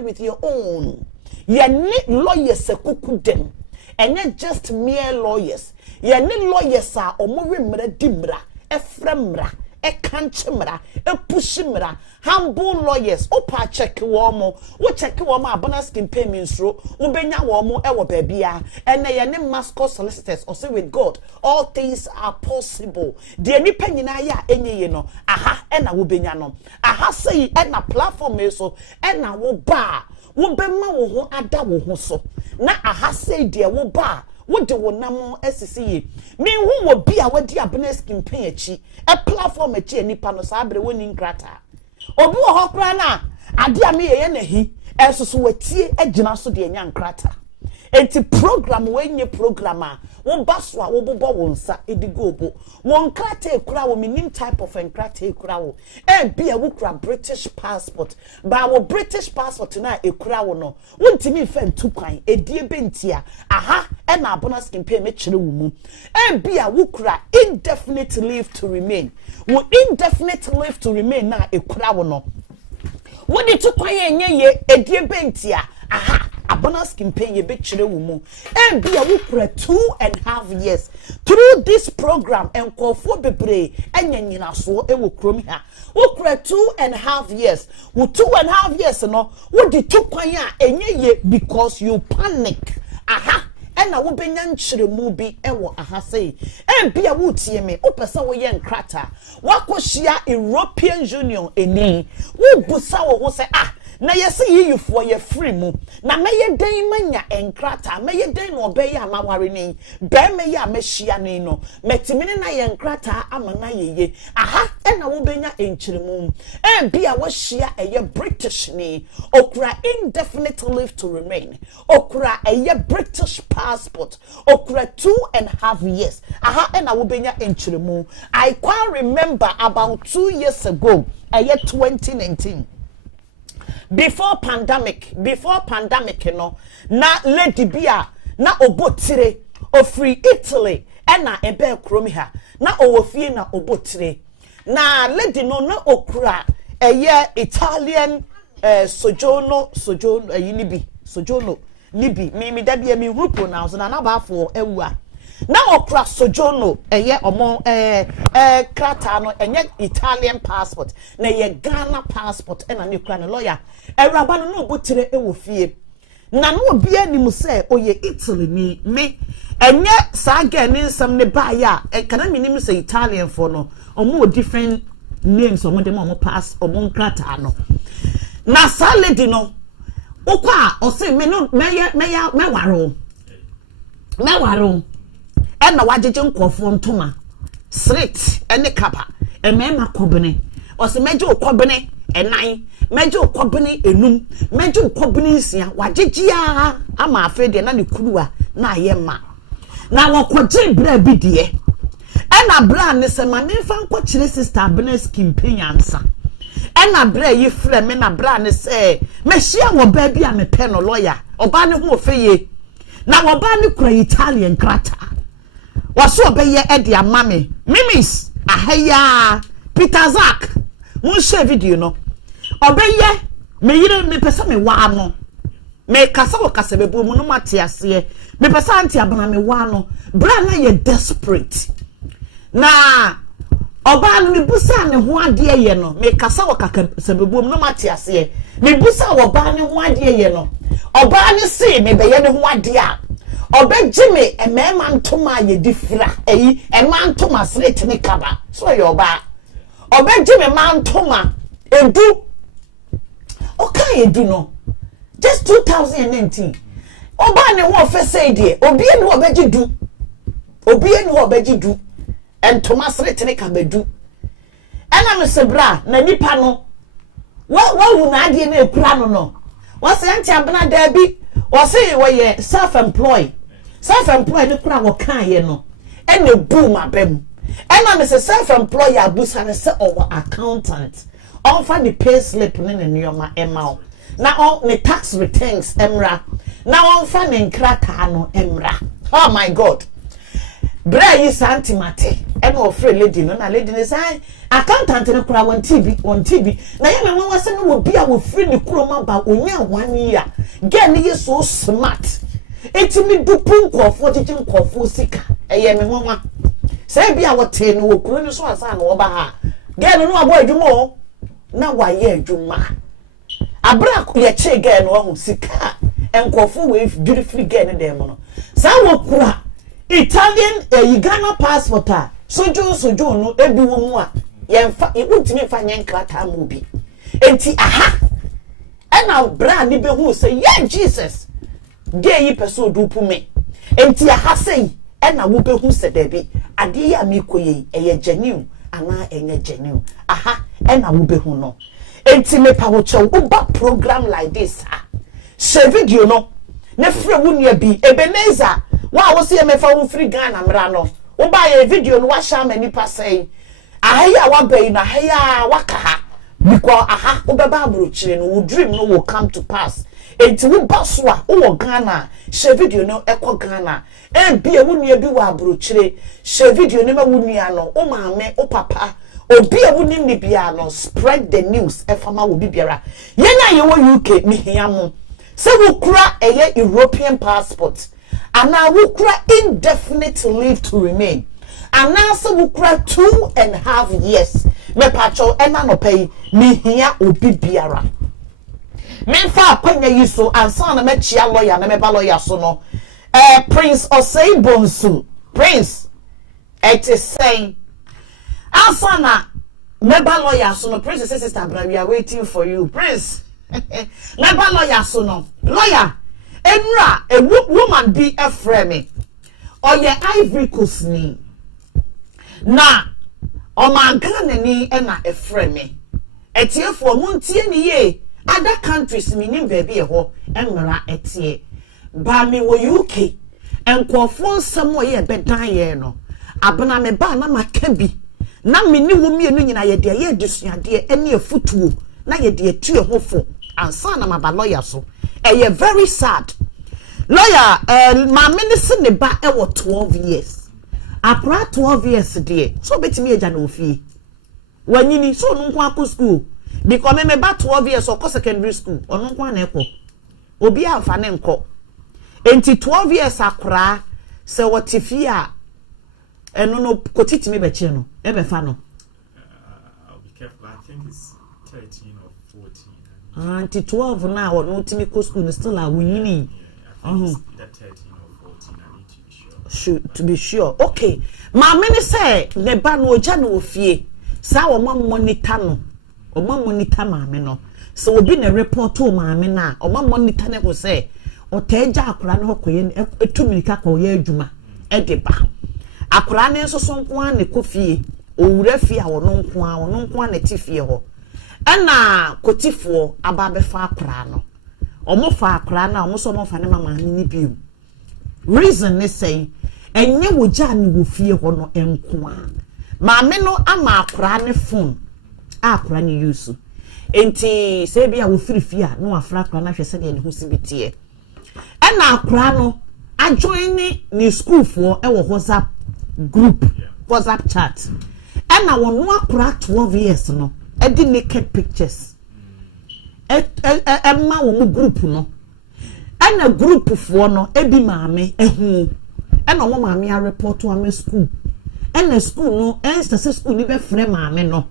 with your own. Ye need lawyers a kukudem. And not just mere lawyers. Ye need lawyers are or more dimra, a fremra, a kanchimra, a pushimra, humble lawyers, opa check womo, wo check woma bonus skin payments ro, ubenya womo ewa babia, and they name must call solicitors or say with God, all things are possible. The ni penina ya enye yeno, aha, ena ubenyano, aha say ena platform eso, ena wo ba. Wo bema wo ho ada wo ho so na aha say de wo ba wo de wo nam SCC me hu wo bia wadi abena skin pen achi e platform achi anipa no sa abre woni nkrata obi wo ho kra na ade a me ye na hi esoso watie agina so de nya nkrata enti program wenye program a wo baso a wo bobo wo nsa edigobo won krata ekura wo minim type of enkrata ekura wo e bia wo kura British passport ba wo British passport na ekura wo no wontimi fa ntu kwan edie bentia aha e na abona skin pay me kire wo mu e bia wo kura indefinite leave to remain wo indefinite leave to remain na ekura wo no wo di tu kwan enye ye edie bentia aha abona skin pay ye be kire wo mu e bia wo kura 2.5 years through this program enkofo bebre enyanyina so e wo krom ha wo kura 2.5 years wo 2.5 years no wo di tu kwan a enye ye because you panic aha ena wo benya nkyere mu bi ewo aha sei e bia wo tie me wo pesa wo ye nkrata wakohia European Union eni wo busa wo ho se na yesi yiyufo ye free mu na meye den manya enkrata meye den no obeye amaware ni be meye amehia ni no metimini na ye enkrata amana yeye aha ena wo benya enkyiremu e bia wo hia eye British ni okura indefinite leave to remain okura eye British passport okura 2.5 years aha ena wo benya enkyiremu. I can remember about 2 years ago eye 2019 before pandemic you know na lady bia na obotire of free Italy ena ebe kromi ha na owofie na obotire na lady no na okura eye Italian sojourno libi me da bia me hu pronounce na ba for ewua na okura sojourno eye omo krata no enye Italian passport na ye Ghana passport ena ne kura ne lawyer ewraba no obotire ewo fie na no obi anim se oye Italy ni me enye saga ni nsam ne ba ya kana minim se Italian for no omo different names omo dem omo pass omo krata no na salady no okwa o se me no mewaro ena wajeje nkofo ntoma street ene kapa emema kobene o se meje okobene enan meje okobene enum meje okobene nsia wagegea ama afede na ne kuruwa na ayema na wakoje bra bi de ena bra ne se ma memfa nkokire sister abena skin penyansa ena bra yi frɛ me na bra ne se mehia wo ba bi a me pɛ no lawyer oba ne ho ofeye na wo ba ne kura Italian krata waso obeye ede amame mimis ahaya Peter Zak won share video no obeye me yire me pesa me wa no me kasa wo kasa bebu mu no mate ase me pesa anti abana me wa no bra na ye desperate na oba no me busa ne ho ade ye no me kasa wo kasa bebu mu no mate ase me busa wo ba ne ho ade ye no oba ne se me be ye ne ho ade a obejime emema ntoma ye difra eyi ema ntoma straight ne kaba so ye oba obejime ma ntoma edu okay edu no just 2019 oba ne wo fe say de obi ene wo beji du obi ene wo beji du entoma straight ne kaba du ena me sebra na nipa no wa hu na ade na ekura no wase anti abna da bi wase we self-employed ne kura wo kan ye no ene boom abem ena me se self-employed abusa ne se owo accountant on fa the pay slip ne nyoma emao na on the tax returns emra na on fa ne nkraka no emra. Oh my God. bra yi santimate e na ofre lady no na lady ne say accountant ne kura won TV na ye me won wase no wo bia wo free ne kuroma ba onya 1 year girl ne ye so smart etimi dupu nkofo titi nkofo sika eye me wonwa say bia wo te no wo kuro ne so asa na wo ba ha girl no abo adwuma o na wa ye adwuma abra ye che girl no ho sika nkofo we beautiful girl ne dem no sa wo kura Italian Ghana passport sojo no ebi wo mu a yemfa wuntimi fa nyenkrata mu bi enti aha ena bra ni be hu say yeah Jesus gay yi person dupu me enti aha say ena wo be hu se da bi ade ya mi koye eye genuine ana enye genuine aha ena wo be hu no enti me pa wo chew uba program like this share video no ne frɛ wo nua bi Ebenezer wa wo se me fa wo free Ghana mra no wo ba ye video no wa sha mani pasai ahaya wa bai na haya waka ha because aha wo be ba abrochire no wo dream no will come to pass enti wo ba so a wo Ghana share video no ekɔ Ghana e bia wo nua bi wa abrochire share video no ma wo nua no wo maame wo papa obi a wo ni bia no spread the news e fama wo bibiara yenya ye wo UK mi hia mo se wo kura eye European passport ana wo kura indefinite leave to remain ana se wo kura 2.5 years me pacho ena no pay mi hia obi biara me fa akwanya yi so ansa na me chia lawyer na me ba lawyer so no Prince Osei Bonsu Prince it is saying ansa na me ba lawyer so no Prince sister bra we are waiting for you Prince never lawyer so no lawyer enra a woman be a frame or your Ivory Coast ni na o man Ghana ni e na e frame etiefo montie ni ye other countries meaning baby e ho enra etie ba me wo UK enkofo nsam wo ye bedan ye no abena me ba na maka bi na me ni wo mienu nyina ye de ye desuade ene afutuo na ye de atu ho fo ansa na maba lawyer so eye very sad lawyer ma minister ne ba e wo 12 years apra 12 years de so betimi eja na ofie wanyini so no nko akọ school because me ba 12 years okọ secondary school ono nko na ekọ obi amfa ne nko enti 12 years akra se wotifie a eno no kotitimi be che no e be fa no I'll be careful. I think it's 13 or 14. Anti 12 now or no timi ko school still are winning. Yeah, I think it's either 13 or 14. I need to be sure. Should to be sure. Okay. Ma many say ne ba no oja no ofie. Sa o ma monitor no. O ma monitor ma me no. So obi na report o ma me na. O ma monitor ne go say o teja akura no koye etumirika ko ye adwuma e de ba. Akura ne nso so nko an ne kofie. Owura fie a wono nko an ne tifie ho. Ena kotifo aba be fa akura no. Omo fa akura na omo so omo fa ne mama ni biu. Reason ne say enye woja ne wo fie ho no enko a. Maame no ama akura ne phone. Akura ne use. Enti se bia wo firi fie a no afra akura na hwese de ne ho sibitie. Ena akura no ajoin ni school for e wo WhatsApp group, WhatsApp chat. Ena wo no akura 12 years no. Edi naked pictures. Emma wo mu group no. Ena group for no ebi maame ehu. Ena mo maame a report to am school. Ena school no ensta school ni be frɛ maame no.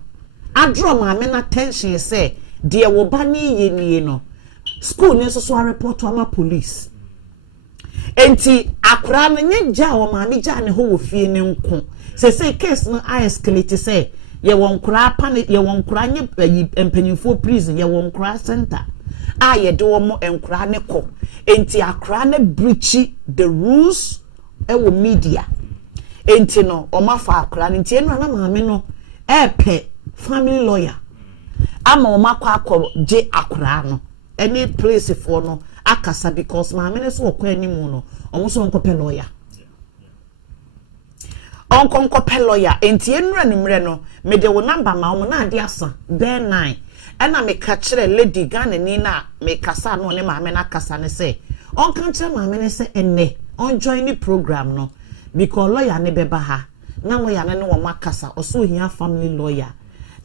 Adro maame na tension say de wo ba ni ye nie no. School ni so a report to am police. Enti akra no nye gya wo maame gya ne ho wo fie ne nko. Say case no I escalate say ye won kura pane ye won kura nye empanyinfo prison ye won kura center a ye de wo mo enkura ne ko enti akra ne breach the rules e wo media enti no o ma fa akra ne enti enu na maame no pe family lawyer ama o makwa je akra no any place for no akasa because maame ne so okwa animu no o mo so onko lawyer onko lawyer enti enura ne mre no me de wo number ma wo na ade asa be 9 ena me ka kire lady Ghana ni na me kasa no ne maame na kasa ne se on kan kire maame ne se enne on join the program no because lawyer ne beba ha na lawyer ne wo makasa oso hia family lawyer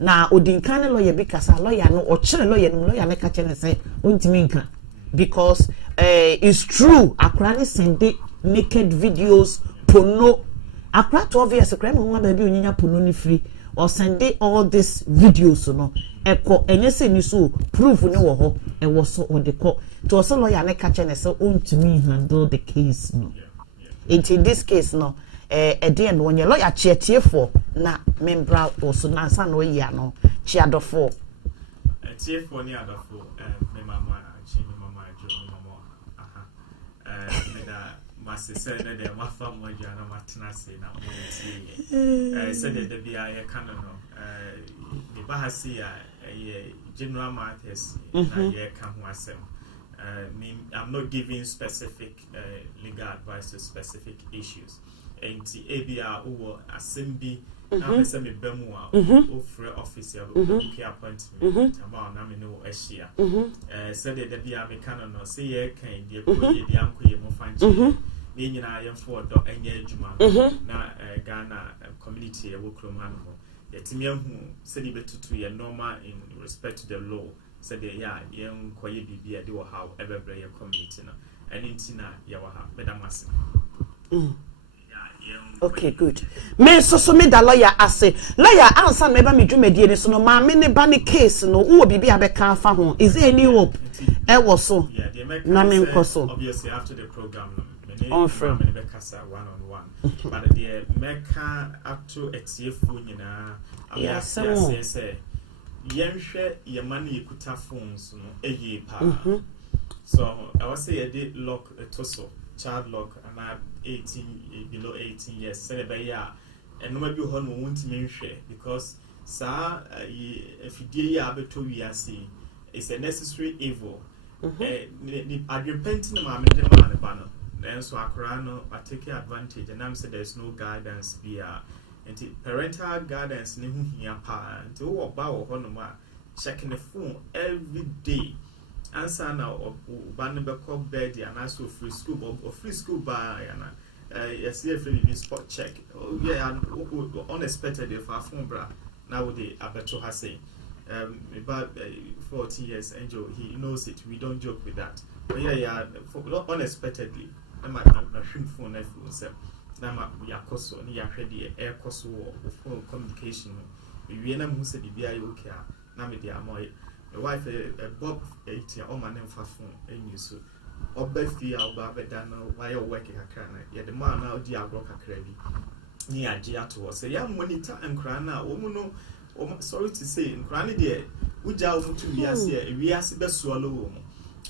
na odinkan lawyer bi kasa lawyer no o kire lawyer ne ka kire say ontimi nka because it's true akra ne send naked videos porno akra 12 years akra mo ba bi onyinya porno ni free or send all these videos no eko enyese ni so proof ni wo ho e wo so o de ko to so lawyer ne ka kire say ontimi handle the case no in this case no at the end when your lawyer cheer for na membra also na san no ya no chiadofo cheer for ni adofo me mama chi me mama jo me mama me da mase say na de ma fa mo ja na matena se na mo tie say de bia ye kan no the bahasi ya general matters na ye kan ho asem I'm not giving specific legal advice to specific issues. And ABR or assembly, I'm a bemu offer office key appointment about Namino Asia. Said that the American no say ye can ye the uncle ye mo fancy. Meaning I am for dog and ye Juma na Ghana community a work man. Yet Timian who said it to ye normal in respect to the law. Said young quiet be a do how ever play a community and in Tina Yawaha, Madam Massey. Okay, good. Me so me da lawyer ase. Lawyer answer me ba me dwumadi ni so no ma me ne ba ne case no wo bibi abeka afa ho. Is there any hope? E wo so. Yeah, the na me nkoso. Obviously after the program no. On from me be kasa one-on-one. But the meka up to etiefo nyina. Yes, say yenhwe yemani yekuta phones no eye pa. So I was say did lock a toso child lock and I 18 below 18 years say be ya and no maybe ho no wontimi nhwe because if you ya abeto wiase it's a necessary evil. I repent na ma me de ma ne ba no then so akora no I take advantage and I'm say there's no guidance here. And parental guidance ni hu hia pa nti wo ba wo ho no ma checking the phone every day answer na ba ne be call bed ya na so free school ba ya na yes ye free be spot check yeah unexpected if phone bra now the abeto has say about 40 years angel he knows it we don't joke with that but yeah unexpectedly na shrink phone na phone Nama yakoso ni yahwede air koso phone communication we na mu se bibia okay na me dia moy my wife Bob 80 o man mfa phone enyi so obafia oba beda no why work kakra na ye the man na odi agro kakra bi ni age ato so ya monitor nkra na wo mu no sorry to say nkra ne de uja wo to wiase be suolo wo mu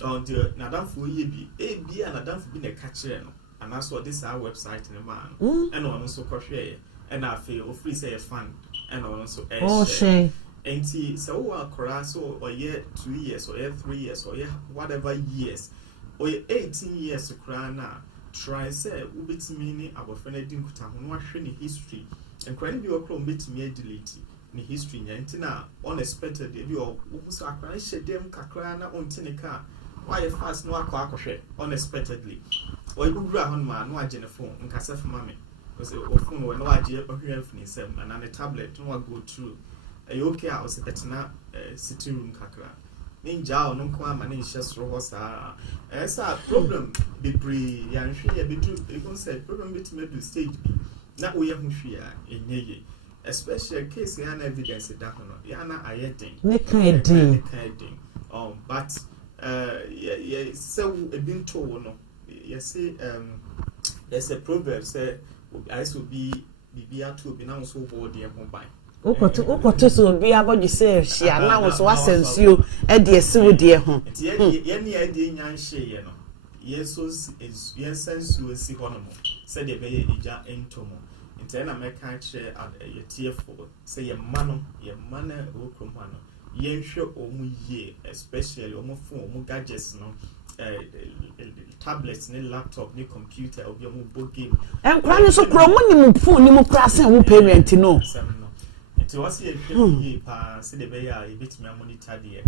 on the nadamfo ye bi bia nadamfo bi na ka kire no and that's what this our website in the man and also crochet and I feel free say fun and also share and see so so or year 2 years or 3 years or whatever years or 18 years to cry now try say ubit meaning our friend din kuta ho ahwe history and cry be okro bit me delete ni history nyantina unexpected bi o so akra shedem kakra na ontinika why fast no akwa unexpectedly or you go on man no agene phone nkasa for mama because o phone we no agye ohwe afini sem and on a tablet no go through okay I was betna sitting room kakra ninja no kwa ma ne shesro ho sa esa problem be pre ya nhwe ya bedu e gon said problem bit me do stage na we ya hwia enyeye especially case ya na evidence da ho no ya na ayedin ne kaidin but yeah so e bin to no you see there's a proverb say I should be to be now so body and by Okoto so bi abodi say she na so asensuo e de esiwo de ho ye ne e de nyan hye no yesos is sensuo si ho no say de be eja entomo nti na meka kire ye tiefo say ye mano okrom ha no ye hwe omu ye especially omu phone omu gadgets no tablets ni laptop ni computer obi omu board game en kwa ni so kro mu ni mu phone ni mu kra sen wo parent no to what's your pass the bay, a bit me monitor the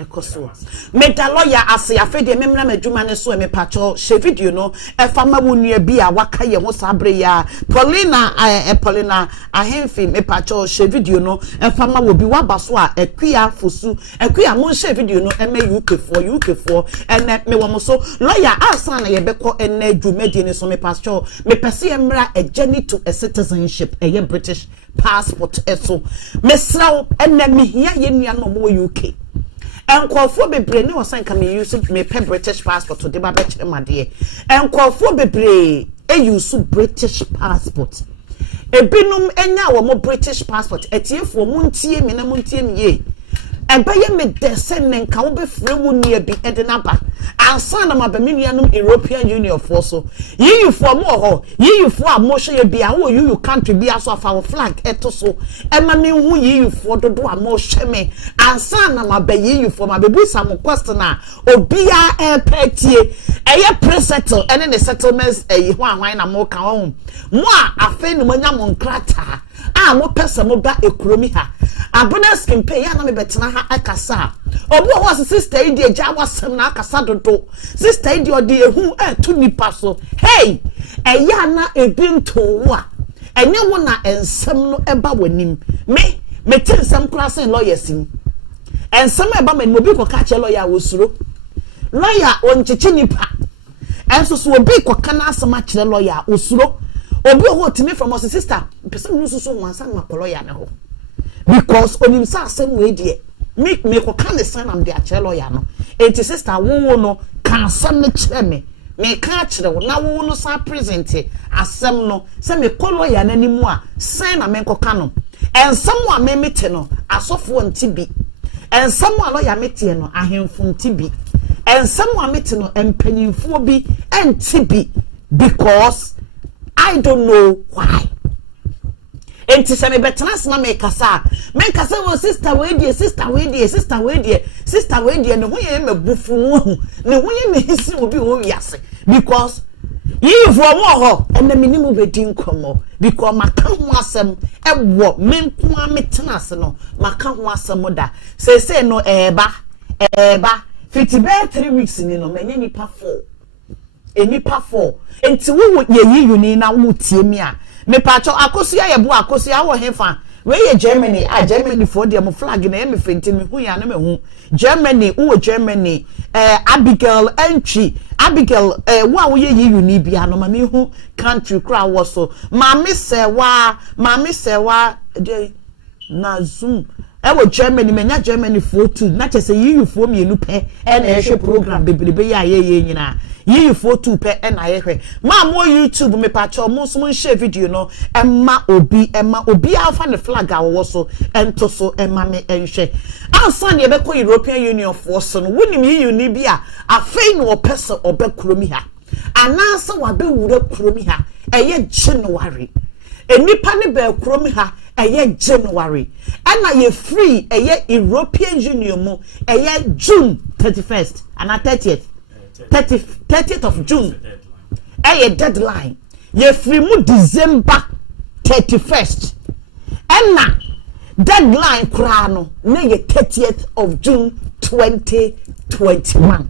Ecoso. Made a lawyer as I fed the member Majumane so me patcho, she video no, a farmer would near be a wakaya was abrea, Paulina, Paulina, a henfi me patcho, she video no, a farmer will be wabaswa, a queer fusu, a queer moon she video no, and may UK for, and me one so lawyer asana ye beko and ne do median so me patcho, me persiemra a journey to a citizenship, a British passport eso mesraw enemi hia yenua no mo UK enkofo bebre ne wosan ka me use me British passport to de ba be made enkofo bebre use British passport ebinum enya wo mo British passport etiefo mo ntie me na mo ntie me ye ebeye me desen ne nka wo be frɛ wo nia bi edenaba ansa na mabaminianum European Union for so you for more ho you for a mo hye bia wo you country bia so afa wo flag eto so ema me hu you for dodo a mo hye me ansa na mabayi you for mabebu some question a obia petie eye pre-settle ene ne settlements ho ahwan na mo ka ho mo a afa ni mo nya mo nkrata a mo pesa mo ba ekonomi ha abona skin pay ya na me betena ha akasa obu ho sister idi eja wasem na akasa dodo sister idi odi ehu etu nipa so hey eya na ebinto wa enye wo na ensem no eba wanim me tinsem class in lawyers in ensem eba me obi ko ka che lawyer wosuro lawyer onchichi nipa enso so obi ko kana asema kire lawyer osuro obi ho timi from us sister person no so wansa na lawyer na ho because onim sa asem we die me ko kan sign am de a kire lawyer no enti sister wo no kan asem ne kire me ka kire wo na wo no sa present asem no se me ko lawyer na nimu a sign na me ko ka no ensem a me mete no asofo ntibi ensem a lawyer mete no ahemfo ntibi ensem a mete no empanyinfo bi ntibi because I don't know why. Enti se me betena na me kasa wo sister we die no ho ye mabufu hu ne ho ye me hisi obi wo wiase because yi for mo ho ena minimu bedi nkomo because maka ho asem ewo menko ametena ase no maka ho asem da se no eba fiti be 3 weeks ni no menye nipa 4 enipa 4 enti wo ye yuni na wo tie mi a me pacho akosia ye bu akosia wo hefa we ye Germany Germany for dem flag na me fenti me hu ya na me hu Germany wo Germany Abigail entry Abigail wo ye yuni bia no ma me hu country kra wo so ma me sewa de na zoom wo Germany menya Germany for two na chese you for me nu pe e na ehwe program bebrebe ya ye nyina you for two pe e na ehwe ma mo YouTube me pa cho mo so share video no emma obi alfa the flag a wo so ento so emma me enhwe ansan ye be ko European Union for so no wonim you ni bia afei no opese obekromi ha anasa wa be wura kromi ha eye January enipa ne be kromi ha eye January and ye free eye European Union mo eye June 31st and 30th of June eye deadline ye free mu December 31st and deadline kra no na ye 30th of June 2021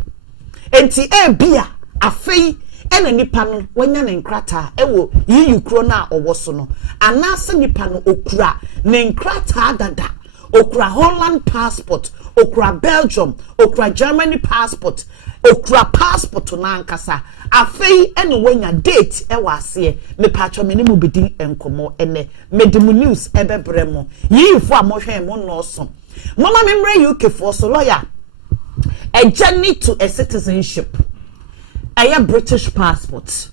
enti bia afei ena nipa no wanya ne nkrata ewo yiyu kro na owoso no anase nipa no okura ne nkrata dada okura Holland passport okura Belgium okura Germany passport okura passport na ankasa afei ena wanya date ewa ase me patcho me ne mu bedi enkomo ene medimu news ebebremo yiyu fo amohwe mo no so mama memre UK for so lawyer a journey to a citizenship a British passport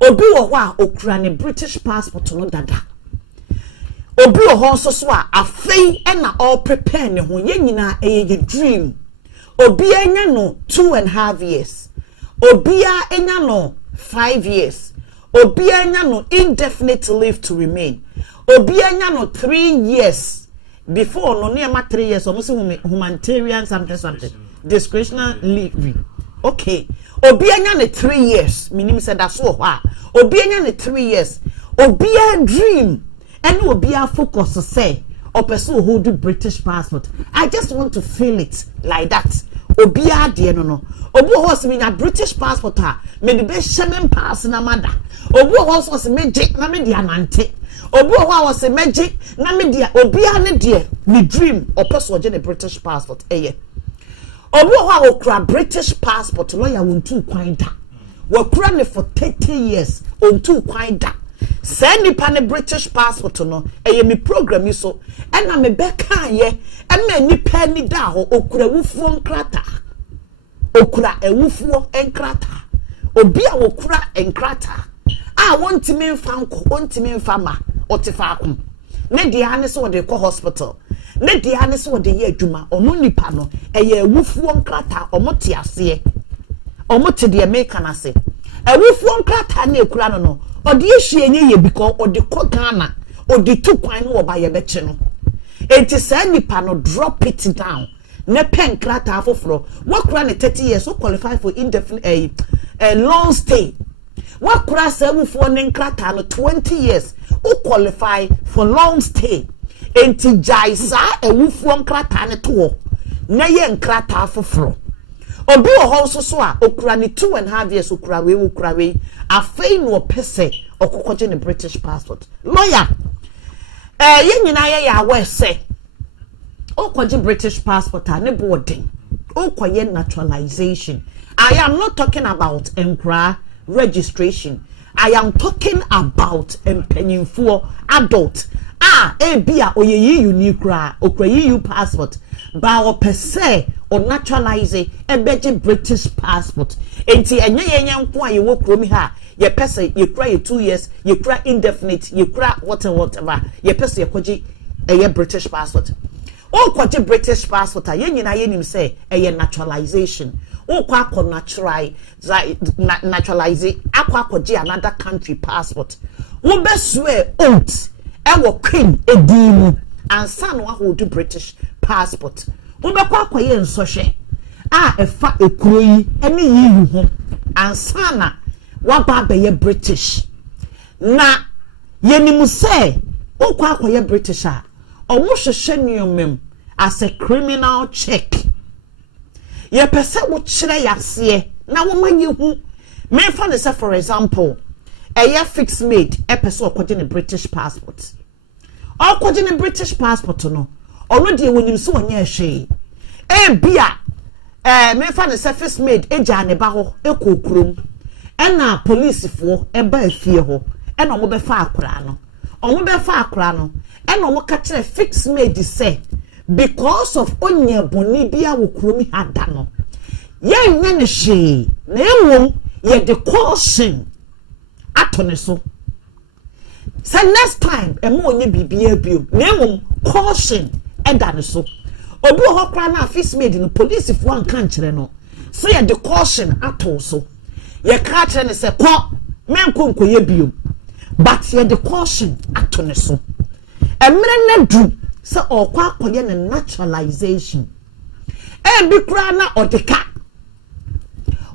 obi wo ho a okura ne British passport no dada obi wo ho so a afei na all prepare ne ho ye nyina ye dream obi anya no 2.5 years obi anya no 5 years obi anya no indefinite leave to remain obi anya no 3 years before no near 3 years almost humanitarian something discretionary leave okay obi anya ne 3 years minim said that's so obi anya ne 3 years obi a dream and obi a focus say or person who do British passport. I just want to feel it like that. Obia de no. Obu was me na British passport me the best shaman pass na mada. Obu was magic na me di anante. Obu was a magic na me dia obia ne de me dream or person je British passport eye. Obu okra British passport lawyer won two kwan da. We kura ne for 30 years on two kwan da. Send nipa ne British passport no eye me program yi so e na me beka ye e ma nipa ni da ho okura wufuo nkrata okura ewufuo enkrata obi a okura enkrata a wontimi mfa nko wontimi mfa ma otefa akom ne dia ne so de ko hospital ne dia ne so de ye adwuma ono nipa no eye ewufuo nkrata omote ase omote de make na se ewufuo nkrata na ekura no odi ehie nye ye because odi ko Ghana odi tu kwan no oba ye beche no enti say nipa no drop it down ne pen krata afoforo wakura ne 30 years so qualify for indefinite a long stay wakura say ewufuo ne krata no 20 years who qualify for long stay enti jaisa ewufuo nkrata ne to na ye nkrata afoforo obi wo ho so a okura ni 2.5 years okura we afei no pese okokoje ne British passport lawyer ye nyina ye ya we say okoje British passport ne boarding okoye naturalization. I am not talking about enkra registration. I am talking about empenyinfo adult bia oyeyi unique okra EU passport ba o pese o naturalize ebeje British passport enti enye yenye nko a ye wo kromi ha ye pese ye kra ye 2 years ye kra indefinite ye kra whatever ye pese ye kwaji eye British passport o kwaji British passport a ye nyina ye nim say eye naturalization o kwa ko naturalize akwa kwaji another country passport wo be swear oath ewo queen edimu ansa no hold British passport wo be kwa kwaye nsohwe efa ekuro yi ene yiyu ho ansa na waba be British na yenimu say wo kwa kwaye British omo hwehwe nneomem as a criminal check ye pese wo kire yase na wo manye hu me fa ne say for example fixed made pese okoje ne British passport okoje ne British passport no already wonim so onye hwe bia me fa ne say fixed made eja ne ba ho ekokrom na police fo eba afie ho na omo be fa akora no na omo ka kire fixed made say because of onye boni bia wo kromi hada no ye nya ne hwe na emom ye de caution atone so say next time emo onye bibia bio na emom caution eda ne so obi ho kra na fix made no police fo an kan kire no say ye de caution ato so ye ka kire ne say ko menko nkoye bio but ye de caution atone so emre na du so okwa akoye ne naturalization bi kra na odeka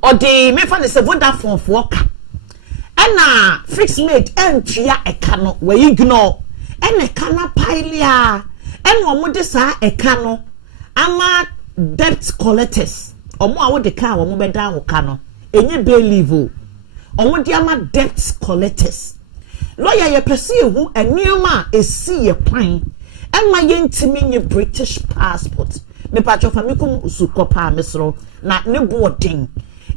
odi me fa ne se Vodafone fo ka na fixed made entria eka no we ignore eka na pailia omo de sa eka no ama debt collectors omo a wo de ka omo be da wo ka no enye bailivo omo de ama debt collectors lawyer ye pese hu enioma esi ye kwan ema ye ntimi nye British passport me patcho famikum usukopa mesro na ne boarding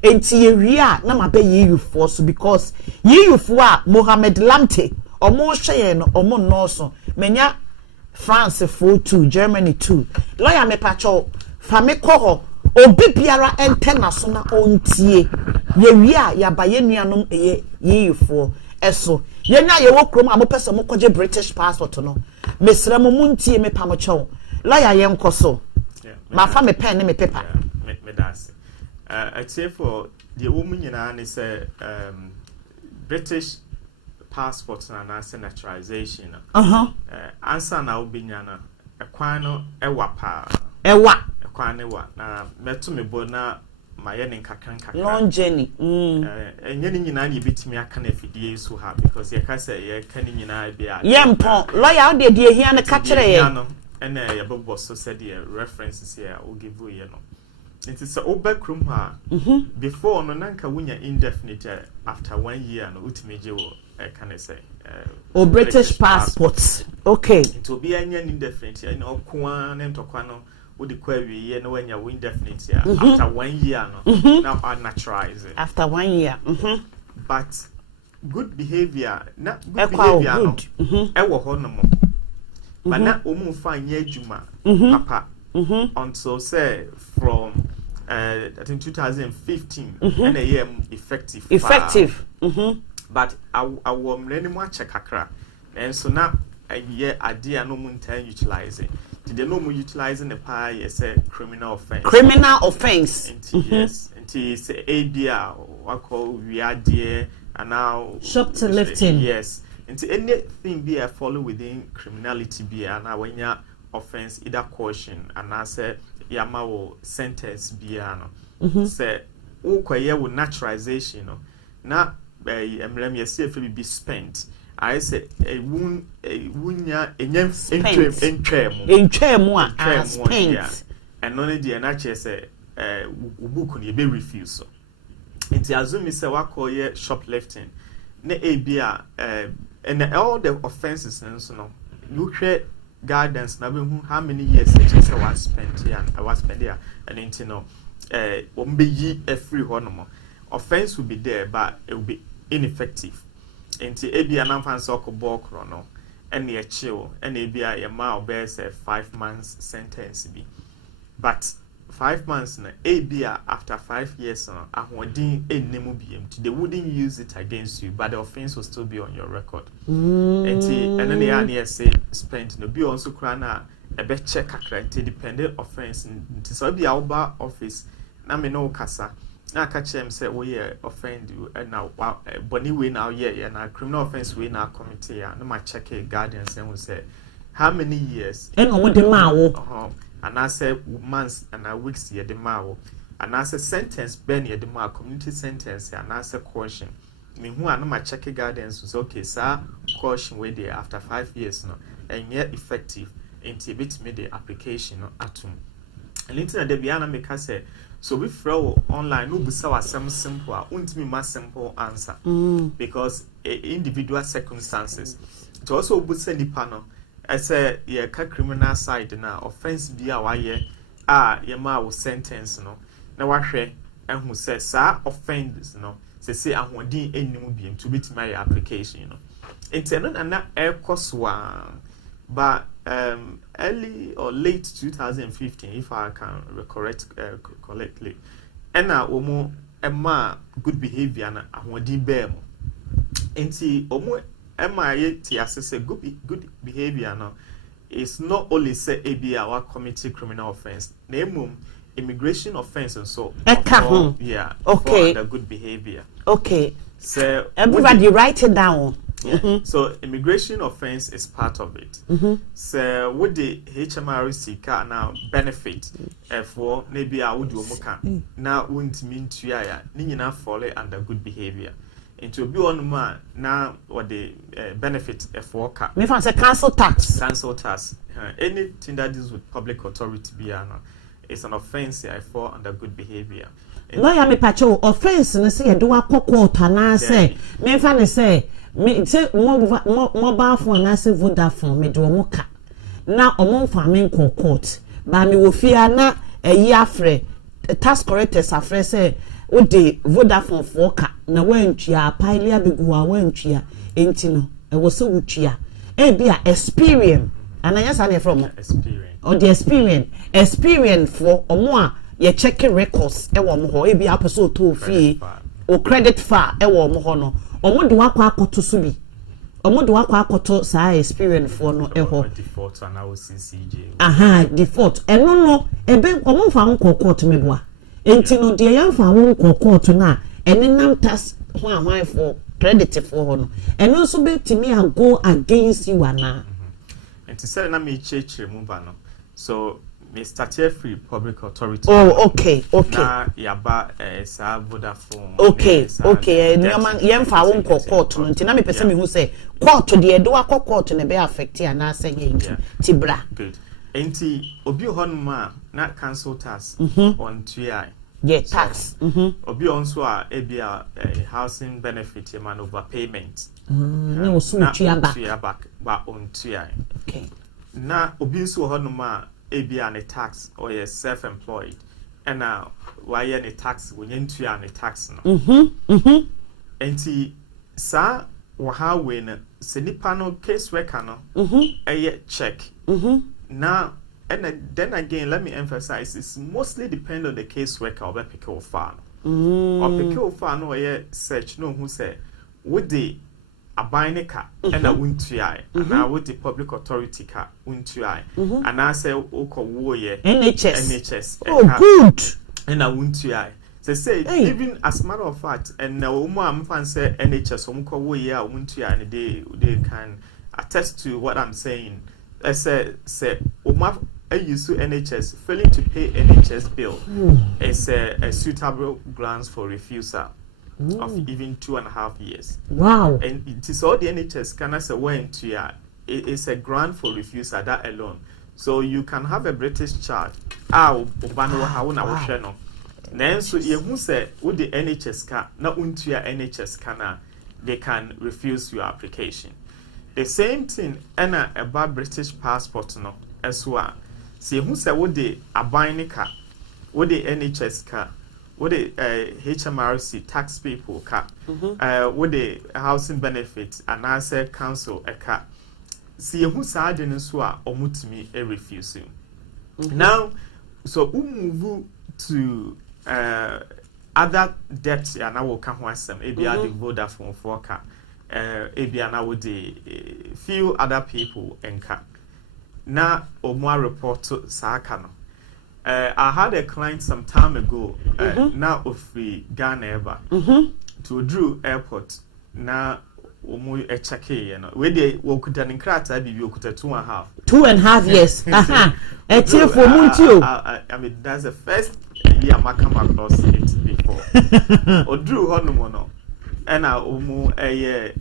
enti ye wi a na mabe ye for so because ye for a Mohamed Lamte omo hwe no omo no so menya France for 2 Germany 2 lawyer me patcho famiko ho obi biara entena so na ontie ye wi a ya ba ye nuanom ye for eso ye na ye wo krom am pese mo koje British passport no mesra mo muntie me pam chew lawyer ye nkoso ma fa me pen ne me paper me das except for the woman nyina ne say British passport na naturalization answer na obinya na ekwan no ewa pa ekwan ne wa na meto me bo na my yen kakran long journey and yen nyina ye bitimi aka na fidie so ha because ye ka say ye ka ni nyina bia yempo lawyer de hia na ka kire ye and ye bebo so said the references here will give you no it is obakrum ha before no nanka wunya indefinite after 1 year no utimeje wo can I say or British passports okay it will be any indefinite and okwa na ntokwa no would query ye no when you indefinite here after 1 year no now are naturalize it after 1 year but good behavior not good behavior no ewo ho no mo but na omu fa nya adwuma papa until say from I think 2015 and a year effective but our millennium check kakra and so now a year idea no mun time utilizing did they no more utilizing the pie yes a criminal offense yes until say ABR what call we are there and now shoplifting yes into anything be a follow within criminality be and now when you offense either caution and I say yamawo sentence be no say ukwaye with naturalization no na emrem yesi efe be spent I say wunya enyem entwem a spent and no dey na che say book no be refuse so nti azumi say wakoye shoplifting na ebia and all the offenses no you create guidance na be how many years say was spent here and I was spent here and into no ombeyi free honomo offense will be there but it will be ineffective into ebia na fancy okobọ kro no and ye chill and ebia ye ma obey say 5 months sentence be but 5 months na ebia after 5 years no ahodin enemu biem they wouldn't use it against you but the offense will still be on your record and then they say spent no be also krana e be check kakra independent offense nti so be our office na me no kasa na ka chem say we offend you and now boni we now yeah na criminal offense we na committee ya na ma check guardians and we say how many years and on the mawo and I say months and weeks ye the mawo and I say sentence ben ye the mawo community sentence and I say caution me who are no ma check guardians was okay sir caution we there after 5 years no and yet effective into bit me the application no atum and internet de bia na me ka say so we throw online no busa wasem simple untimi ma simple answer because individual circumstances to also busa nipa no I say yeah ka criminal side na offense bia wa ye ye ma wo sentence no na wa hwe ehun say sa offense no say ahodin enimu biem to bit my application no intendo na ekoswa but early or late 2015 if I can recollect correctly and omo ema good behavior na ahodin bear mo enti omo ema ye ti assess good behavior no is not only say ABR or committing criminal offense na immigration offense and so yeah okay for the good behavior okay so everybody write it down. Yeah. So immigration offense is part of it. So what the HMRC can now benefit for maybe I would do muka now won't mean to ya nina follow under good behavior. Into be on man now what the benefit for car. Me fancy council tax. Anything that deals with public authority be it's an offense for under good behavior. Lawyer me pacho offense na say do akoko na say me fa ne say me say mobile phone na say Vodafone me do omoka na omonfa me court ba me wo fia na eyi afre tax correctors afre say o de Vodafone for ka na wantua pile abegu a wantua enti no e wo se wutua e bia experience ananya sa ne from experience or the experience for omo a ye check records e wo mo ho e bia apeso to fie o credit far e wo mo ho no omo de wakwa akoto so bi omo de wakwa akoto sa experience for no e ho default analysis CJ default eno no ebe omo fa nko court me boa enti no de ya fa nko court na ene nam tax ho ahwan for credit for ho no eno so be timi go against you ana enti say na me chechire mu ba no so me started free public authority. Oh, okay. Na yaba sa Vodafone. Okay. Nyama yemfa wo nkọ court no nti na me pese me hu say court de do akọ court na be affect ya na say ti bra. Good. Enti obi honuma na cancel tax on TI. Yeah, tax. Obi also a ebia housing benefit e man overpayment. Na wo so tuya back ba on TI. Okay. Na obi so honuma ebia ne tax or ye self-employed and why any tax when you tuya ne tax no. Enti sa wo ha we na se nipa no case worker no check. Now, and then again, let me emphasize, it's mostly depend on the case worker or pick or fan. Or pick or fan or search no who say would the a buying car and a win to eye, and I would the public authority car win to eye, and I say Oko warrior NHS. Oh, good. And I win to eye. They say even as a matter of fact, and now I'm fan say NHS Oko warrior win to eye, and they can attest to what I'm saying. I say Oma use NHS failing to pay NHS bill is a suitable grounds for refusal of even 2.5 years. Wow! And it is all the NHS can say when to ya. It is a grant for refusal that alone. So you can have a British child. Obano how na wo no. Then so you who say with the NHS can na unto ya NHS can they can refuse your application. The same thing about British passport no as well. See who say what the abine car, what the NHS car, what the HMRC tax people car, what the housing benefits and I say council a car. See who said in swa or mutimi a refusing. Now so move to other debts and I will come once some maybe the Vodafone for car. Ebiana with the few other people enka. Na Omwa report to Sakano. I had a client some time ago, now of free Ghana ever to Drew Airport. Na Omu a check you know. Where they woke down in Krata, be you could 2.5. 2.5 years. It's here for Muntio. I mean, that's the first year I come across it before. Or Drew Honomono. And I almost a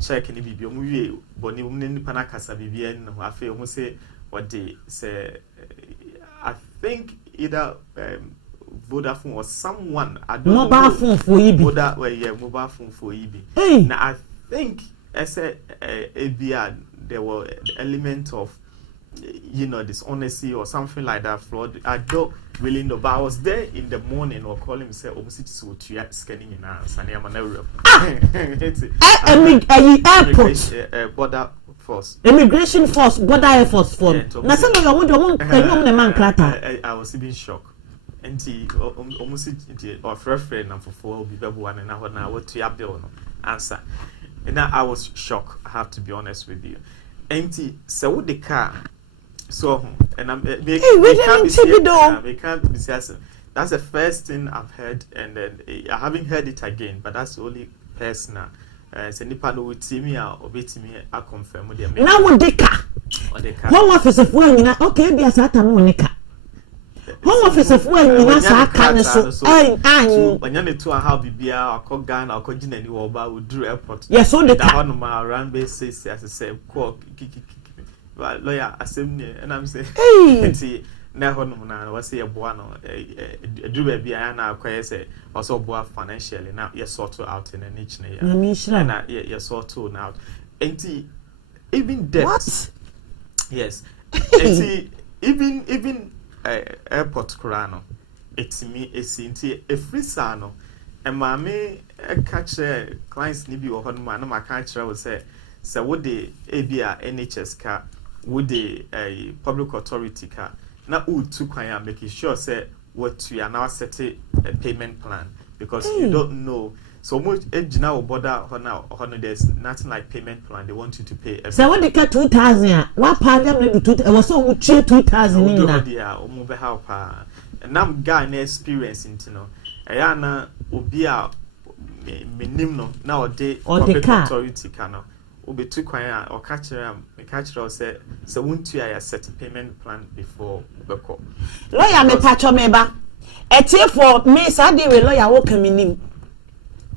check in the BB. Bonnie woman Panacasa BBN. I feel almost say what they say. I think either Vodafone or someone. I don't know. Mobile phone for EB. Mobile phone for EB. Now I think as a ABR there were the element of dishonesty or something like that, fraud. I don't really know, but I was there in the morning or calling me say scanning in our airport border force. Immigration force, border force for. I was even shocked. And he almost of reference and for 4 will be one and now what to your bill answer. And now I was shocked, I have to be honest with you. Empty so the car. So and I'm they can't be serious. That's the first thing I've heard, and then I haven't heard it again, but that's the only personal. So nipa no with me or beat me I confirm with them. Now what the car? Home office of one okay be as ata monica. Home office of one so I when you to how bibia or call Ghana or call Ginny or would do airport. Yes, so the car on my around base as I say, lawyer assembly, and I'm saying, hey, never know what's a buano, a do baby, and I quite say, also boy financially now you're sort of out in a niche, and you're sort of out. And even debt, yes, even airport Kurano, it's me, it's a free sano, and mammy catch clients nibi or honman, my catcher will say, so would the ABR NHS car, would the public authority car, now would to making sure say what you are now setting a payment plan because you don't know. So much now border honor there's nothing like payment plan. They want you to pay. So when they cut 2,000, what part them maybe 2,000? It was so much 2,000 in that. And now guy experience into no. Ayana ubia minimum nowadays public authority cano. obetu kwan or catch or say won't you set payment plan before beko. Lawyer me patcho meba. Etie for me sade we lawyer wo kan minim.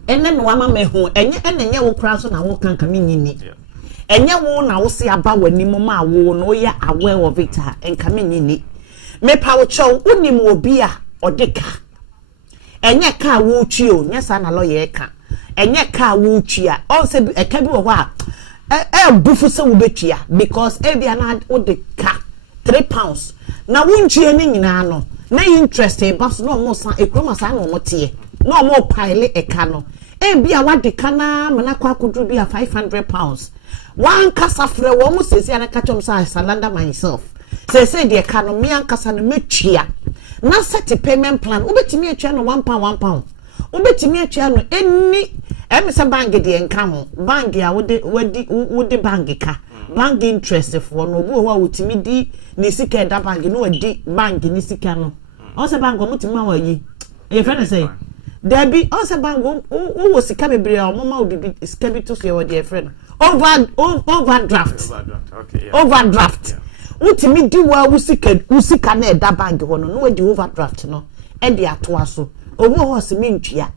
Enne no ama me ho enye wo kra so na wo kan kan minyini. Enye wo na wo se aba wani mo ma wo no ye aware of it enka minyini. Me pa wo chow unim obi a odeka. Enye ka wo twi o nya sa na lawyer ka. Enye ka wo twi a on se eka bi wo ho a bufu se wo betua because e bia na wo de ka £3 na wo ntwie ni nyina no na interest e ba so no mo san ekroma san no mo tie no mo pile eka no e bia wa de ka na mana kwa kudru bia £500 wan kasa frɛ wo mo sesi ana ka chom sa salanda myself say de ka no me ankasa no metua na set payment plan wo betimi atua no £1 wo betimi atua no eni emisa bank de enka ho bank ya wo de bank ka bank interest for no bo ho wotimi di ni sika da bank no wadi bank ni sika no o se bank mo timi wa yi e friend say there be o se bank wo sika bebre o mama wo bi sika bi to so your dear friend overdraft okay yeah. Overdraft wotimi di wa wo sika na da bank ho no wadi overdraft no e de ato aso obo ho se mentua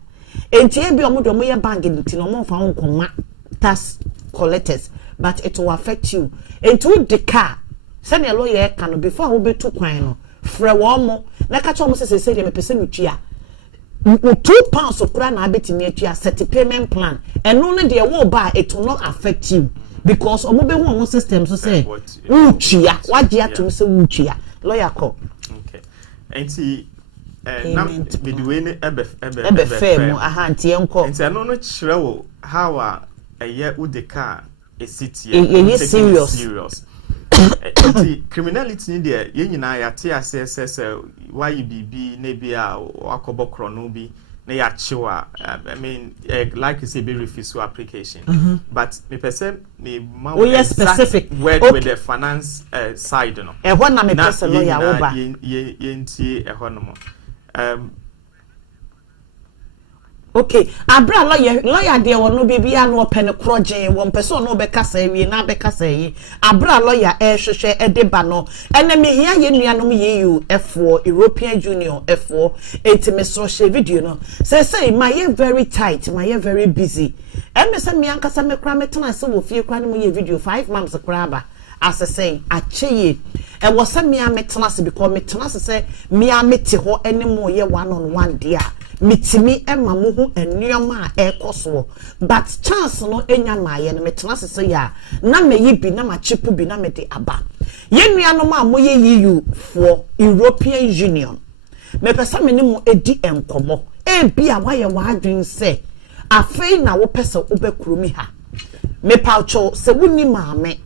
enti e bi omodo mo ye bank nti no mo fa nkoma tax collectors but it will affect you enti the car send a lawyer can before we be too kwan no frɛ wo mo na ka cho mo se de me pese metua £2 okura na abetimi atua set payment plan eno no de wo ba it will not affect you because omo be hu system so say utua waje atum se utua lawyer call okay enti na bidiwe ne ebe fam aha ntie enko enti eno no kyerɛ wo how a eye udeka esitie ye serious enti criminality ni de ye nyina ya te asese why you be na bia akobokro no bi na ya chiwa I mean like you say be refuse application but me person me specific work with the finance side no e ho na me person lawyer wo ba ye ntie e ho no mo okay abra lawyer de won no bibia no pen krogen won person no be kasa wie na be kasa yi abra lawyer hwehwe edeba no ene me hia ye nuanom ye you F4 European Union F4 etime social video no say my very tight my very busy me say me ankasa me kra metena se wo fie kra no ye video 5 months kra ba as say acheye e wo say me ametena se because metena se say me amete ho ene mo ye one on one dia mitimi ema mo ho enuoma a ekoso but chance no enya maaye no metena se ya na meyi bi na machipu bi na me de aba ye nuanom a moye EU for European Union me pesa me ne mo edi enkomo e bia waye wadwen se afei na wo pesa obekuro ha me paucho se wuni maame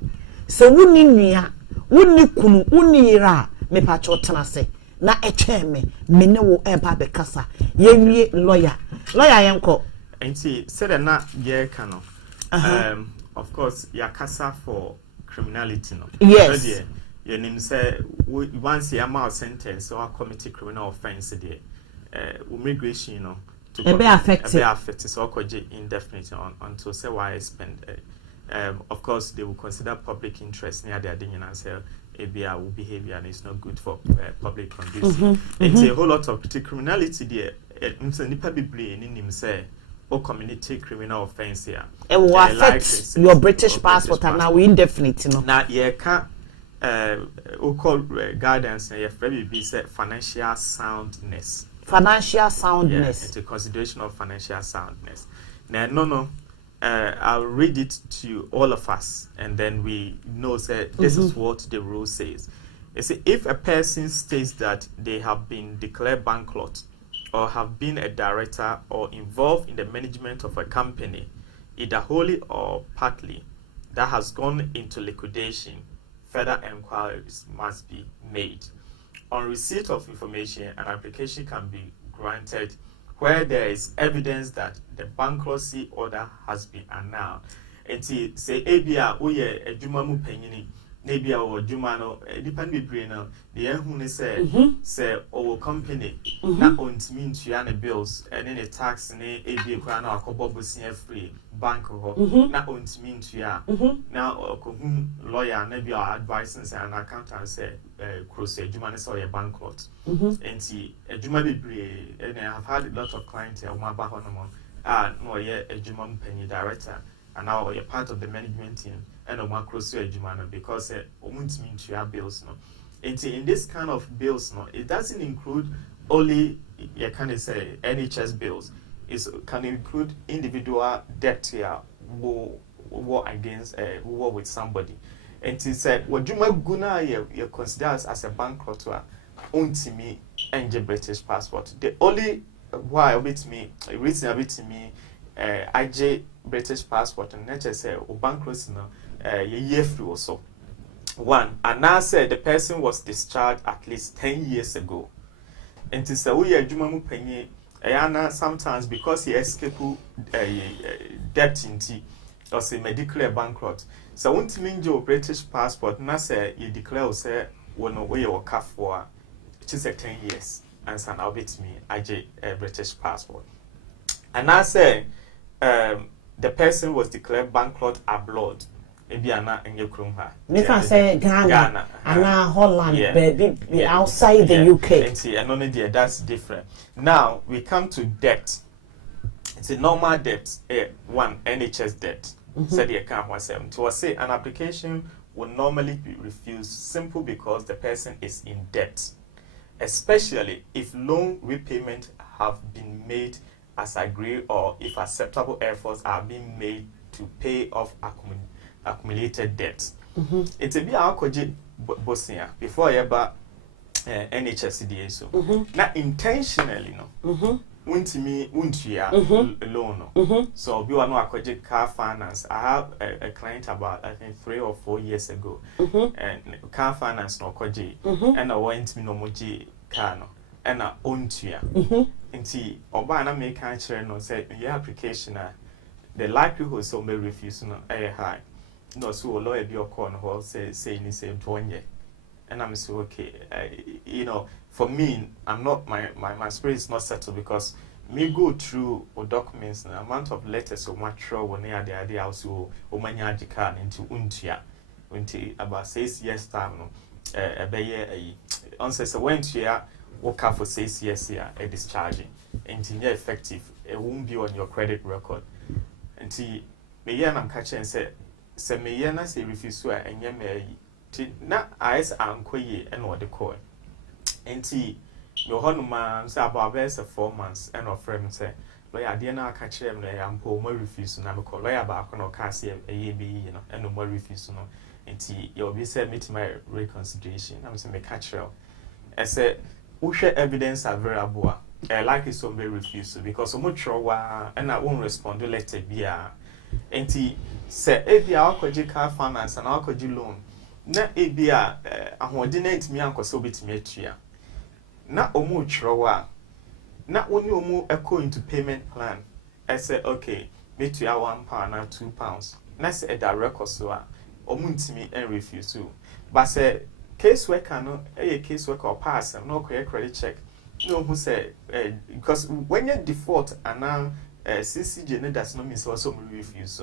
se wuni nua wuni kunu wuni ira me paucho tena se na etweme me ne wo eba be kasa ye lawyer yenko enti said na ye kano of course ya kasa for criminality no yes you nim say once you am sentence or committee criminal offense there immigration no to be affected so koje indefinite until say why spend of course they will consider public interest near their thing and say ABR behavior and it's not good for public conducive. It's a whole lot of criminality there. Nipa bebre ni nim say o community criminal offense here. It will affect your British passport and now indefinite no. Na ye ka o call guidance na ye free be say financial soundness. Financial soundness. Yeah, into consideration of financial soundness. Now no I'll read it to all of us, and then we know that this is what the rule says. It says if a person states that they have been declared bankrupt or have been a director or involved in the management of a company, either wholly or partly, that has gone into liquidation, further enquiries must be made. On receipt of information, an application can be granted where there is evidence that the bankruptcy order has been announced. Enti say ABA oye adwuma mu panyini maybe our Jumano, depending brain, the who say our company, not on to mean to yana bills, and any tax and a crown or cobbles free bank or not on to mean to ya. Now, lawyer, maybe our advisors and accountant say, crusade, Jumana saw a bankrupt. And see, a Jumadi Brie, and I have had a lot of clients at my Bahonomon, no, a Juman Penny director, and now you're part of the management team. And a macro Jumana because it won't mean to your bills. No, in this kind of bills, no, it doesn't include only you can say NHS bills. It can include individual debt here, war against war with somebody. And it said, what Juma Guna you consider as a bankrupt only me and the British passport. The only why with me, reason a bit to me, IJ British passport and not just say bankruptcy no. Year through or so. One, and now said the person was discharged at least 10 years ago. And to say, we are Jumamu Penny, Ayana sometimes because he escaped debt in tea or say medical bankrupt. So, won't mean your British passport, na say you declare, say, when away or calf for which is 10 years, and son, I'll bet me, IJ British passport. And I say, the person was declared bankrupt abroad. Ghana and Yokrumha. If I say Ghana, and Holland, baby, outside the UK. And only there, that's different. Now we come to debt. It's a normal debt, one NHS debt. Said the account was to say an application will normally be refused simply because the person is in debt, especially if loan repayment have been made as agreed or if acceptable efforts are being made to pay off accumulated debts. It's a bit alcoholic Bosnia before ever NHSCDA so. Not intentionally, no. Won't you loan? So we are no alcoholic car finance. I have a client about I think 3 or 4 years ago, and car finance no koji, and I went me no moji car no, and I own to ya. And see, Oba na make answer no say your application the likelihood so may refuse no high. No, so a lawyer be your corner hall say in the same 1 year. And I'm so okay. You know, for me, I'm not my spirit is not settled because me go through documents the amount of letters so much trouble when they are the idea also omanya jikan into untia about 6 years time no answer so when to work out for 6 years here a discharging and effective it won't be on your credit record until me I'm catching say me yana say refuse to and na eyes ankoye and what the call enti your honuma say about 4 months and of friend say lawyer dey na catch them na ampo mo refuse na me call lawyer ba no ka say be you know and no more refuse no enti you be say meet my reconsideration I'm say me catch you I say who share evidence available like it some refuse because so much wa and I won't respond to letter bia enti say ebia akoji car finance and akoji loan na ebia ahodenant mi ankoso betimi atua na omu chrowa na oni omu echo into payment plan I say okay me to £1 na £2 na say that record so omu ntimi and refuse but say case worker no case worker or pass no credit check no who say because when you default and CCJ no does not mean so also refuse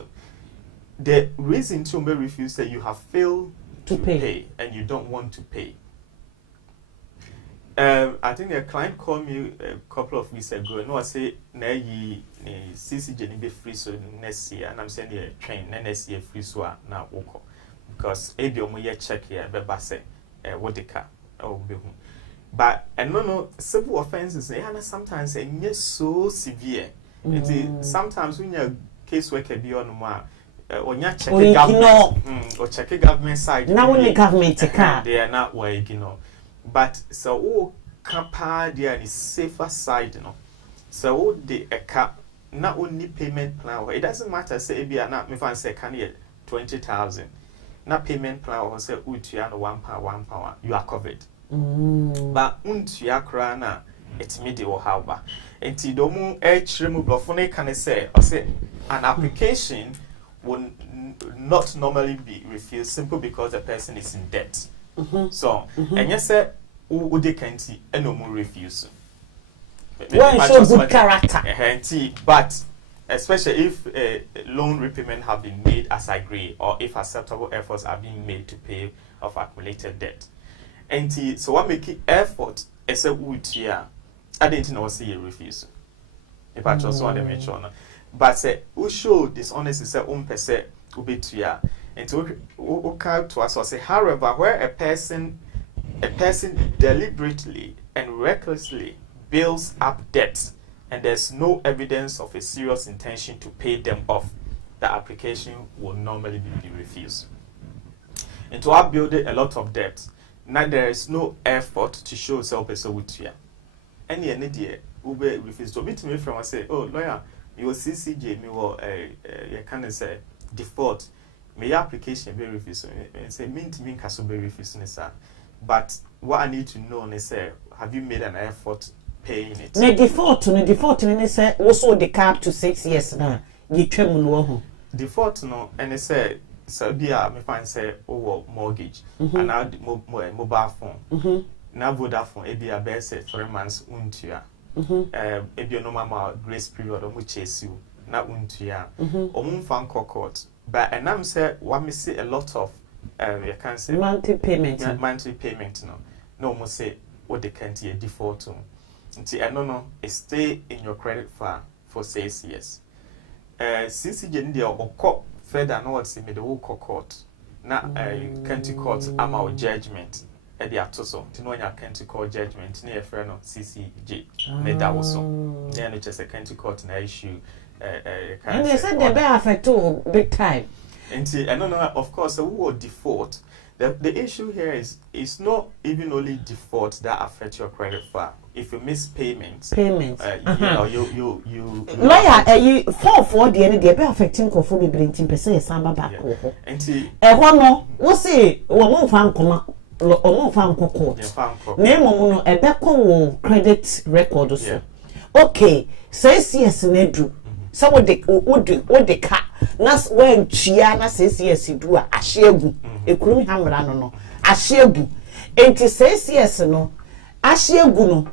the reason to refuse that you have failed to pay and you don't want to pay. I think a client called me a couple of weeks ago and I say na yi CCJ be free so next year and I'm saying the train next year free so na woko because ebi omo ye check here be ba say what the car but no civil offenses sometimes they so severe. Sometimes when your caseworker be on more or you check government or check government side now only government they are not working, you know. But so capa there is safer side, you know. So the cap not only payment plan, it doesn't matter say be not me fan say can you 20,000 not payment plan or say utiano £1 you are covered. But untia krana it's midi or however. And Tidomu H remove bluffone can say or say an application will not normally be refused simply because the person is in debt. So, and yes, sir, who they can't see and no more refuse. Well, show good character. But especially if loan repayment have been made as agreed, or if acceptable efforts are being made to pay off accumulated debt. And so what make it effort is a wood here. I didn't know say you refuse. If I just want to make sure. But say who show dishonesty say person will be to ya. And to come to us or say, however, where a person deliberately and recklessly builds up debts and there's no evidence of a serious intention to pay them off, the application will normally be refused. And to have built a lot of debt, now there is no effort to show self-person with you. Any idea will be refused. To meet me from I say, oh lawyer, you will CCJ me will you can say default. My application be refused. And say mean to me can be refused, sir. But what I need to know is say, have you made an effort paying it? Ne default ne say also the cap to 6 years now. You twem no ho. Default no and they say so be a me find say mortgage and now mobile phone. Now Vodafone e be a best 3 months untua. E be no normal grace period o mu chase you na untua. O mu fan court. But and I'm say what me see a lot of you can say monthly payment. Monthly payment no mo say what they can't hear default to. Until I no it stay in your credit file for 6 years. CCJ India or further no what's in the whole court. Na county court am our judgment at the atoso. To know your county court judgment near friend of CCJ. Ne that was so. Then it's just a county court na issue. And they said they bear affect too big time. And I don't know, of course, who will default. The issue here is not even only default that affects your credit file. If you miss payments, you know, you lawyer, you 4 the end they be affecting ko for be bringing person samba back ho. Enti ho no, wo say wo mo fa nkoma o mo fa nkoko. Na emo no e be ko wo credit record so. Okay, 6 years na du. So what the car nas when chia na 6 years do a ahyegu ekurumi hamra no ahyegu enti 6 years no ahyegu no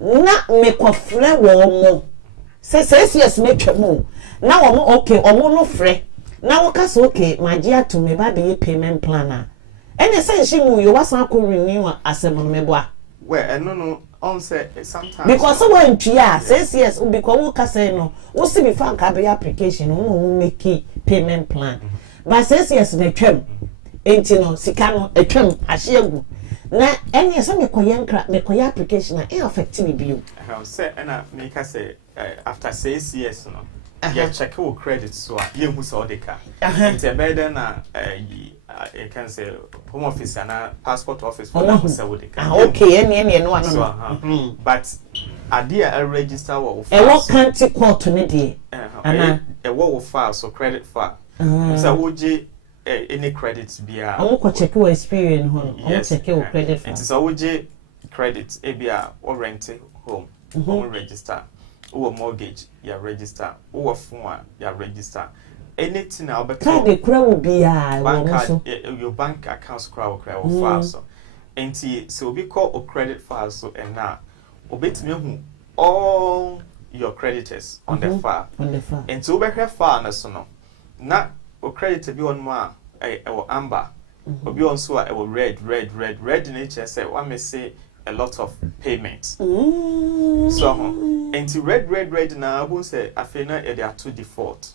na mekofre wo mo 6 years na twemo na wo mo okay omo no frɛ na wo ka so okay magie ato me ba be payment plan a ene say shimu yo wasan ko renew asem no meboa well no on say sometimes because so when tia 6 years because we can say no we see before ka be application we make payment plan but 6 years na twem enti no sika no atwem ahyegu na ene say me koye application na e affect me bio I say na make say after 6 years no you check your credit so you hu so dey ka enti better na you can say home office and passport office for that say we dey okay any no one but idea I register what what county court ne dey ana what file so credit file so woje any credits bia ko check your experience ho check your credit file so woje credit e bia or rent home home register or mortgage ya register or phone ya register anything now but the crowd will be your bank accounts crowd file so so we call a credit file so and now obetime hu all your creditors on the file and so we have file na so no na o credit be on more amber obi on so red nature say what me say a lot of payments so and red now who say afena e dey to default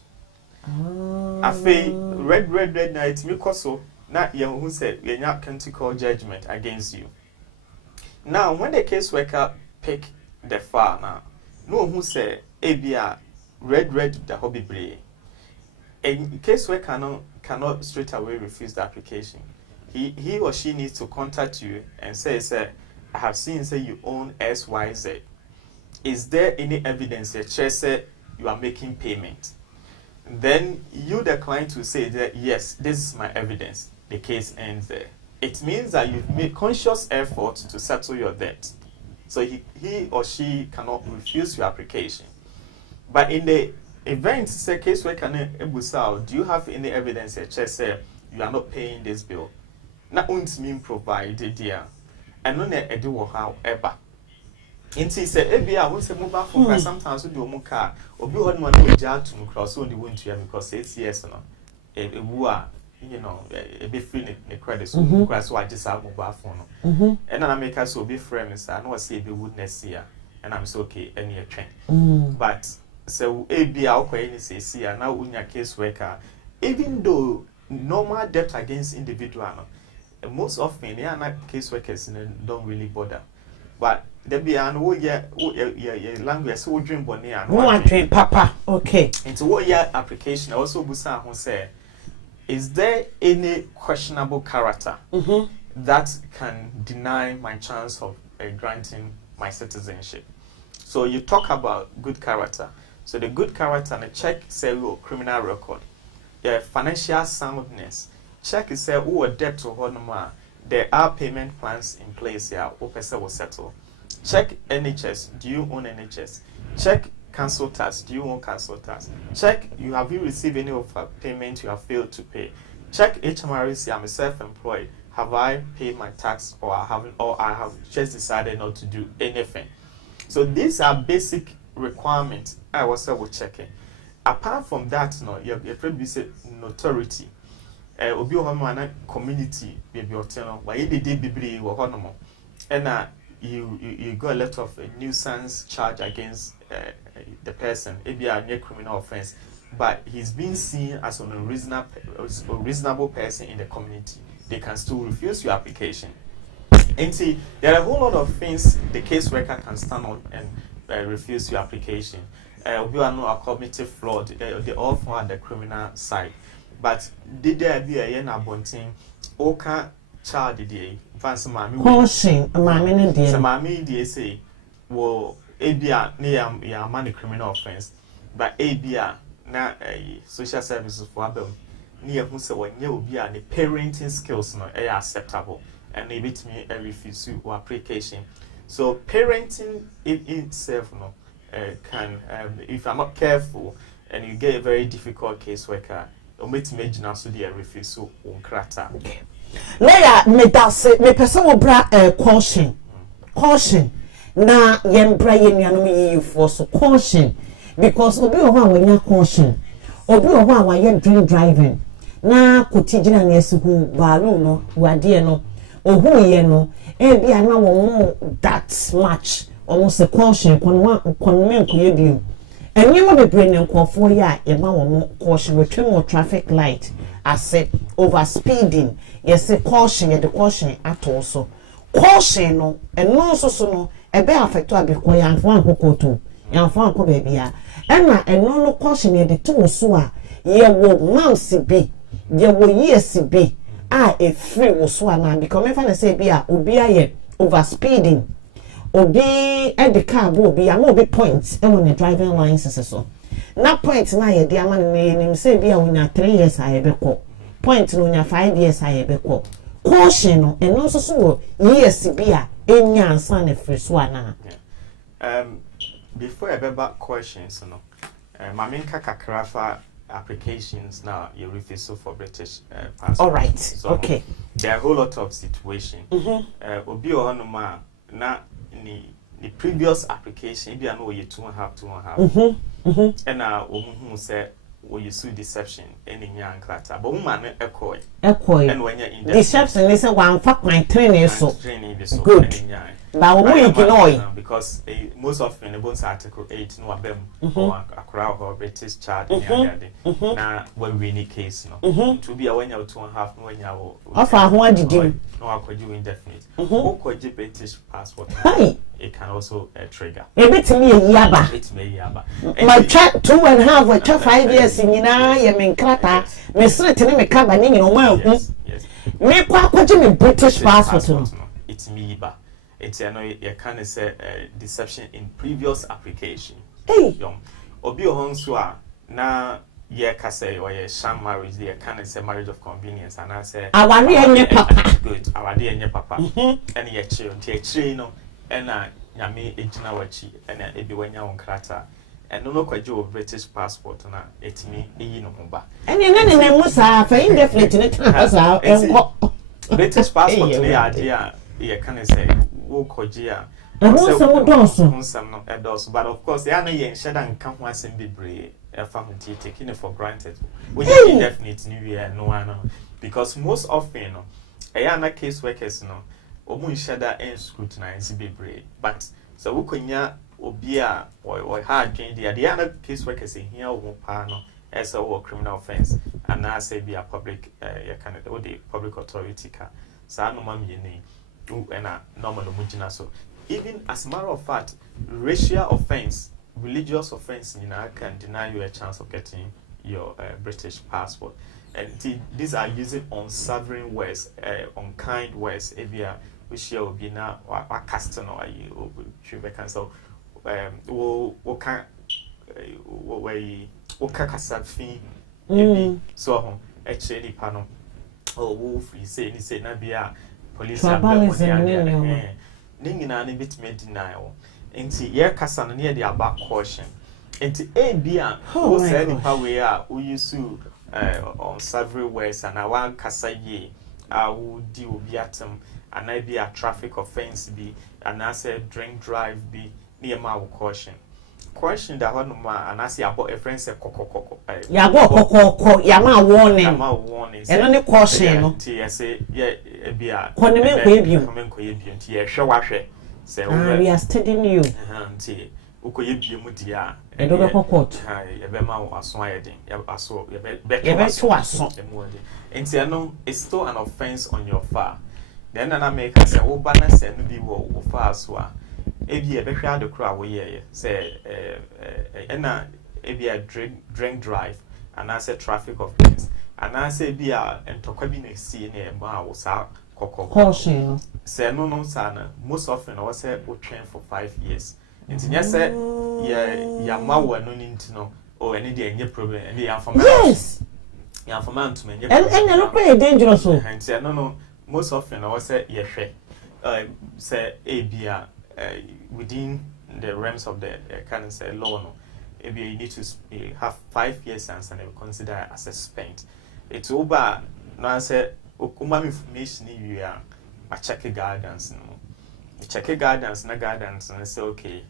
afei red na it me so na ye who say ye nya county court judgment against you now when the case worker pick the file now no who say ebia red the hobby play in case worker cannot straight away refuse the application he or she needs to contact you and say I have seen say you own XYZ. Is there any evidence that say you are making payment? Then you, the client, will say that yes, this is my evidence. The case ends there. It means that you've made conscious effort to settle your debt. So he or she cannot refuse your application. But in the event say case where can ebusa, do you have any evidence that say you are not paying this bill? Na untimi provide dear. And no ne edu however. Inti say ebia who say mobile phone sometimes we do car obi ho no na oja to cross on the won to because 6 years no ewu a you know e be free ne credit so because so I just have mobile phone no and na make us obi friends and no say e be would next year and I'm so okay any trend but so ebia okoye ni say here now unya case worker even though normal debt against individual no most often yeah na case workers don't really bother but there be an language so dream bonny and one dream papa okay into what your application also busa who say is there any questionable character that can deny my chance of granting my citizenship? So you talk about good character. So the good character and check say criminal record, financial soundness, check is say a debt to honor. There are payment plans in place here. Or person will settle. Check NHS. Do you own NHS? Check council tax. Do you own council tax? Check have you received any of a payment you have failed to pay? Check HMRC. I'm self-employed. Have I paid my tax or I have just decided not to do anything? So these are basic requirements I was checking. Apart from that, you probably say notoriety. Obi ohama community baby hotel why they did bibli wo honomo and you got a lot of nuisance charge against the person it be a near criminal offense but he's been seen as an reasonable person in the community. They can still refuse your application. And see, there are a whole lot of things the caseworker can stand on and refuse your application. We are not a cognitive fraud. They all fall on the criminal side. But did there be a yen abonting? Oka child the fancy mammy. Caution, mammy, dear. So, mammy, dear say, well, ABR near your money criminal offense, but ABR now a social services for them near who say when you be the parenting skills no acceptable and they beat me a refuse or application. So, parenting itself no can, if I'm not careful and you get a very difficult caseworker. Refuse so on crata. Leia me dase me person will bra caution na yembra yenuanom yi for so caution because obi o ho when you caution obi o ho when drink driving na kotijina na esihu balu no wade no ohu ye no e bia na wo that much almost a caution kon men ko ye bi Enyewa bebre ne nkofo ya ema wo caution between more traffic light as over speeding yes caution ye the caution ato so caution no eno so no ebe affect abiko ya anfo ankoko to ya anfo anko ba bia ena eno no caution ye the to so a ye wo months bi ye wo years bi e free wo so na because me fa na say bia obi aye over speeding obi at the car obi am obi points on the driving license so na point na ye de ama ne say bia unya 3 years ayebeko point no unya 5 years ayebeko caution no eno so years bia enya ansa na free so ana before I back questions no maminka kakrafa applications now you refuse for British passport. All right. So, okay. There are a whole lot of situations. Obi ohonoma na the previous application if you know you 2.5 and who say you sue deception any young clatter but woman echo and when you're in deception they say one fuck my training so good but we ignore because most often the bones article 8 no abem or a crowd or British child na when we need case no to be a when you're 2.5 when you're offer who did you no I could do indefinite who could British passport it can also trigger a bit me yaba my chat 2.5 or 5 years in ye men krata me straight ni me ka ba ni no ma hu me kwa kwaje me British passport no it's me ba it's you can say deception in previous application obi ohon so a na ye ka say or ye sham marriage they can say marriage of convenience and I say awari enye papa good awari enye papa and ye chire no and nyame ejina wachi and ebi wanya won krata and no kwaje British passport na etimi eyi no ho ba ene na mu sa fa indefinite ne tena sa enko British passport ne ade a ye kan say wo kwaje a nsem no edos but of course ya na ye nheda nka ho asem bebre efa ho tie taking it for granted we indefinite ni we no ana because most often no ya na case workers no omu nheda en scrutinize bebre but so we konya obi a or hard join the other case workers here wo pa no as a criminal offense and I say be a public candidate or the public authority ka sa no ma me ni na normal mujina so even as a matter of fact racial offense religious offense can deny you a chance of getting your British passport and these are using unsavory words unkind words ebia we share obi na wa cast no ayi we can so wo ka kasafin so ho actually pa no wo free say ni say na bia police ningina na bitime deny wo enti ye kasa no ne de aba caution enti bia wo say ni pa we a wo use on several ways and I kasa ye wo di obi atem and I be a traffic offense be and I say drink drive be near my caution that one ma and I see about a friend say kokokoko ya go kokoko ya ma warning and only caution no ti say yeah be a konime ko ebiem ti ye hwe wahwe say we are studying you ti ukoye biem dia e do be court ye be ma aso ayedin ye aso ye be to aso enti no it's still an offense on your far then na make say wo ba na say no bi wo far so a ebi e be hwa de kra wo ye say na ebi a drink drive and I say traffic offense and I say bi a entokwa bi na si na e ma wo sa caution say no sa na most often I say wo train for 5 years nti nya say ya ma wo no ni ntino o eni de enye problem eni ya format yes ya format to enye and no quite dangerous so nti no most often I say ye hwe say ebia within the realms of the kind of say law no maybe you need to have 5 years and they will consider as a spent it's over no say okuma information you are a check guidance no check guidance na guidance and say okay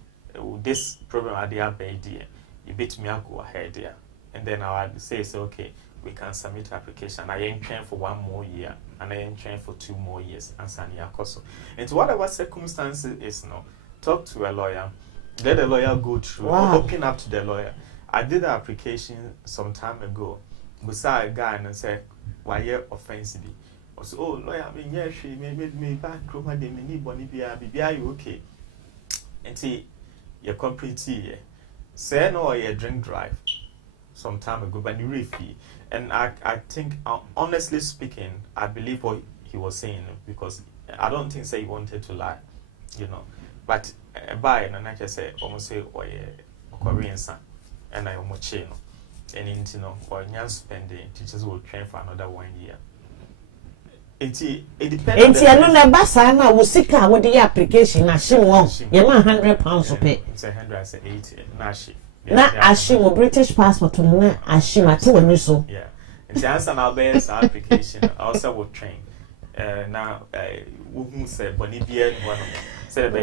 this problem idea by there you bet me go ahead there and then I would say okay we can submit application I am train for 1 more year and I am train for 2 more years and sanya koso and whatever circumstances is no talk to a lawyer let the lawyer go through open up to the lawyer I did the application some time ago busa a guy and said why you offensive so oh lawyer me yeah she me back chroma de me ni boni bia you okay and see your complete say no or your drink drive some time ago but you refee and I think honestly speaking I believe what he was saying because I don't think say he wanted to lie you know but by and I just say almost say or Korean son and I almost chain and into no or nyan spending teachers will train for another 1 year it depends no na basa na wo sika wo the application na shim won ye ma £100 pay it's 100 say 80 na shi na ashim British passport no na ashim ate wani so yeah and the answer now bears application also will train now who said bonibia one say be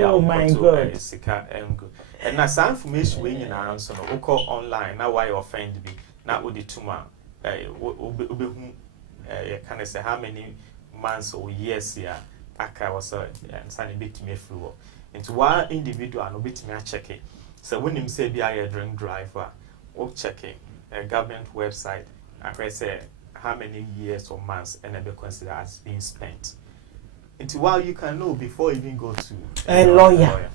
God sika engo and na some information we nyina answer no call online na why offend be na wo the tuma obehu can say how many months or years here aka was and sani bit me free into one individual no bit me check it so when him say be a drink driver or checking a government website I say how many years or months and be considered as being spent into while you can know before you even go to a lawyer.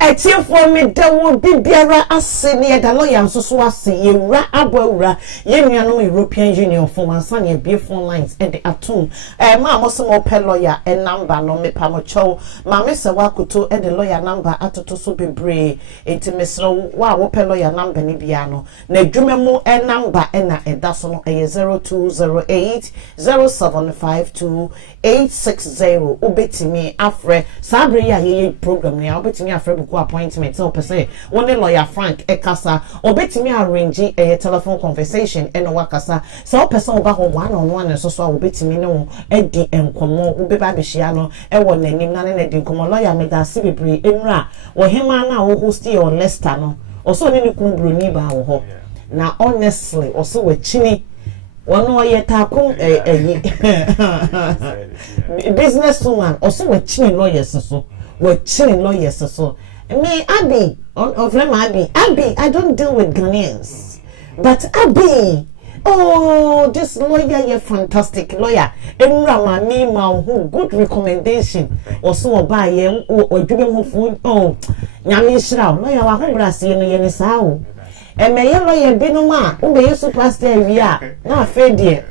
Eti for me da wo bibiara ase ne da lawyer nso so ase yewura abawura ye nuanom European Union for ansan ye be phone lines and the atom ma amoso mo pe lawyer number no me pa mo chow ma me se wakoto the lawyer number atoto so bebre enti mesro wa wo pe lawyer number ni bia no na adwuma mu number na eda so no 0208 0752 860 obetimi afre sabre ya ye program ni obetimi obetimi afre buku appointment so pese woni lawyer Frank ekasa obetimi arrange a telephone conversation eno wakasa so pese oba ho one on one so obetimi ne wo edi enkomo ubeba behia no e wo nanim na ne di enkomo lawyer me da se bebre enra wo hema na wo host your Leicester no oso ne kunu broni ba wo ho na honestly oso we chini one way takum businesswoman also we're chinning lawyers so we're chinning lawyers so me Abby of them Abby I don't deal with Ghanaians but Abby oh this lawyer you're fantastic lawyer Emra me ma who good recommendation also buy ye or give him food oh nyame shira lawyer wa ho brase no ye ni sao e me ye lawyer binuma wo be superstar wi a na afa die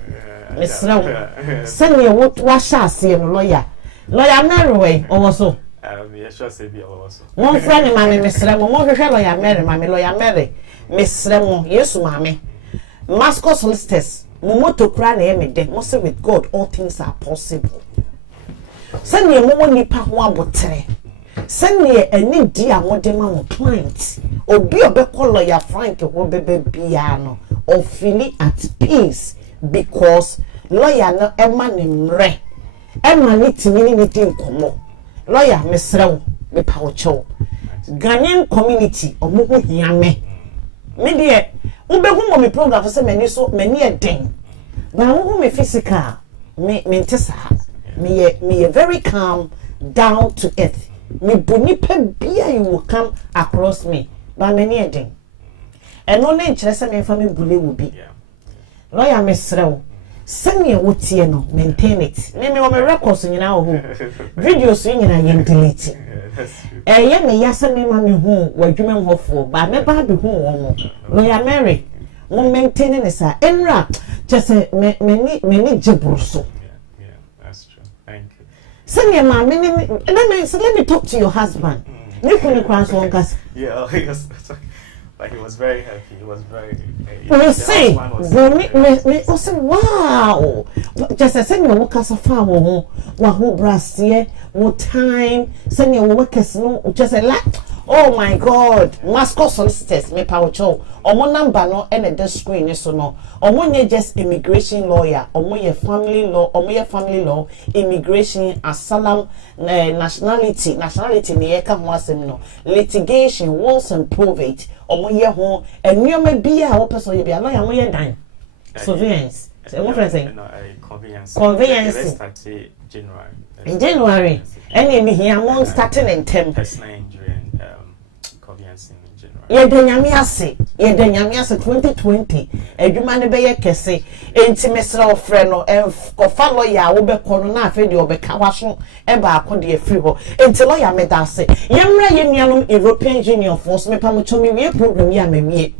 mesra send you what sha ase no lawyer Mary way or so yeah sure say be also one friend ma me mesra mo hwehwe lawyer Mary ma me lawyer Mary mesra mo yesu ma me Masco solicitors mo moto kra na e me de mo say with God all things are possible send you mo nipa ho abotre send you any dia modema mo client obi obekọ lawyer Frank wo bebe bia no or feeling at peace because lawyer no ema ne mre ema ne timini ne tin komo lawyer mesrew me pawocho Ghanaian community omo ho hiame me de ubehu mo me program for say many so many e den ba wo me physical me ntesa me very calm down to earth me bonipa bia you will come across me ba many e den eno ne nkyere se me fa me bule wo bi lawyer mesrew send me what you know maintain it me o me records nyina ho videos nyina ye delete ye me yasa me ma me hu wadwuma nhofo ba me ba be hu won lawyer Mary mo maintain it sa enra just me ni jibruso yeah that's true thank you send me ma me let me talk to your husband me kunu kwan so ngas yeah he was very happy. He was very. We say, me also wow. Just as send you work as a farm, who brass here, what time, send your workers no, just a lot. Oh my God, Masco solicitors, me power show. Omo number no, and the screen is so no. Omo just immigration lawyer, omo ye family law, immigration, asylum, nationality, ne eka ho asem no. Litigation, wills and probate. Omo ye ho enwoma bia a wo person ye bia lawyer mo ye dan surveillance so what friend saying conveyance in January any me here among starting in term personal injury and conveyance in January ye de nyame ase 2020 adwuma ne be ye kese enti mesra ofre no kofa lawyer wo be kono na afa de obeka waso e ba akode afri ho enti lawyer me da ase yemra ye nuanom European Union force me pa mo chomi we program ya mawie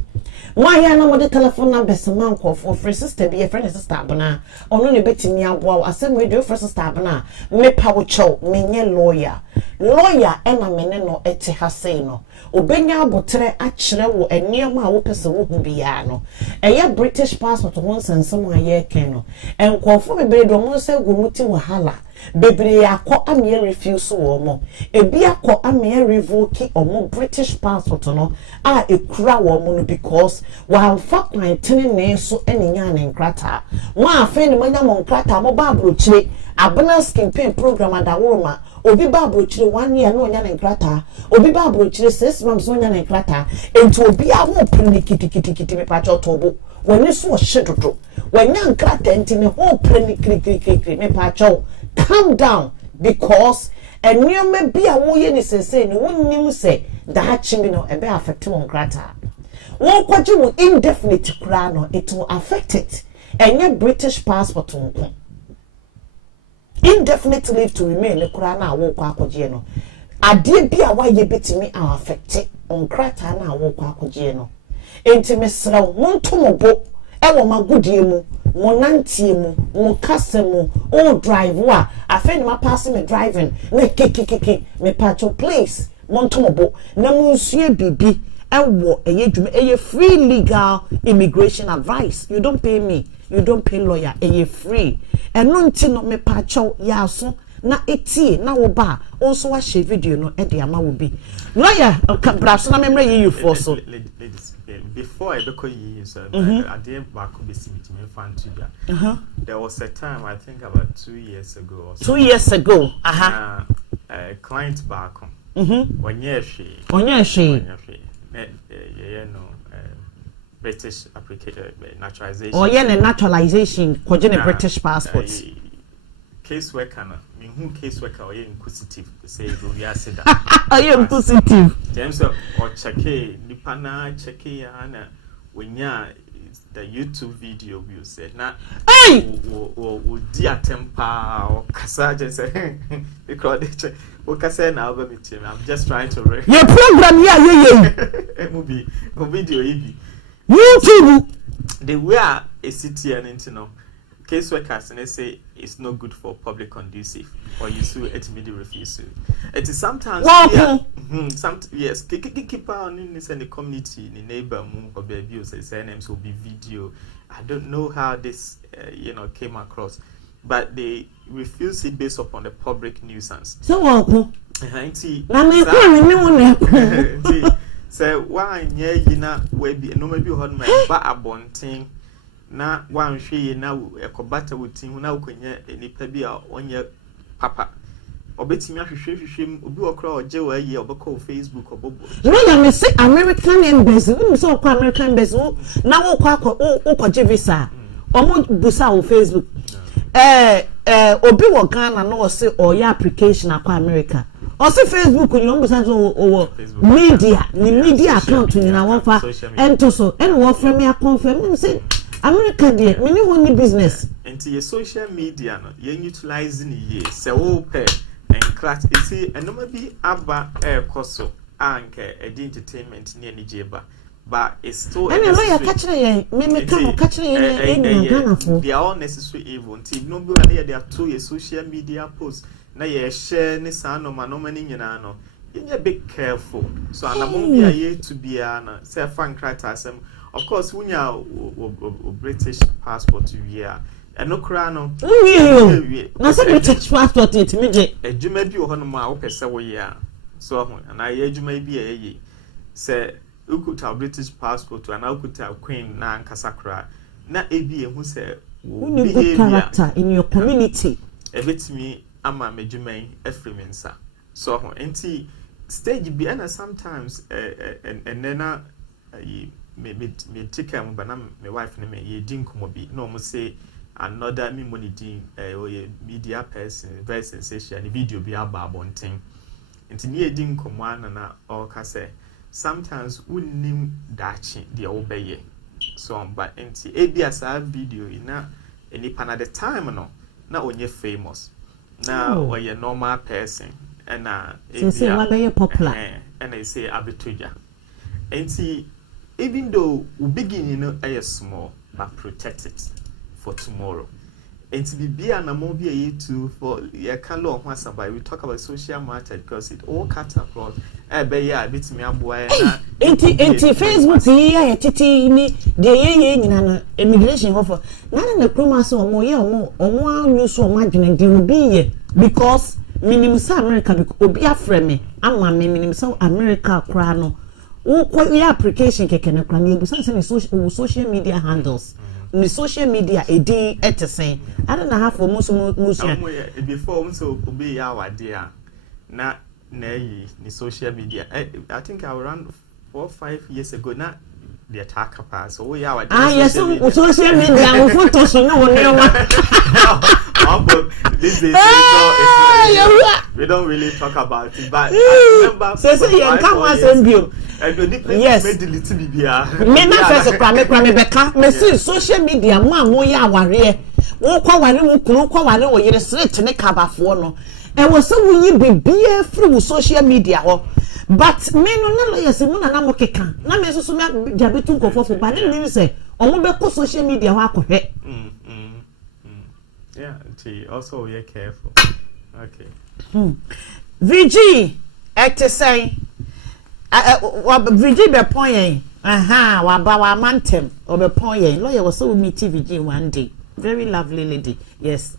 why ya na mo de telephone number man call for free sister be friend sister abana ono ne betimi aboa asem we do free sister abana me pa wo chow me nye lawyer e na me ne no ete ha sei no obenya abotre a kire wo enioma a wo pese wo hu bia no eye British passport won sensem aye ken no enkofo bebre do mo se gumuti wahala bebre akọ ame refuse wo mo ebi akọ ame revoke omo British passport no a ekura wo mo no because wa fa kwantene ne so eninya ne nkrata wa afa ni manya mo nkrata mo ba brochire abana campaign program adawoma obi ba brochire 1 year no nya ne nkrata obi ba brochire 6 months no nya ne nkrata enti obi a ho preni kitikiti me pa chotobo woni so hyedodo wanya nkrata enti ne ho preni kiri me pa cho calm down because enyoma bia wo ye ni sese ni wonnim se da chimi no ebe affect won krata won kwaji won indefinite kra no it will affect it enye British passport won indefinite leave to remain ne kra na wo kwa akwaje no ade bia wa ye betimi affect on krata na wo kwa akwaje no enti mesra won tomobo ewo magudie mu mo nantie mu mo kase mu o drive wa afeni ma pass me driving me kekekeke me pacho please mo ntomobo na mo nsue bibi ewo eye dwuma eye free legal immigration advice you don't pay me you don't pay lawyer eye free eno nti no me pacho ya so na eti na wo ba also wa share video no e de ama wo bi lawyer braso na memre you for so before I became user, I did back up there was a time, I think about 2 years ago or so. 2 years ago, a client back home. When you're she, British application naturalization. Oh, yeah, naturalization, British passports. Caseworker, who caseworker or inquisitive, say, we are said I am positive. James or Chake, Nipana, Chake, Anna, when ya the YouTube video you said, now, hey, would dear temper or Casaja say, because what album it I'm just trying to read your program, yeah, movie, video, YouTube, they were a city and internal. Caseworkers and they say it's not good for public conducive or you sue ultimately refuse to. It is sometimes yes, keep on in this and the community, the neighbor or baby or say names will be video. I don't know how this came across, but they refuse it based upon the public nuisance. So so why you know we be no maybe hold my ba abonting. Na one she na ekobata wutin na ukonye enipa bi a onye papa obetimi ahwehwehwem obi okra oje wa yi obekọ Facebook obobo no ya me say American embassy we say okọ American embassy na wo kwa visa omo busa wo Facebook obi wo Ghana na o say oya application akọ America o say Facebook ni omo busa so media ni media account ni na won fa ento so en wo frame me confirm say America dear, many one business. And your social media, you're utilizing ye, say, oh, pay and class. You see, and no maybe Abba air coso, anchor, a entertainment near Nijeba. But it's still. And I catching they are all necessary evil. Until nobody there are 2 social media posts. Now you share Nisano, Manomani, Yanano. You be careful. So, I'm going to be a say, fan criticism. Of course, when you have a British passport, you are no crown. That's a British passport. It's me. You may be on my office. So, and you may be a say, you could have British passport to an Alcuta Queen Nan Casacra. Not a be who say, good character in your community. A bit me, I'm a Mejumain, Ephraim, so, and see, stage be and sometimes, and then me take care of my wife and me didn't come be no more say another me money ding or media person very sensational video be about one thing and near didn't come one and all say sometimes we name that the obey so but and ABS video in any pan at the time no now when you're famous now or you're normal person and popular and they say abituja and see even though we begin small but protect it for tomorrow and to be an amobia too for your color we talk about social matter because it all cuts across bit me Facebook here titi ni de immigration offer na na kroma so omo news o madwene de obi because minimum America obi afre me ama me minimum America kra no your application kekene kra na ebusa say social media handles the social media edi etesen I don't know how for most before so obi ya wade a na yi ni social media I think around 4 or 5 years ago na the attack pass so we ya wade yes social media we photo so no this is we don't really talk about it but I remember so you come once and view yes me delete bibia me na first kwame beka me see social media mo ya aware wo kwa ware wo kunu kwa ware wo yire street ne kabafo no e wo se wo yi bibia free social media ho but me no na yes mo na mo keka na me so me jabetu nkofo ba ne ni se omo be ko social media ho akohwe yeah also we are careful okay VG ete say VG be point wa ba wa mantem o be point lawyer was so meet VG one day very lovely lady yes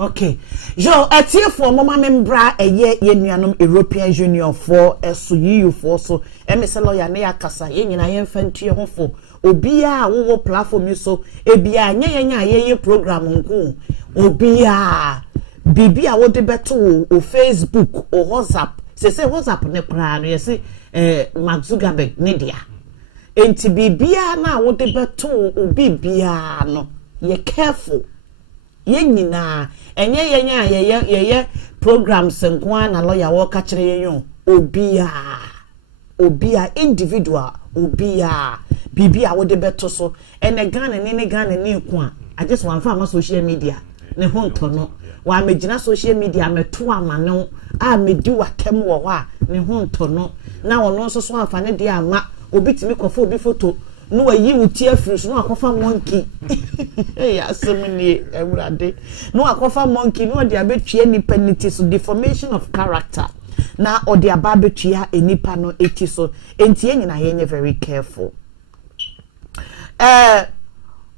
Okay. Jo atie for mama membra eye yenuanom European Union for eso EU for so emese lawyer na yakasa ye nyina ye mfantue ho fo obia wo platform so ebia nya ye program nko obia bibia wo de beto o Facebook o WhatsApp se WhatsApp ne kra no ye se Mark Zuckerberg ne dia enti bibia na wo de beto o bibia no ye careful ye nyina enye ye programs nko na lawyer wo ka kire ye obia individual obia bibia wo de beto so ene Ghana ne nko a I just want for social media ne ho ntono wa megina social media meto amano a medi wakem wo ho a ne ho ntono na wono nso so afa ne dia ama obitimi kofo obi photo no wayi wuti afiri so no akofa monkey eh asemni ewrade no akofa monkey no de abetue nipa niti so deformation of character na ode ababetua enipa no eti so enti nyina ye very careful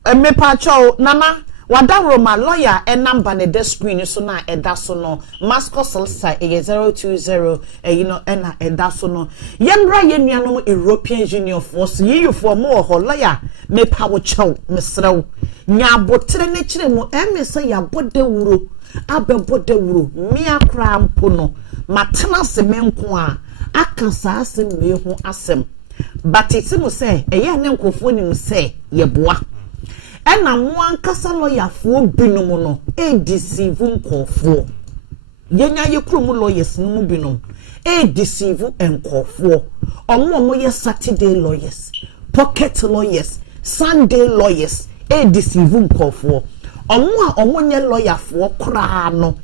mepa chow nana wada Roma lawyer number ne the screen so na eda so no Masco Solsa 020 ena eda so no yemra yenuanom European Union force you for more lawyer mepa wo chow mesrew nya botre ne kire mu emese ya bode wuro abebode wuro mi akra mpo no matena se menko a akasa asem me ho asem but it mu say eye ne nkofo ni mu say yeboa ena mo ankasa lawyerfo binom no deceive nkofo yenya ye krom lawyers no mu binom deceive nkofo omo ye Saturday lawyers pocket lawyers Sunday lawyers deceive nkofo omo nye lawyerfo kra no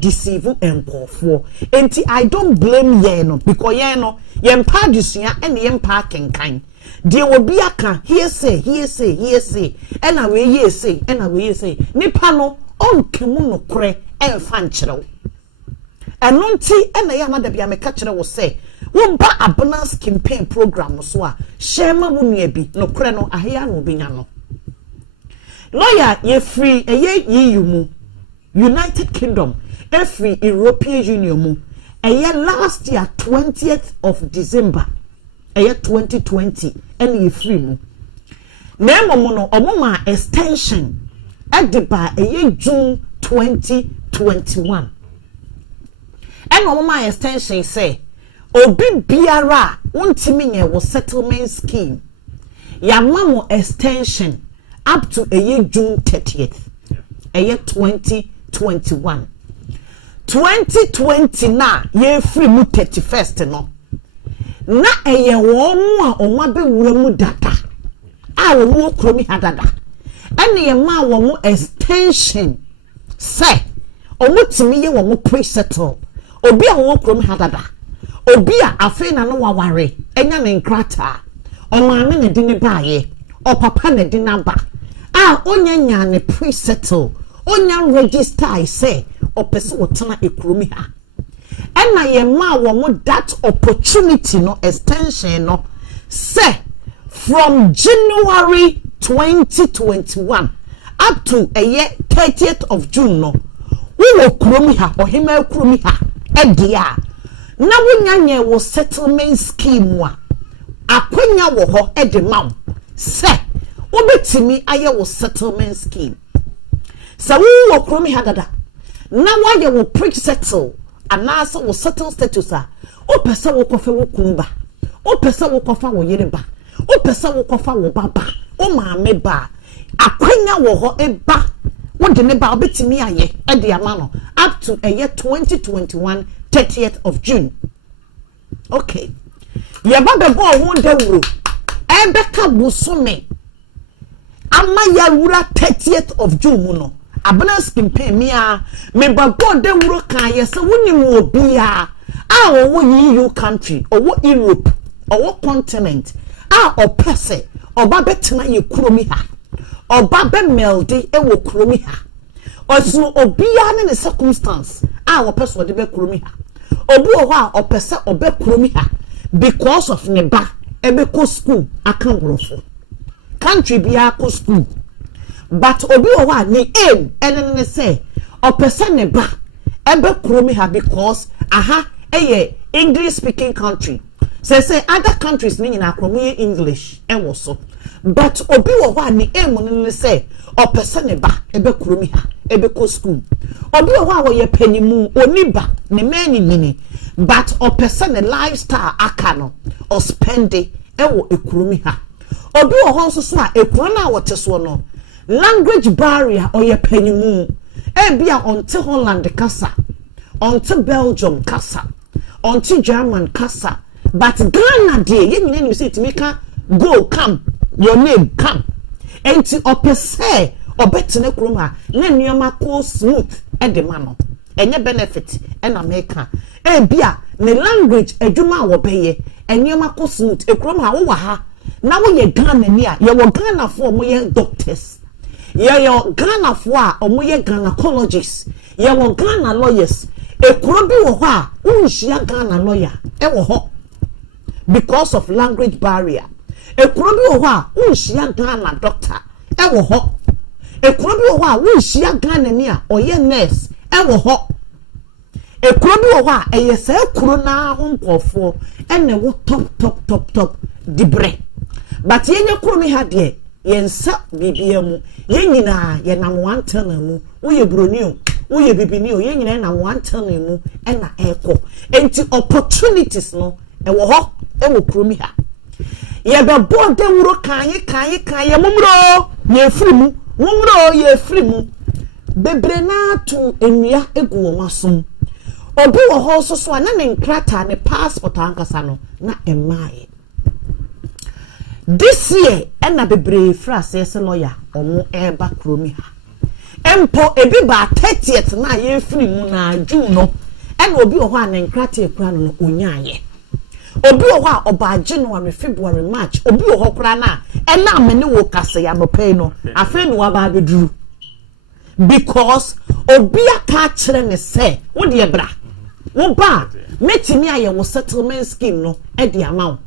deceive nkofo enti I don't blame ye no because ye no ye mpa disua ene ye mpa kenkan de obi aka here say ena we ye say nipa no onkemu no kore emfa nkyerɛw eno nti ena ya na bia meka kyerɛ wo say wo ba abundance campaign program so a shema wo nua bi no kore no ahia no obinya no lawyer ye free eye EU mu United Kingdom every European Union mu eye last year 20th of December eye 2020 and ye free mu nemo no omoma extension at the ba eye June 2021 and omoma extension say obi biara wontimi nye wo settlement scheme ya mamo extension up to eye June 30th eye 2021 2020 na ye free mu 31st no na eye wo mu a onwa be wura mu data a wo kromi hadada ene ye ma wo mu extension say omutimi ye wo mu pre-settle obi a wo kromi hadada obi a afi na no waware enya ne nkrata omame ne dine baaye o papa ne dine ba a onya nya ne pre-settle onya register I say o pese wotana ekromi ha ena ye ma wo mo that opportunity no extension no say from January 2021 up to a year 30th of June no we wo kromi ha ohima kromi ha edia na wonya nye wo settlement scheme wa akonya wo ho edema say obetimi aye wo settlement scheme sa wo kromi ha dada na wa ye wo pre-settle anasa wo settle status a o pese wo kofa wo kunba o pese wo kofa wo yereba o pese wo kofa wo baba o maame ba akwanya wo ho eba wo de ne ba obetimi aye e de ama no up to a year 2021 30th of June okay ye ba be go ho dawuro e be ka busome ama ya wura 30th of June no abundance campaign me bago de wuro kan yesa woni wo bia a wo EU country or Europe or continent a opese oba betena ye kromi ha oba be melde e wo kromi ha osu obia ne circumstance a wo pese de be kromi ha obu ho a opese obe kromi ha because of ne ba e be ko school akan worofo country bia ko school but obi o wa ni aim ene say person ne ba ebe kuromi ha because aha eye English speaking country say other countries ni nyina kromo English ewo so but obi wo ho ani emu ne say o person ne ba ebe kuromi ha ebe ko school obi wo ho a wo ye panimu oni ba ne mani mini but o person ne lifestyle aka no o spend ewo ekuromi ha obi wo ho so a ekuro na wo te so no language barrier o ye panimu bia onte Holland kasa onte Belgium kasa onte German kasa but Ghana dey ye nyina you say to make go come your name come enti opese obetene kroma na nneoma ko smooth e de ma no enye benefit e na make bia ne language adwuma wo beye nneoma ko smooth e kroma wo wa ha na wo ye Ghana ni a ye wo Ghana for mo ye doctors ye yo Ghana for a omo ye gynecologists ye wo Ghana lawyers ekuro bi wo ho a unhia Ghana lawyer e wo ho because of language barrier ekuro bi wo ho a unhia Ghana doctor e wo ho ekuro bi wo ho a unhia Ghana ni a oye nurse e wo ho ekuro bi wo ho a eye se ekuro na ho nkofo ene wo top dibre but yenye kuro mi ha de yensa bibia mu yenyina ye nam wantana mu wo ye broni o wo ye bibini o yenyina na wantana mu ena eko enti opportunities no e wo ho e wo kuro mi ha ye be bo de wuro kan ye mumro ye frimu bebre na tu enua egu wo masom obi wo ho so na ne nkrata ne passport ankasa no na emaye this year ena bebre frase se lawyer omo eba kromi ha empo ebi ba 30th na ye free mu na June no ena obi wo ho a ne nkrata ekura no onyaye obi wo ho a oba January February March obi wo ho kura na ena amene wo kase ya no pay no afa no wa ba beduru because obi aka kire ne se wo de bra wo ba metimi aye wo settlement scheme no e de amount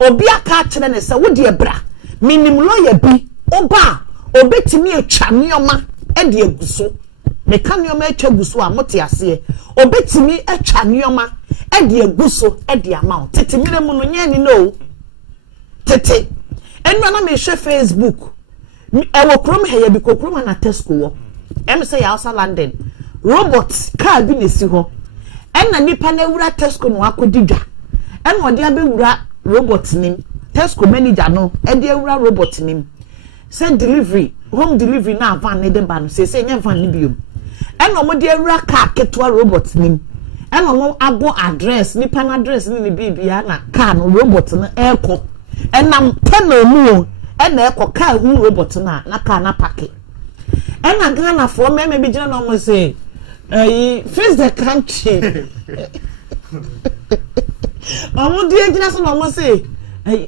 obi aka kire ne se wo de bra minimum lawyer bi oba obetimi atwa nioma e de aguso me ka nioma atwa aguso a mote ase obetimi atwa nioma e de aguso e de amount tete mire mu no nya ni no tete enu na me hwe Facebook e wo krom he ya bi kokrom na Tesco wo em say ya outside London robot car bi na si ho enna nipa na wura Tesco no akodidwa enna ode abewura robot nim Tesco manager no e de wura robot nim send delivery home delivery na van ne de ba no say nya van ni biom enna mo de wura car ketwa robot nim enna mo abo address nipa na address ni bibia na car no robot no eko enna tena mu enna eko car hu robot na car na pack ena Ghana for me bi gina no mo say face the country omo die gina so no mo say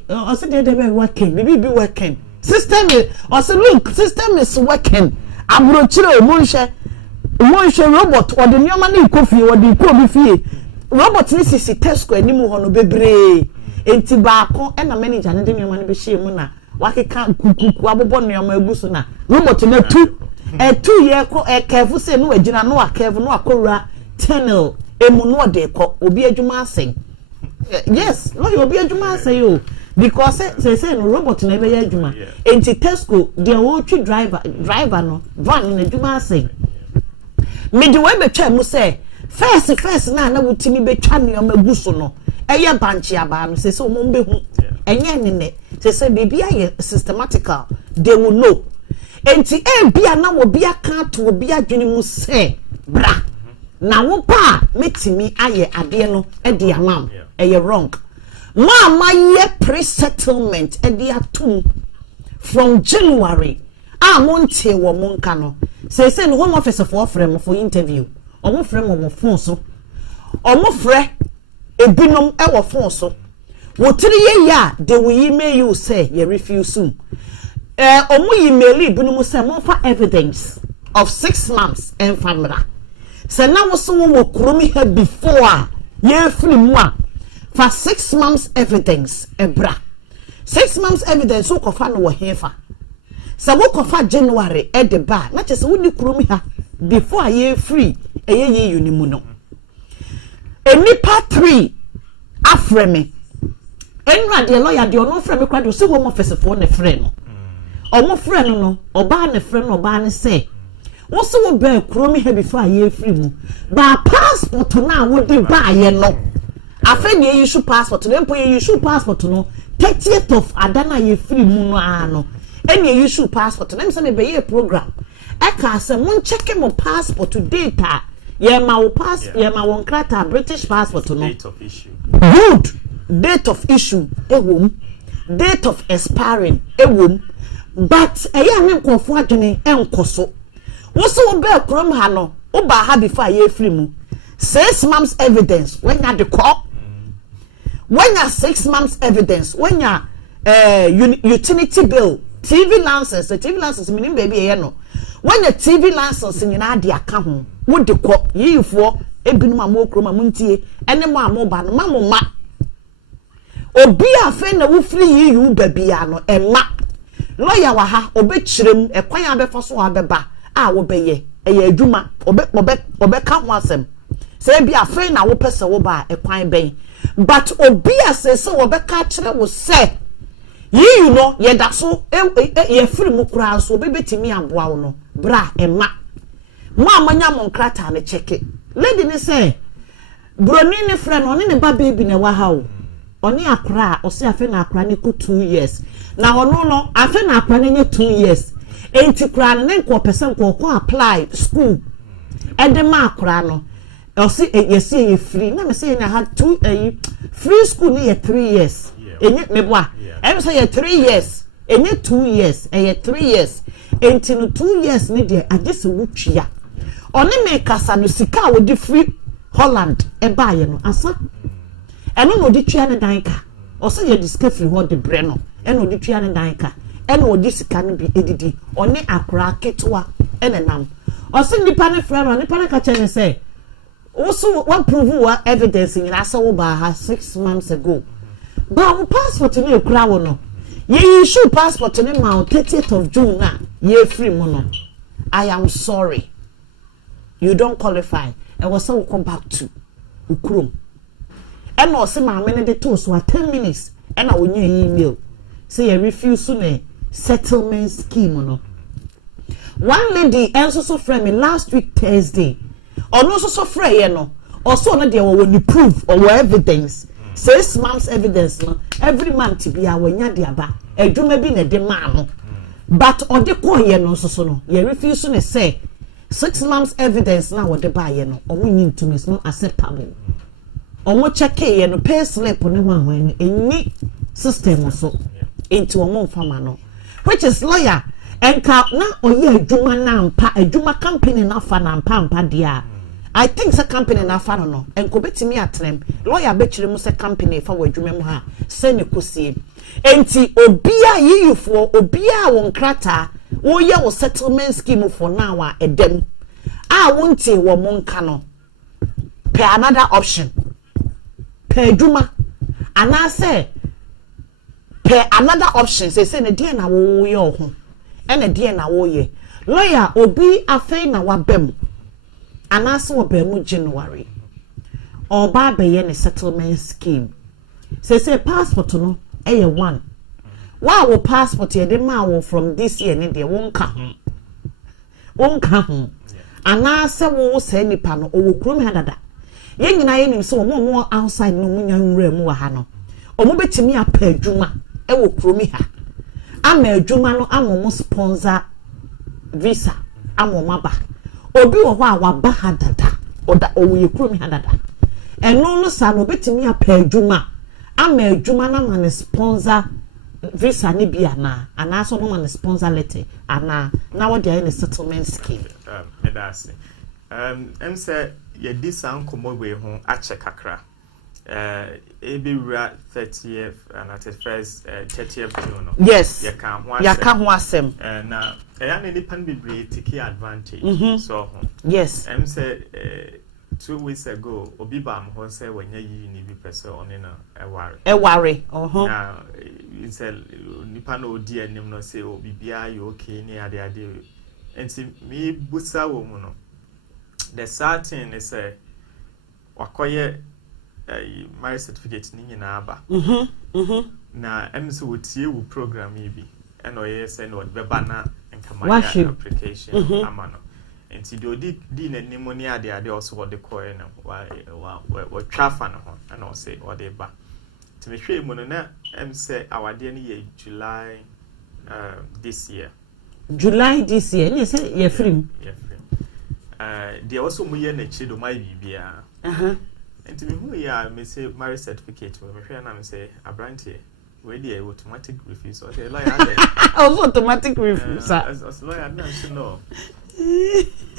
o say dey be working be working system o say look system is working abro chire mo nhwe robot o de nyoma na ikofi o de iko bi fie robot ni sisi Tesco animu ho no bebre enti baako ena manager ne de nyoma na be hye mu na wakeka kukuku abobo nyoma eguso na robot na tu 2 year ko careful say no agina no careful no akora tunnel emu no de ko obi adwuma asen yes no obi adwuma asen o because say no robot na be adwuma enti Tesco de wo twi driver no van na adwuma asen me de we betwa mu say first na wutimi betwa no maguso no eye banchi aba no say o mo mbe hu enye nene say baby aye systematical they will know enti bia na wo bia kan to obi adwene mu se bra na wo pa metimi aye ade no e de amam eye wrong ma ye pre-settlement e de atum from January monte wo monka no say no home office for frame for interview omo frame mo phone so omo frɛ ebinom e wo phone so wo 3 year ya they will email you say you refuse soon omo email binom say mo fa evidence of 6 months and family say na wo so wo kromi ha before ye free mu a for 6 months evidence ebra 6 months evidence wo kofa no wo hefa say wo kofa January e de ba na chese wo ni kromi ha before ye free ye unimu no enipa 3 afreme enra de lawyer de ono frame kwa de so home office for ne frɛ no omo frɛ no oba ne frɛ no oba ne say wo so wo ba kromi ha before ye free mu ba passport na wo de ba ye no afa ne issue passport no empo ye issue passport no 30th of adana ye free mu no ano eni issue passport na me say me be ye program e ka say mun check mo passport data ye ma wo passport ye ma won krata British passport no date of issue good date of issue ewom date of expiring ewom but eya ne nkofo adwene enkoso wo so wo be krom ha no wo ba ha before ye free mu 6 months evidence when ya de call when ya 6 months evidence when ya utility bill TV license meaning baby e no when ya TV license nyina de aka ho wo de call yifo ebinum amokrom amuntie ene mo amoba no mamoma obi afa na wo free yiyu babia no emma lawyer wa ha obekirem ekwan abefa so abeba a wo beye eye adwuma obeka ho asem say bia afa na wo pese wo ba ekwan ben but obi asese wo beka kire wo say yiyu no ye da so ye free mu kura so obebetimi aboa wo no bra emma mo amanya mo nkrata ne cheke lady ni say broni ne frɛ no ne ba baby na wa ha o oni akra o se afa na akra ne ko 2 years na ono no afa na akra ne 2 years enti kra ne nko person ko apply school edema akra no o se yesi ye free na me say na had 2 free school ni 3 years enye meboa em say 3 years enye 2 years 3 years enti no 2 years ni de agese wutwia oni me kasa no sika wo di free Holland e ba ye no asa eno no di twia ne danka o se ye diska free ho de bre no eno di twia ne danka eno di sika no bi edidi oni akra ketwa enenam o se nipa ne frɛ no nipa ne ka kyene say also one prove what evidence in asa wo ba ha 6 months ago ba wo passport ne ekura wo no ye issue passport ne ma 30th of June na ye free mo no I am sorry you don't qualify I was so come back to ukrum and no say ma me de to so 10 minutes and I will new email say I refuse to settlement scheme no one lady also friend me last week Thursday or no so friend ye no also no there when you prove or evidence 6 months evidence no every month be our nya de aba adwuma bi na de ma no but or de ko ye no so no ye refuse to say 6 months evidence na what the buy no or we need to miss not acceptable or check ye no pay slip on one any system so into a mon farmer no which is lawyer and ka na oye adwuma na mpa adwuma company na fa na mpa dia I think the company na fa no and ko betimi atrem lawyer betchire mu se company fa wadwuma mu ha se ne kosie enti obia yiyufo obia won krata wo ye wo settlement scheme for now a edem a wonte wo monka no pe another option pe adwuma ana say pe another option say ne dia na wo ye ho ene dia na wo ye lawyer obi afei na wabem ana so obem January oba be ye ne settlement scheme say passport no eye one wow passport ye de ma wo from this year ne de wonka ho ana se wo say nipa no o krom ha dada ye nyina ye nim so mo outside no munya nwura mu wa ha no o mo betimi apa adwuma e wo kromi ha ama adwuma no amomo sponsor visa amoma ba obi wo ho a waba ha dada oda o ye kromi ha dada eno no sa no betimi apa adwuma ama adwuma na man sponsor visa ni bia na ana so no man sponsor letter ana na what dey in settlement scheme medase em say ye disan komo we ho ache kakra ebi ra 30th and at first 30th June no yes ye kan ho asem na ya ne nipan bebre take advantage so yes em say 2 weeks ago obi ba am ho say wanya yi ni bi pese one na eware na say nipa no odi anim no say obi bia you okay ni ade enti me busa wo mu no the certain is a wakoye marriage certificate ni nyina aba na emso wotie wo program yi bi and oyes and what beba na nkamaya application amano enti de odi di na nimoni ade also what the coin no wa trafa no ho and o say what dey ba to me hwe mu no na em say awade no ye July this year ni say ye free they also mu ye na chido mai bibia enti me hu ya me say marriage certificate we hwe na me say abrantie we dey automatic refuse or say lawyer also automatic refuse as lawyer na no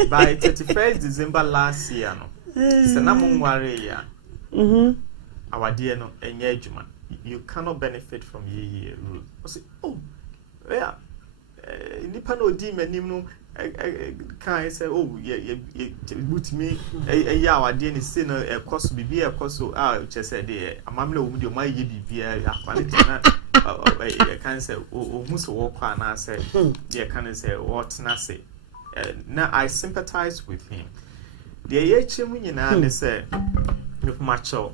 by 31st December last year no se na mo nware ya awade no enye adwuma you cannot benefit from ye rule I say oh yeah nipa no di manim no can say oh ye boot me ya awade ni say no ekoso bibia ekoso che say de amamle wo mu de o ma ye bibia akwale na can say o mu so wo kwa na say ye can say what na say now I sympathize with him the yechemu nyina ne say with macho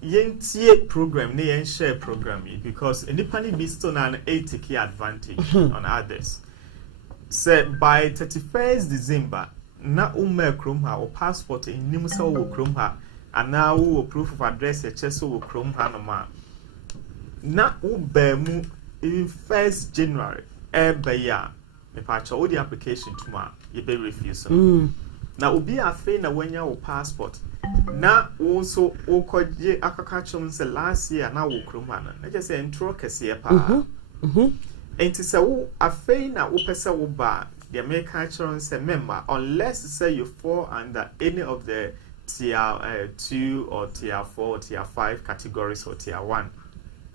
yentie program ne yen share program because enipa ni be still na take advantage on others say by 31st December na umma krom ha o passport enim say wo krom ha ana wo proof of address e che so wo krom ha no ma na wo ba mu in 1st January ya me pacha wo the application to ma you be refuse na obi afi na wanya wo passport na wo so wo koje akakachum se last year na wo krom ha na just say intro kese pa enti se wo afi na wo pese wo ba the American children say member unless say you fall under any of the tier 2 or tier 4 or tier 5 categories or tier 1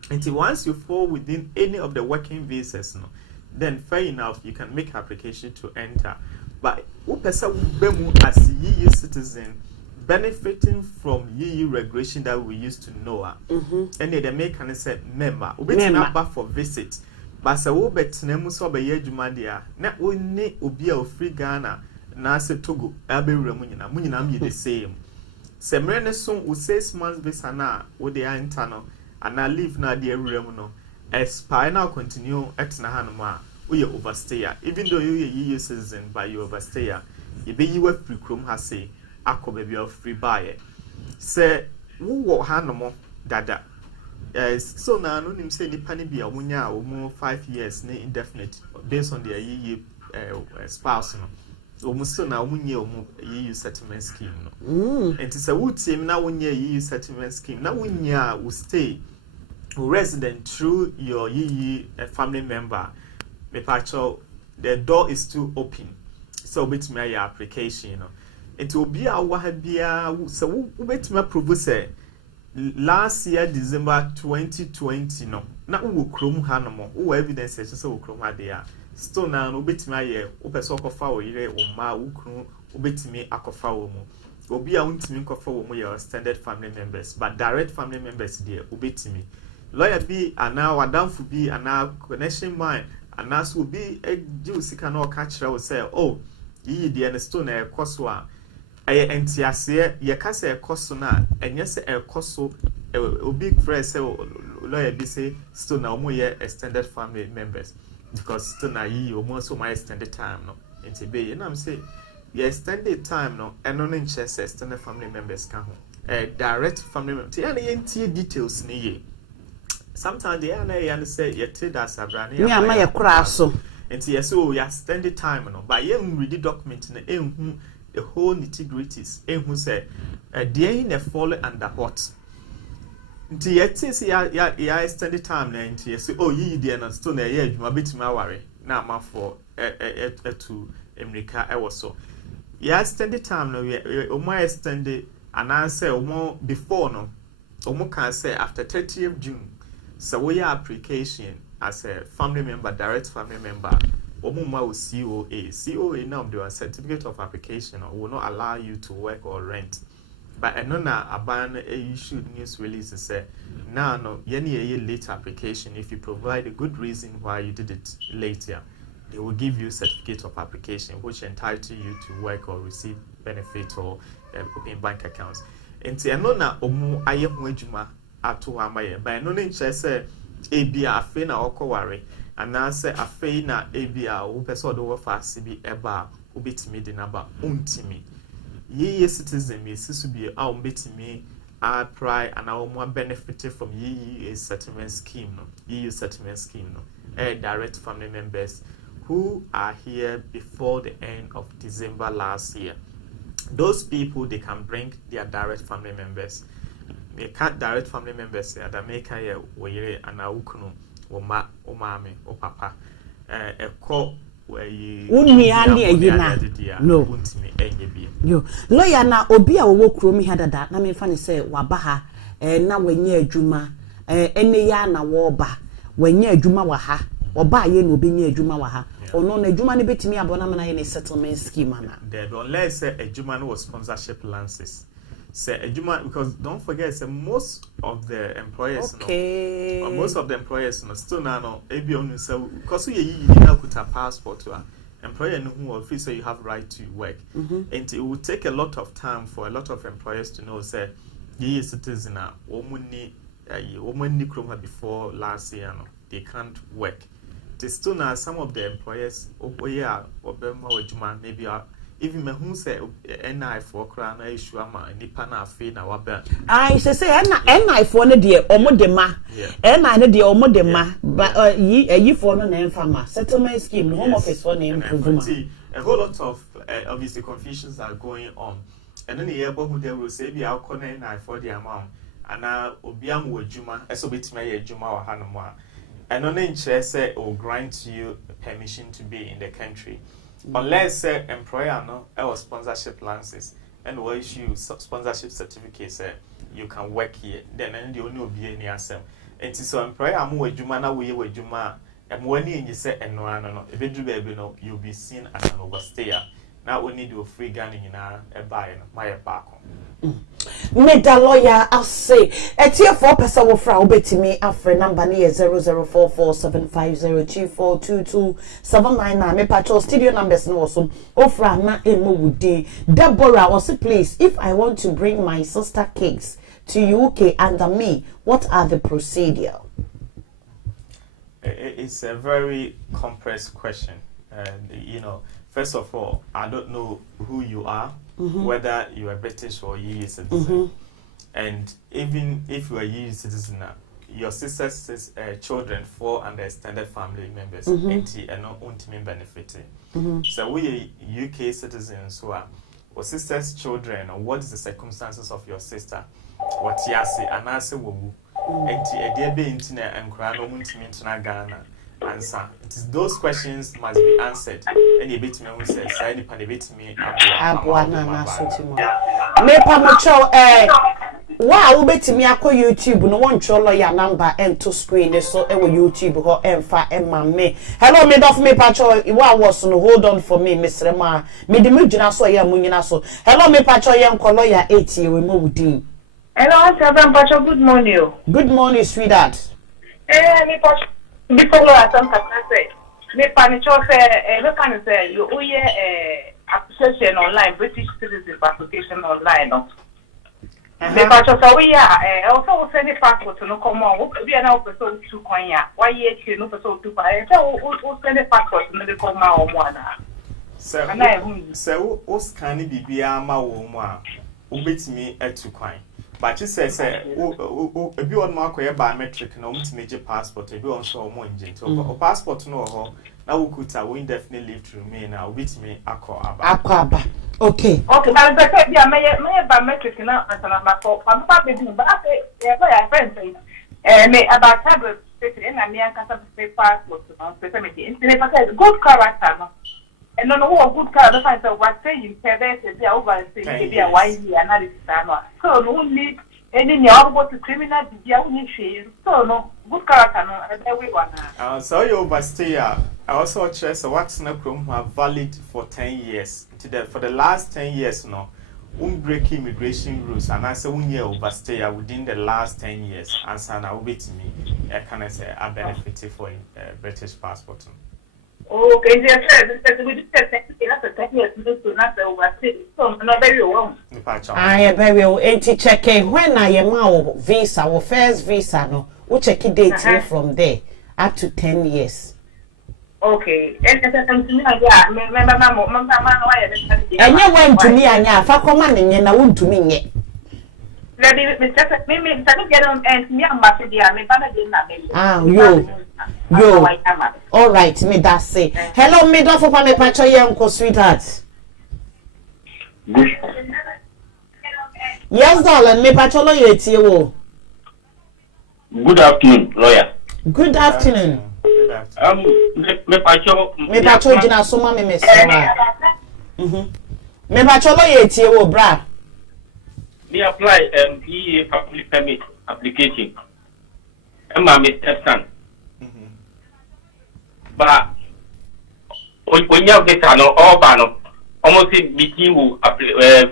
until once you fall within any of the working visas no then fair enough you can make application to enter but who person will be as EU citizen benefiting from EU regulation that we used to know and they make an say member we number for visit but say wo betena mu so be adwuma dia na oni obi a free Ghana na se Togo abewura mu nyina am the same semre ne so wo 6 months visa na wo dey enter no ana leave na dey awura mu no expire now continue etna hanoma we overstayer even though you EU citizen but you overstayer you be you free chrome ha say akoba bi free buy say wo hanomo dada so now no nim say nipa ne bia wonya omo 5 years ne indefinite based on their EU spouse no omo so na omunye omo EU settlement scheme no and say wo team na wonya EU settlement scheme na wonya wo stay resident through your EU family member me pacho the door is still open so with me your application you know it will be a bia so with me prove say last year December 2020 no na wo krom ha no mo wo evidence say wo krom ha there still na no betimi aye wo person kofa wo yire wo ma wo kru wo betimi akofa wo mu obi a untimi kofa wo mu your extended family members but direct family members there wo betimi lawyer bi ana wadamfu bi ana connection mine ana so bi eji sika na o ka kire wo say oh yi de na stone na ekoso a eye entiase ye ka say ekoso na enye say ekoso obi friend say lawyer bi say stone na omo ye extended family members because stone na yi omo so my extended time no enti be ye na am say ye extended time no eno no nche say extended family members ka ho direct family members ya na ye ntie details ni ye sometimes they are say you tell that sabrani me ama ye kura so enti yes oh you spend the time no but you read the document na ehun the whole nitty-gritties ehun say there in the fall under what enti yet say ya spend the time na enti yes oh yi there na stone na ye adwuma betima aware na ama for to America e was so ya spend the time no o mo extend and answer o mo before no o mo can say after 30th June so we your application as a family member, direct family member, Omuma will COA now do a certificate of application will not allow you to work or rent. But another ban issued news release say now no any late application if you provide a good reason why you did it later, they will give you a certificate of application which entitle you to work or receive benefit or open bank accounts. Enti eno na omu aye ho adwuma ato amaye. Ba eno ne nche se ebia afe na okoware anase afe na ebia wo pese odo wo faase bi eba obetimi de naba untimi. Ye citizen me sisu bi a obetimi apply and our more benefited from ye settlement scheme no EU settlement scheme no direct family members who are here before the end of December last year. Those people, they can bring their direct family members. They can't direct family members here that make a way and a ukunu or mami or papa a call where you no yo lawyer na obi a wo kuro mi hadada na me fa ne say wabaha na wanya adwuma ene ya na wo ba wanya adwuma wa ha oba ye na obi nya adwuma wa ha ono na adwuma ne betimi abona na ye ne settlement scheme ana there unless say adwuma no was sponsorship lances say adwuma because don't forget say most of the employers most of the employers no still no ebi onu say because you na kuta passport to employer know who will feel so you have right to work. And it will take a lot of time for a lot of employers to know say ye citizen omuni kroma before last year no they can't work. It's still now some of the employers obema ojuma maybe even me who say NI for kra na issue ama nipa na afi na wabe I say NI for no de omo de ma NI no de omo de ma but yi for no na enfama settlement scheme home office for na improve a whole lot of obviously confusions are going on and then the able who they will say be alcohol NI for the amount and obiam wajuma eso betime ye adwuma wa hanu a and on interest say will grant you permission to be in the country. Unless employer no or sponsorship lances and will issue sponsorship certificates you can work here then the only be any asem and so employer am wajuma na we wajuma and when you say no ebedu baby no you'll be seen as an overstayer now we need to free gun in a buy my back me da lawyer I say etie 4% wo fra obetimi afre number ne 004475024279 me patro studio numbers no so ofra na emo wudi Deborah was please if I want to bring my sister cakes to UK under me what are the procedure? It's a very complex question and first of all I don't know who you are. Whether you are British or EU citizen, and even if you are EU citizen, your sister's children fall under extended family members, and not ultimate benefiting. So we are UK citizens who are or sister's children, or what is the circumstances of your sister? What yasi and answer woo, and a dear be internet and crown ultimate Ghana. Answer. It is those questions must be answered. Any bit me who says, I depend a bit me. Me pamocho wow beti me akọ YouTube no one cho lawyer number and to screen so e YouTube ho emfa emma me hello me dof me pacho wa was no hold on for me Mr. Ma me de me gyina so ya munyina so hello me pacho ye nko lawyer 8 ye we mo wudin hello Seven pacho good morning sweetheart me pacho before I say me panicho say look can say you application online British citizen application online no me pacho so we are also send the passport no come on we are now person to kwanya why ye no person to buy so send the passport no dey come on one so o scan bibia ma wo mu a obetimi etu kwan but you say ebi on ma akoye biometric na umtimeje passport ebi on so mo nje o passport no ho na wukuta we indefinite leave to remain na obetimi akọ okay but the be my biometric na asana ma for papa be but I say friend say me about tablet na me ankasa passport no say me internet good character no and no good character find so what say you be over say be a why analysis no so no need any new about criminal be only share so no good character no everyone so you overstay I also stress what's na chrome have valid for 10 years for the last 10 years no break immigration rules and I say year overstay within the last 10 years and sana obetimi can I say a benefit for British passport Okay, we just that's a 10 years to not oversee. So, not very well. I very well. Enti check when I am out visa or first visa no. We check it date from there up to 10 years. Okay, and to me, yeah, remember, Mama, and you went to me and ya, for commanding, and I won't to me yet. Let me get on and me and Macedonia, me you. All right, me that say. Hello, me don't for me patcho young sweetheart. Yes, darling, me patcho lawyer. Good afternoon, lawyer. Good afternoon. Me patcho jina soma me mesema. Me patcho lawyer bra. Me apply PA public permit application. My stepson. But when you have visa no all ban almost between who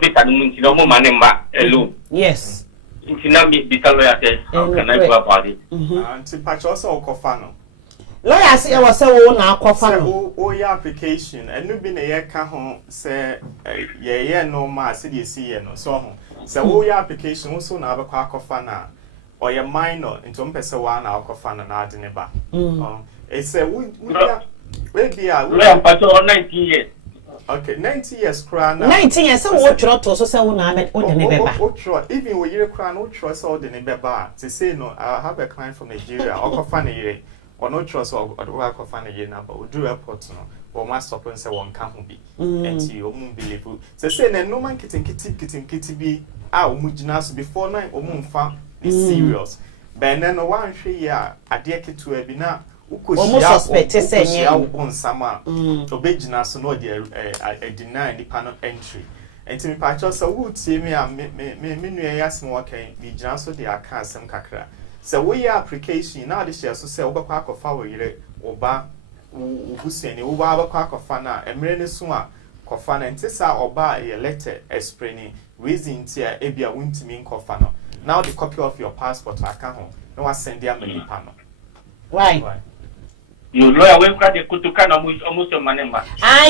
visa no more money alone. Yes. Intina me visa lawyer says how can I go about it? And patch also okofano. Lawyer say I was say wo na akofano. O your application and no be na ye ka ho say ye normal say dey see ye no so ho. Say wo your application wo so na abekwa akofana or your minor into mpese wa na akofana na ade ne ba. It's a we be a 19 years. Okay, 90 years crown. 19 years, so what you also say, even when you're crown, no trust all the neighbor. To say no, I have a client from Nigeria, or funny, or no trust or work of funny year number, or do airport no, or my stop and say one can't be. And you won't believe you. So say, no man kitty be our mujinas before 9 or moon farm is serious. But then one share a dear kid to a bina. Almost suspect say on sama obejina so no dey deny the panel entry enti me patcho so wo tie me nua yasem wakan bi gina so dey aka asem kakra so we application na dey share so say wo bekwa akofa wo yire oba ubuseni wo ba bekwa akofa na emre ne so a kofa na enti sa oba e letter explaining reason tia e bia wuntimi nkofa no now the copy of your passport aka ho na wa send ya me panel why you lawyer we got the kutuka almost your money ma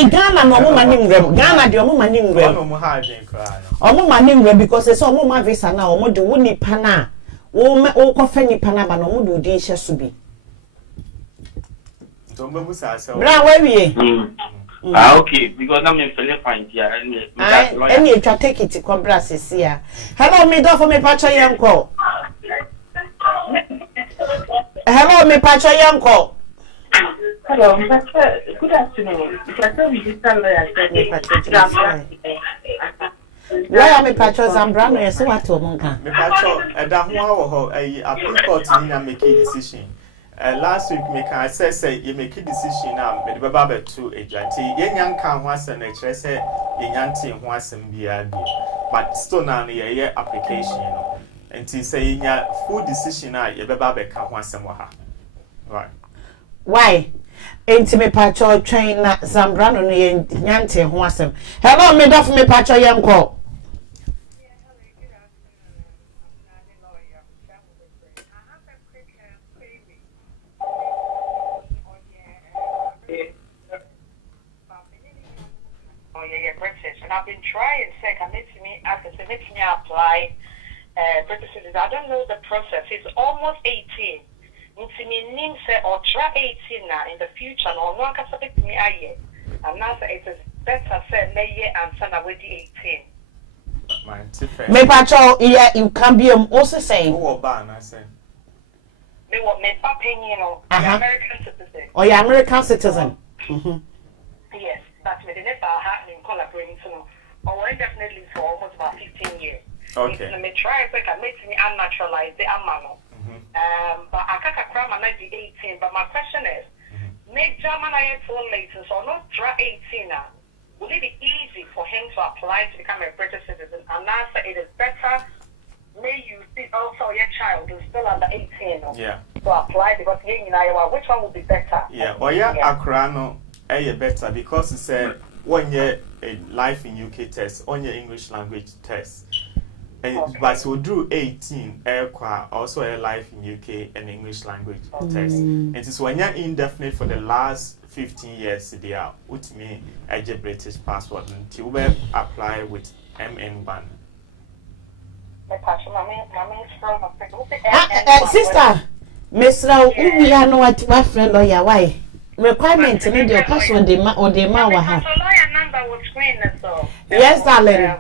Ghana no mo mani ngrem Ghana de omo mani ngrem omo ha adwen kra no omo mani ngrem because say omo ma visa na omo de wo nipa na wo kofa nipa na ba na omo de odi hye so bi ntomba musa ase bra wa wie okay because I'm feeling fine here any you take it ko bra sesia hello me do for me pacho yanko hello me pacho yanko Hello, good afternoon. Why me patcho Zambrano yes what to monka me patcho eda ho awo appeal court ni na make decision last week me can say you make a decision na me de baba betu ejanti ye nyanka ho asem na kire say ye nyanti ho asem bia bi but still na ye application no enti say nya full decision na ye baba be ka ho asem wa ha right why enti me patcho train na Zambrano no ye nyanti ho asem hello me dof me patcho yanko and I've been trying to make me apply British citizens. I don't know the process. It's almost 18. It's meaning say or try 18 now in the future. No one can say me aye. And now it is better say lay and son away the 18. Me patcho yeah you can be also saying who ban I say me what me papa you know American citizen. Oh yeah American citizen. Yes, but me the never had in collaborating so or definitely for almost about 15 years. Okay. Me try to make me unnaturalize the amano. But I can't cram at 18. But my question is, make German I so late, so not try 18 now. Will it be easy for him to apply to become a British citizen? And answer it is better. May you see also your child is still under 18 to apply because which one would be better? Yeah, or Akrano better because it's a 1 year life in UK test, on your English language test. But we'll do 18 also a life in UK and English language test. And it's when you're indefinite for the last 15 years there with me a British passport until we apply with MN1. Sister, Miss Rao, we are not my friend lawyer. Why? Requirement to need your password or the man will have. Yes, darling.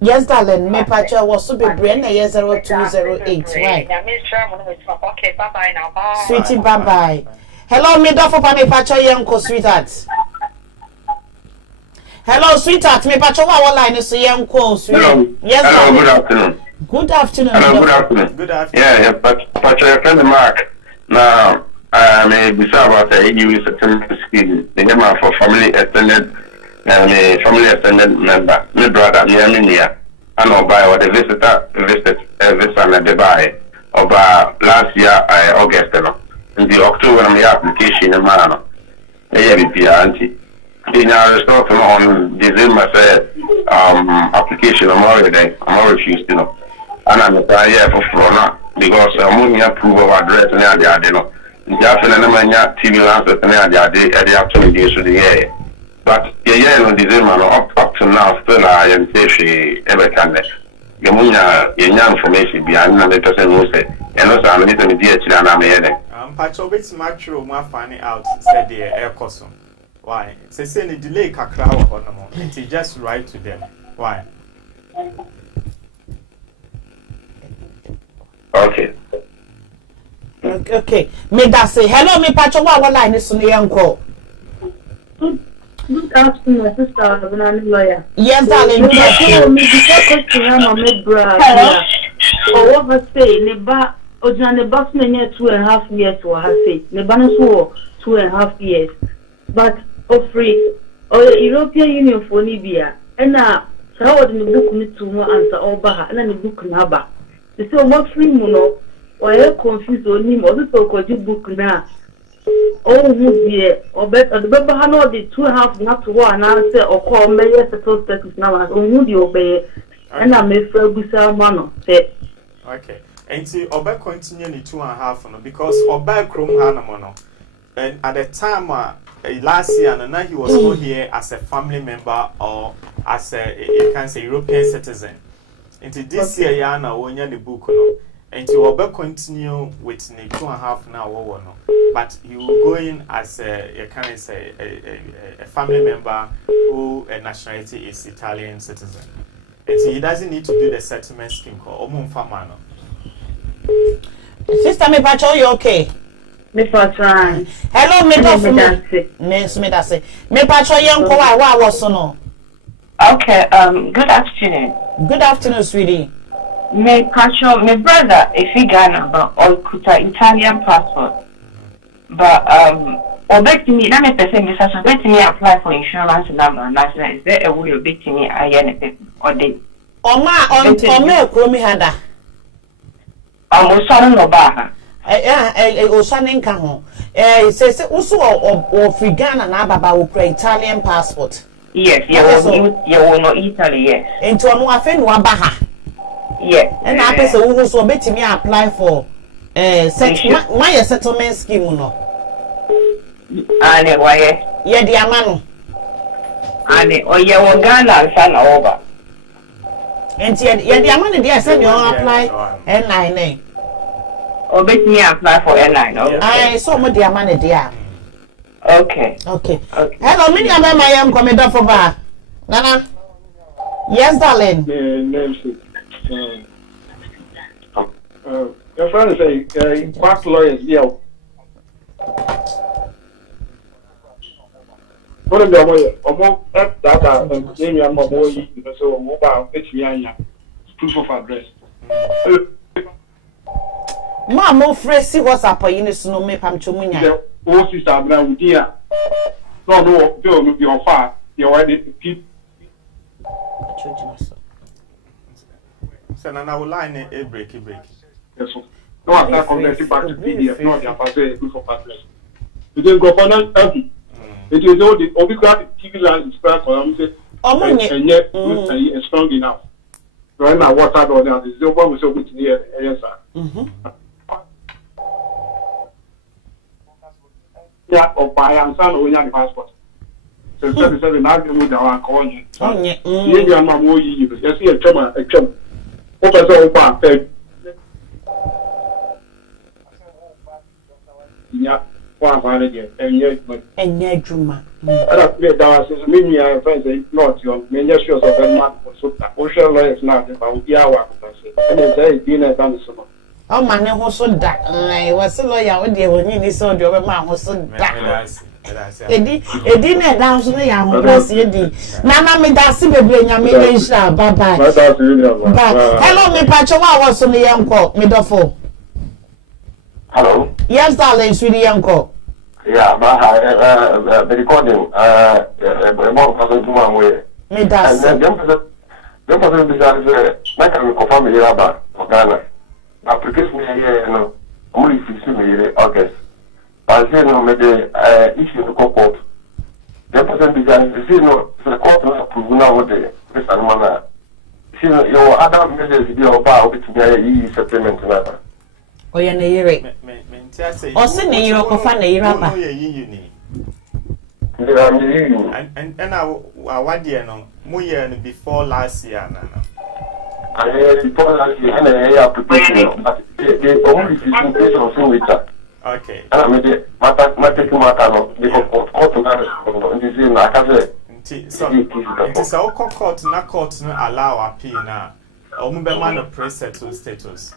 Yes, darling. Me patcha was to be brain 0208. Why? Okay, bye bye now. Bye. Sweetie, bye bye. Hello, me do for me patcha yanko sweetheart. Hello, sweetheart. Me patcha wa line is yanko sweetheart. Yes, hello, good afternoon. Good afternoon. Hello, good afternoon. Good afternoon. Yeah, patcha your friend Mark. Now, I may be sorry about the EU settlement scheme. The name for family extended member. My brother, me and me here. I know by what the visa and the buy over last year, August, in the October, my application in man. Auntie. In our response on December, application, I'm already refused, And I'm a prayer for Florona because I'm only approve of address and the idea. Just in a TV answer and the actual days of the year. But yeah, no December up to now still I am say ever can let. Yamunya information behind the person who said, and also I'm a little bit and I'm heading. Pacho bits match room, finding out, said the air custom. Why? Say, the delay kakra on it's just right to them. Why? Okay. Okay. Me that say hello, me patcho wa line is on yanko. Good afternoon, sister. Lawyer. Yes, darling. Yes. Me because question on me bra. Oh, what say? Neba ojana box me 2.5 years to have say. Neba no so 2.5 years. But free or European Union for Libya. And now how the book need to answer all baha and the book naba. The so much free mono. Why are confused on him or the so-called book now? Oh, dear, or better, the Baba Hano, the 2.5 not to one answer or call Mayor Settle Status now, and would you obey? And I may Ferguson Mano say. Okay, and see, Oba continue the 2.5 because Oba Chrome Hanamono. And at the time last year, and now he was not here as a family member or as you can say European citizen. Into this year, Yana, when you're the book, and you will continue with the 2.5 now, but he will go in as a kind of say a family member who a nationality is Italian citizen, and so he doesn't need to do the settlement scheme called Omum Famano. Sister, me patcho, you okay? Me patron. Hello, me do for me. Miss me that say. Me patcho yanko wa was no. Okay, good afternoon. Good afternoon, sweetie. Me patcho, my brother, if he Ghana, but or could Italian passport. But obey me, let me say, Mr. Bet me apply for insurance number. National is there a way of betting me or they? Oma on Kromi Hada. I'm sorry, no bar. Osanin Kaho. It says also or free Ghana na baba will Italian passport. Yes, you will know Italy, yes. Into a more thing, Wabaha. Yes. And I say, who so bet me apply for my settlement scheme. No. And why? Yeah, dear man. And or you will Ghana son over. And yet, the money there said you apply N9. Or bet me apply for N9. I saw my dear money there. Okay. Hello, me and my am coming down for bar. Nana. Yes, darling. Your friend say, quack lawyers, yeah. What are the way? Almost that name your mobile, so mobile, it's me, proof of address. Mamma, fresh what's up in the snow, me pam chumunya. Oh, sister, now, dear. No, don't be on fire. You're ready to keep. So now I will line a break. Yes, sir. No, I'm not connected back to PDF. No, I'm not saying proof of address. You didn't go for none. It is all the Obigraphic TV line is back on. And yet, it's strong enough. Right now, what I don't know is the one was over to the yes, sir. yeah, or by and son or young passport. So 77 now you would have calling. Oh, yeah. Maybe I'm not more you. You see a chum. What was all part? Yeah, one again, and yet, and yet, Juma. I don't think that was many friends, not your many shows of them. Ocean lawyers now about Yawa, and they say dinner done so. Oh, man, I was so dark. I was a lawyer when they were in this audio. Man was so dark. Edina down to the young plus Yedi. Nana me that see the brain, I bye bye. Hello, me Pachawa was on the young call, Midofo. Hello. Yes, darling, sweetie uncle. Yeah, but the recording, more person to one way. Me that's the person is like a family about Ghana. Application here, you know, only 15 million August. I say no, maybe issue the court. The person is no, the court not approve now the Mr. Mana. See, your other measures be about it to be a settlement matter. Oh, yeah, Nere. Or send a Europe of an Iraba. And I what year no, more year before last year, Nana. Before last year, and I application, but they only 15 days or so with that. Okay. And I made it matter, the court and this is like I said. It is our court, not court, not allow appeal now. Man of press settle status.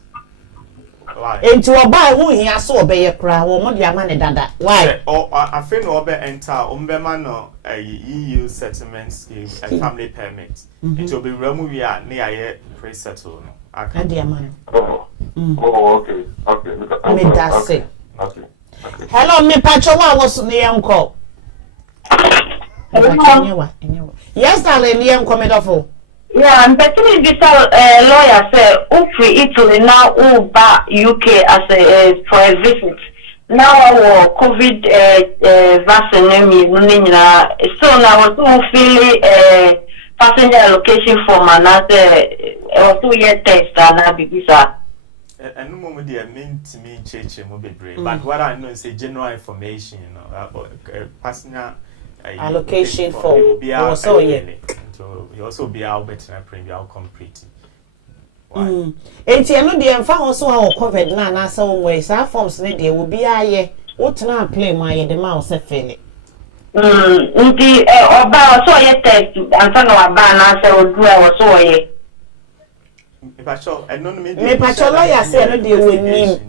Why? Into a buy who he has so obey a crowd, or more money than that. Why? Oh, I feel over enter Umbemano a EU settlement scheme and family permit. It will be removed near press settle. I can't dear man. Oh, okay. I mean, that's it. Okay. Hello, me Pachawa was on the uncle. Yes, darling, the uncle made of. Yeah, I'm betting this lawyer say, free Italy now over UK as a for a visit. Now our COVID vaccine so now was fill passenger allocation form and as 2 year test and I be visa. And no moment they mean to me church but what I know is a general information, you know, passenger allocation form. Also, yeah. You also be out better and premium out complete. It's no the and also our COVID now, some ways our forms there will be a year. What now play my the mouse a feeling. The about so yet test and son of a ban answer would do our so ye. If I show, I don't mean me Pachola, I said, no, with me.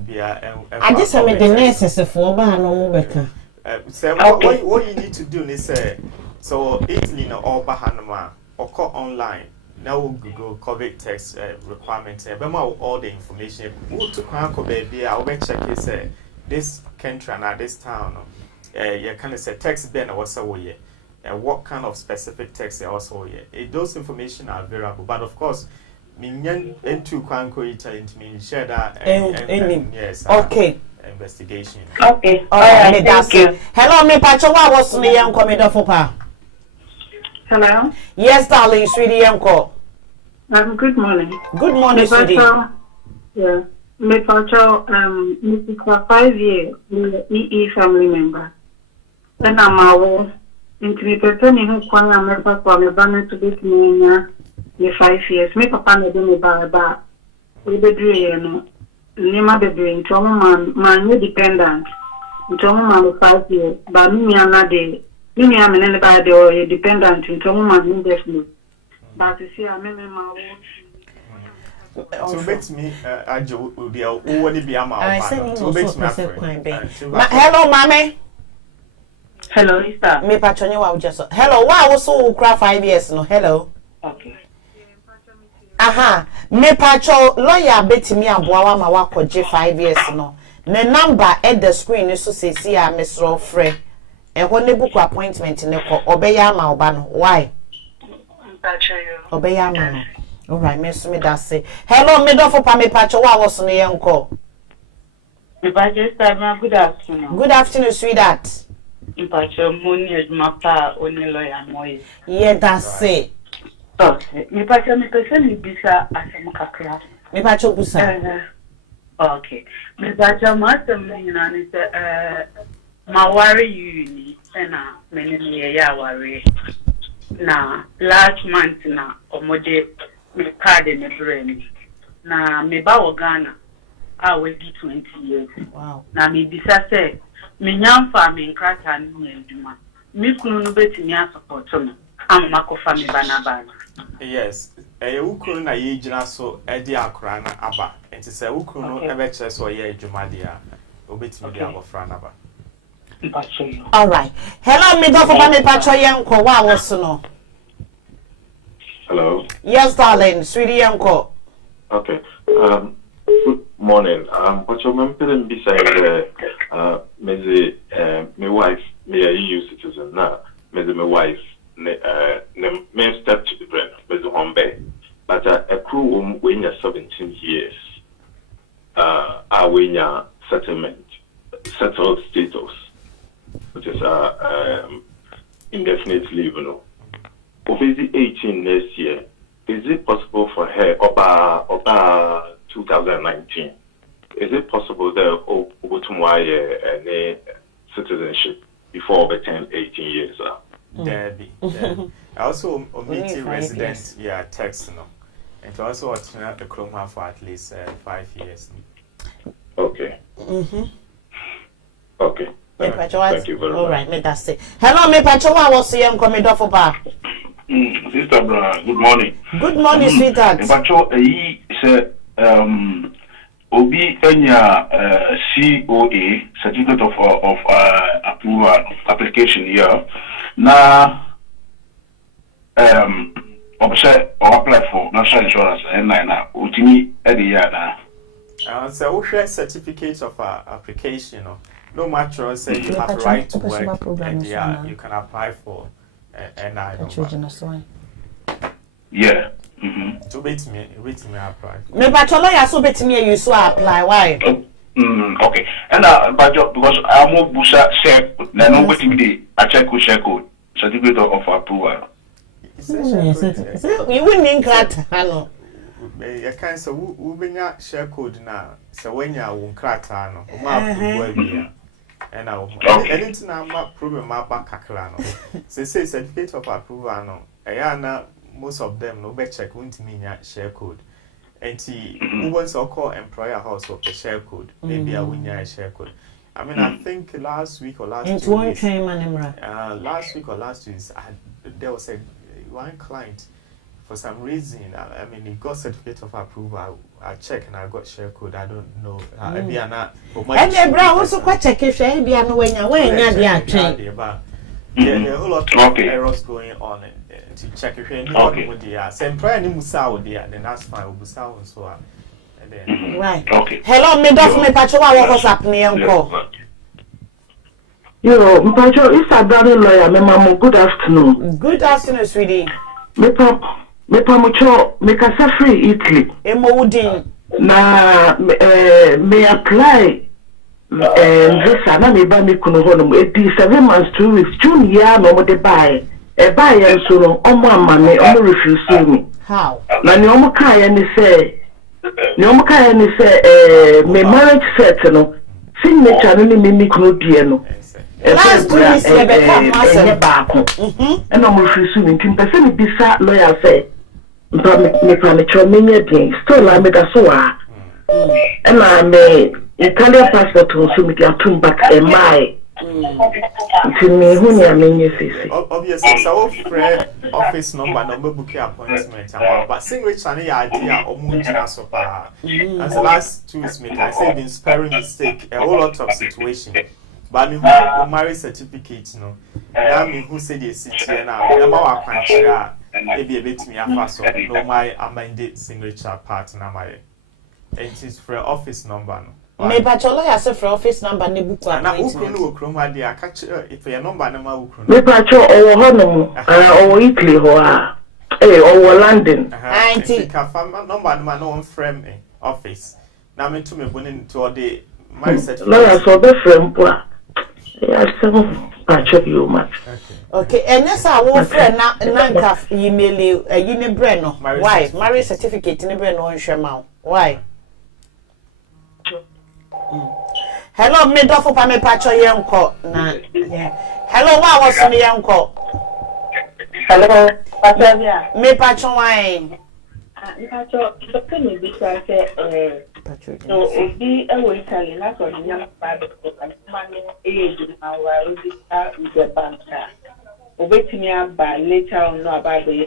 I just made the nurses for ban no better. So what you need to do is say. So Italy no all Bahanama or call online. Now we'll Google COVID text requirements. All the information. Who to Kwanko baby? I'll check it. Say this country and this town. You kind of say text Ben or what's away. What kind of specific text also here? Those information are available. But of course, Minyan into Kwanko Italy to me share that. Yes. Okay. Investigation. Okay. All right. Thank you. Hello, me Pachowa was me young commander for pa. Hello. Yes, darling, sweetie, uncle. Good morning. Good morning, sweetie. Yeah. My Pacho, Mrs. 5 years, EE family member. Then I'm our into me pretending who can I remember for me banner to this me 5 years. Me papa me do me ba we be doing Nima baby into man you dependent. Into man 5 years. But me another me am anybody or dependent into man indefinite. But you see I me my to bet me ajo will be only be am to bet me hello mommy. Hello, Esther. Me patronye wa just. Hello, why was so cry 5 years no? Hello. Okay. Aha, me patro lawyer betimi aboa ma wa koje 5 years no. The number at the screen is so say see a Mr. Frey. E ho ne book appointment ne ko obeya ma oba no. Why? Obeya ma no. All right, Miss me that say. Hello, me do for pa me patro wa was no yenko. Good afternoon. Good afternoon, sweetheart. Patro money is my pa only lawyer moy. Yeah, that's it. Okay. Me patro me person ni bisa asem kakra. Me patro busa. Okay. Me patro ma asem ni na ni se ma worry you and many ya worry. Na last month na omode me card in the brain. Na me ba Ghana I will be 20 years. Wow. Na me bisa say me nyamfa me nkrata no eduma. Me kunu no betimi support me. Am makofa me bana. Yes. Ukunu na ye gyina so edi akora na aba. Enti se ukunu no ebe kire so ye edwuma dia. Obetimi dia abofra na ba. All right. Hello, me do for me patcho yenko wa woso no. Hello. Yes, darling. Sweetie yenko. Okay. Good morning. But your mom couldn't be saying my wife, me a EU citizen now, my wife, me step to the brand, me home bay. But a crew when you're 17 years, when you're settled status, which is indefinite leave, you know. Obviously 18 next year. Is it possible for her about 2019? Is it possible that any citizenship before over 10, 18 years? There be. I also meeting resident text no. And also the Chroma for at least 5 years. Okay. Okay. Thank you very much. All right, me that's it. Hello, me Pacho, I was saying come do for ba. Sister Brown, good morning. Good morning, sweetheart. Pacho, he said, Obi Enya COA, Certificate of Approval Application here. Now, or apply for national insurance and now, Utimi Edia. So, we share certificates of application. No matter say you have right to work, and you can apply for NI number. Yeah. To bet me apply. Me Pacho lawyer so bet me you so apply. Why? Okay. And because I'm more busa share, then no waiting day. I check with share code certificate of approval. You wouldn't crat, hello. You can't say we share code now. So when you won't crack, no, and I will anything I'm not proving my back caclano. Say certificate of approval, no. Ayana, most of them no bet check won't mean share code. And who wants to call employer house of a share code? Maybe I win a share code. I mean, I think last week or last 2 weeks. Last week or last 2 weeks, there was one client. For some reason, I mean, he got certificate of approval. I check and I got share code. I don't know. Maybe I'm not. And the brown also quite check if maybe I know when you're there a whole lot of errors going on to check if anyone would be same prayer in Musa there, then that's fine. Musa so then right. Okay. Hello, me do me Pacho, what's happening, uncle? Yo, Pacho, it's a brother lawyer. Me mama, good afternoon. Good afternoon, sweetie. Me pamucho me kasa free Italy. Emodin. Na me apply visa na me ba me kunu ho no 7 months 2 weeks June year no mo de buy. Buy so no omo ama me omo refuse me. How? Na ni omo kai ni say me marriage set no signature no ni me kunu die no. Last 2 weeks you be come master back. And omo refuse me tin person bisa lawyer say me panicho me nyedin still I me da so a and I me Italian passport so me get to back my to me who near me obviously so friend office number book appointment but sing which an idea omunjina so pa as last 2 weeks me can say been sparing mistake a whole lot of situation but me who marriage certificate no na me who say the city na na wa kwanchira maybe a bit me afa so no my amended signature part na my it is for office number no me Pacho lawyer say for office number ne book na ukru no okroma dia catch if your number na ma ukru me Pacho owo ho no owo Italy ho a owo London anti ka number na no frame office na me to me boni to the my certificate lawyer so be frame po ya so Pacho you much okay and yes I won friend na nka email yine bre no why marriage certificate ni bre no nhwe ma why Hello, me do for pa me pacho yenko na. Hello, wa was me yenko. Hello, Pastor. Me pacho wine. Pacho, so can you be say so obi e we tell na so nyam ba de ko kan mani e di na wa register with the bank. Obetimi aba later on no about the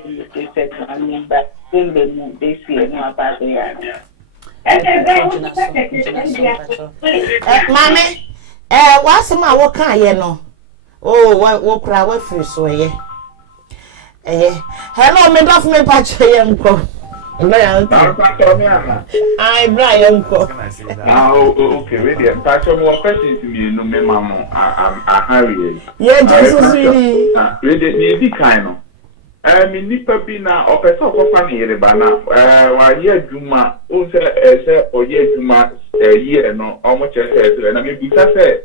set and but then they see no about the Mame, what's my work? I know. Oh, what cry, what free so ye? Hello, me doff me patch yanko. I Brian. Okay, ready. Patch one question to me, no, me, mamma. I'm Harry. Yeah, Jesus, really. Ready, the kind of. Nipa bi na opese okofa na yereba na wa ye dwuma o se o ye dwuma ye no o mo chese na me bisa se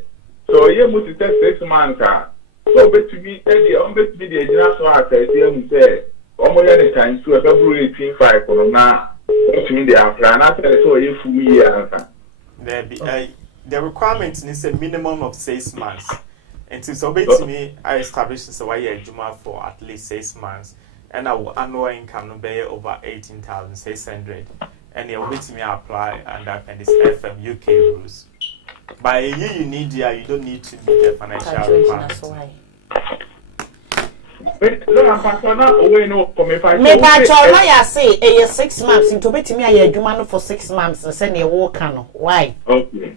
so ye mo ti 6 months so betumi e o betumi de ejina so aka e mu se o mo ye ne time so e February 25 no na betumi de afra na se so ye fu mi ye anka the requirement is a minimum of 6 months. And so basically, I established this way Juma for at least 6 months, and our annual income will be over 18,600. And you'll be to me apply under this FM UK rules. By a year you need you don't need to meet the financial requirements. Me pacho lawyer say 6 months into bet me a Juma for 6 months and send a walk no. Why? Okay.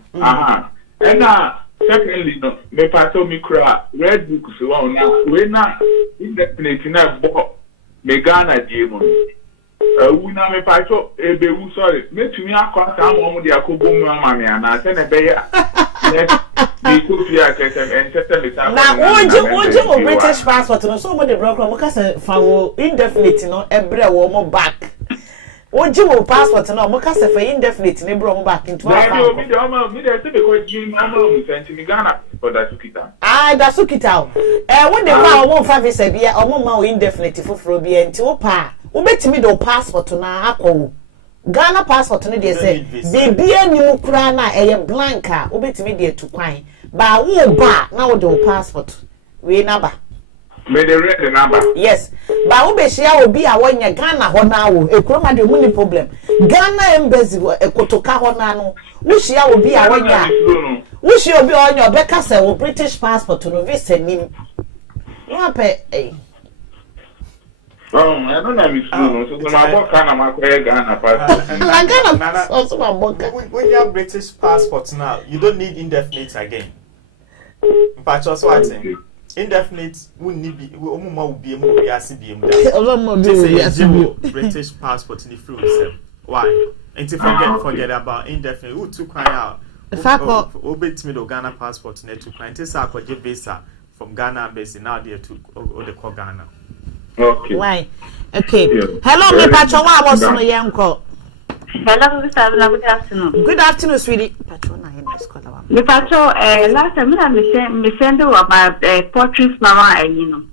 And secondly, no, me pato mi kura red book so on now. We na indefinite na bo me Ghana demo. We na me pato ebe u sorry. Me tumi akwa ta mo de akobo mu ama me ana se na be ya. Me ko fi akete en tete me ta. Na oje British passport no so mo de broker mo ka se fa wo indefinite no ebre wo mo back. Oji wo passport na mo ka se fa indefinite ne bro mo back into our family. Me dey say because you normal sent me Ghana for that sukita. That sukita. When they pa o mo fa visa bia o mo ma o indefinite foforo bia nti wo pa. Wo betimi do passport na akọ. Ghana passport ne dey say bibia ni mu kura na eye blank a wo betimi dey tu kwan. Ba wo ba na wo do passport. We na ba. Me dey read the number. Yes. Ba wo be hia obi a wonya Ghana ho na wo ekroma de mu ni problem. Ghana embassy ekotoka ho na no. Wo hia obi a wonya. Wo hia obi a wonya obeka se wo British passport no visa nim. No ape I don't know if so my book can am Ghana passport. Ghana also my book. When you have British passport now, you don't need indefinite again. But just what thing? Indefinite wouldn't need be will be a movie as British passport in the fruit. Why? And to forget about indefinite, who took cry out. Obey me the Ghana passport net to client is a visa from Ghana embassy now there to the call Ghana. Okay. Why? Okay. Hello, me patron, I was on a young call. Hello, Mr. Good afternoon. Good afternoon, sweetie. Patron, I am the patron, last time I sent you about portrait flower, you know.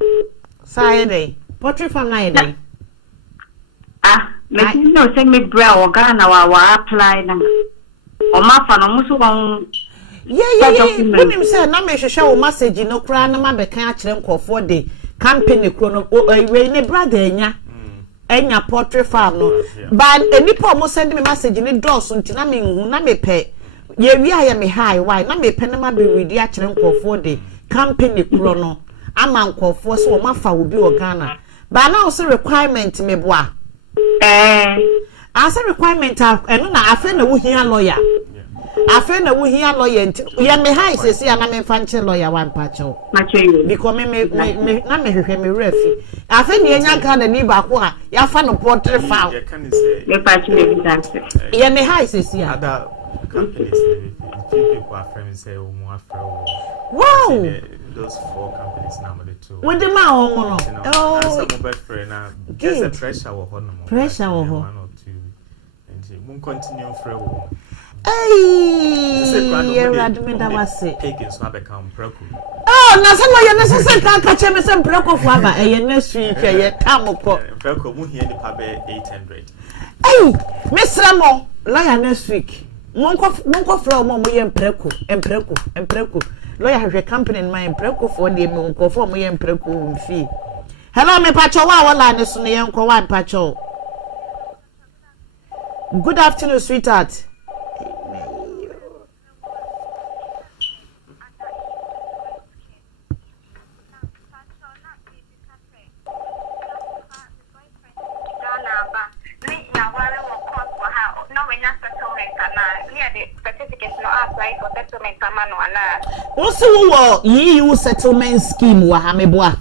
Saturday. Portrait from Friday. No, send me brow or Ghana or apply them. Or my fan almost one. Yeah. When him say, na me show message no cry, na ma be can them call 4 day. Campaign chrono we ne brother enya portrait farm no but enipa mo send me message ni doors ntina me hu na me pe ye wi aye me high why na me pe na ma be ready a kire nkofo de campaign chrono ama nkofo so ma fa obi o Ghana but now so requirement me boa as a requirement eno na afa na wo hia lawyer afa na wo hia lawyer ye me high say say na me fanche lawyer wan pacho because me na me hwehwe me refi afa ni enya Ghana ni ba ko a ya fa no portrait file you can say me pacho me dance ye me high say say other companies people are friends say o mo afra wow those 4 companies now the two with the ma o no oh some best friend now get the pressure wo ho no pressure wo ho 1 or 2 and we continue free wo you radme da wase taking so become preku oh na se no ye na se kan ka che me se preku fu aba e ye next week ye tamoko preku mu here the pabe 800 mesra mo lawyer next week Monko from mo ye empreku. Lawyer have a company in my empreku for the monko for mo ye empreku fee. Hello, me pacho wa wala ne so ne yenko wa pacho. Good afternoon, sweetheart. Also, you settlement scheme wa hameboa.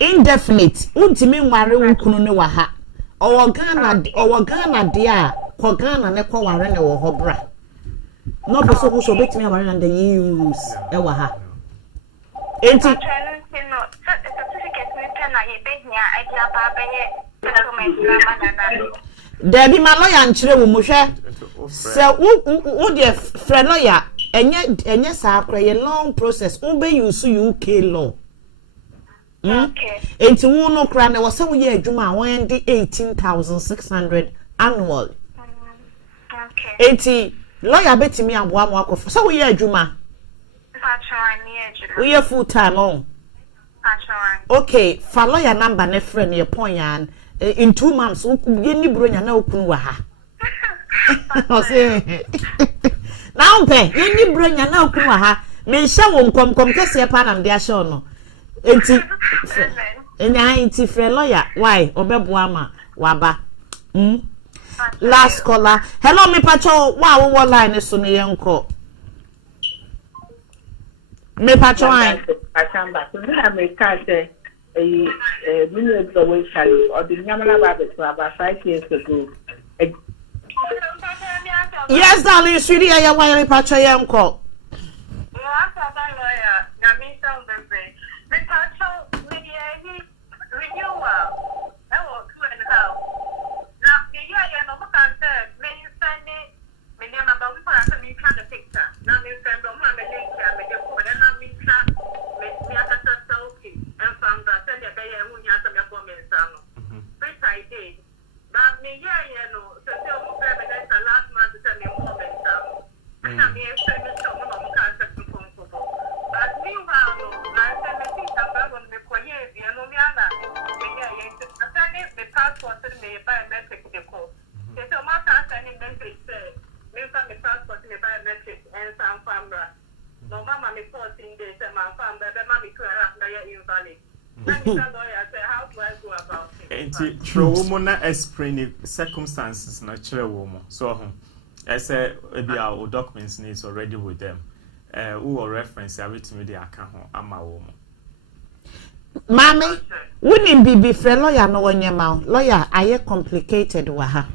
Indefinite. Untimi nware nkunu ne wa ha. Owo Ghana dia, ko Ghana ne ko ware ne wo hobra. No person who so betimi aware na the EU rules e wa ha. Enti certificate ni tena ye behia e dia ba beye settlement na manana. Debi ma lawyer nchire wo mo hwe. Se wo de frɛ lawyer enye sa akra ye long process wo be use UK law. Okay. Enti wo no kra na wo se wo ye adwuma wo end 18,600 annual. Okay. Enti lawyer betimi aboa mo akofo se wo ye adwuma. We are full time on. Okay, for lawyer number ne friend your point in 2 months you ni bronya na okunu wa ha. O say now pe you ni bronya na okunu wa ha me hye wo nkom kese pa na de ahye no. Enti enti friend lawyer why obeboa ma waba. Last caller. Hello me pacho wa wo line so ne yenko. Me patron Achamba so na me ka say minute away shall or the Yamala Rabbit for about 5 years ago. Yes, darling, sweetie, I want me patron yanko. Woman explain circumstances natural woman. So I say maybe our documents needs already with them. Who will reference everything with the account am a woman. Mommy, wouldn't be for lawyer no one your mouth. Lawyer, I complicated wa ha.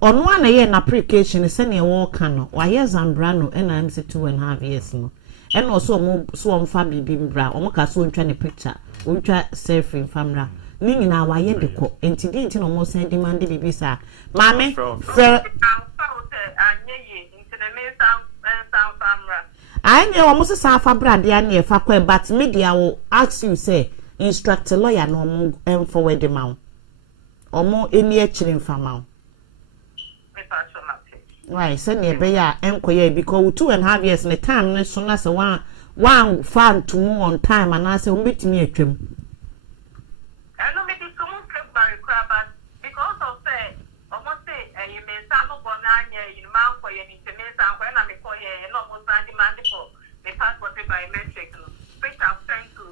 On one a year an application is sending a walk cano, why yes Zambrano and I'm 2.5 years no. And also more so family bimbra, or moka so trying a picture, ultra surfing famra. Nini na wa ye deko enti di nti no mo sen demand bibi sa mame fre anye wo mo se sa fa brade ane fa kwa but media will ask you say instruct lawyer no mo forward the ma omo eni a chire mfa ma why say ne be ya enkoye because 2.5 years ne time ne so na se one fan to move on time and I say o betimi atwam. I know maybe someone kept by but because of say, almost say, you may sample banana, you mount for your internet, and when I'm for you, and almost demand for the passport biometric, which I've sent to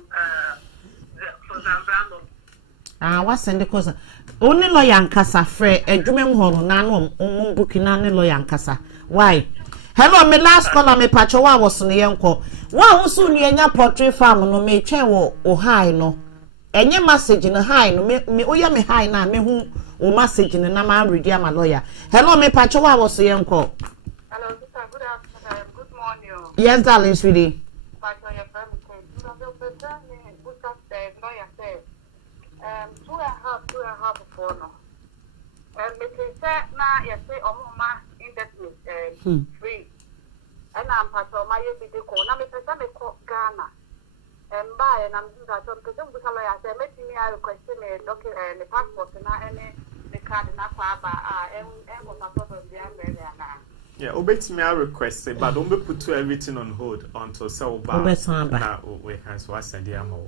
Zambrano. What's in the course? Only lawyer and Casa Frey, a Jumem Hall, Nanum, booking only lawyer and Casa. Why? Hello, me last caller, me pachowa was on the uncle. One soon your portrait farm no me chewo or high no. Enye message in a high no me oya me high na me hu o message in na ma ready am lawyer. Hello me pacho wa was yenko. Hello sister, good afternoon. Good morning. Yes darling sweetie. Pacho your family. So the person who said lawyer said 2.5 before no. Me say na you say omuma indefinite free. And I'm pacho my ye bi ko na me pesa me ko Ghana. By and I'm doing that because I say, let me request me the passport and the card na kwa ba go support the umbrella na. Yeah, obey me a request, but don't be put everything on hold until so bad. Now we can so send the ammo.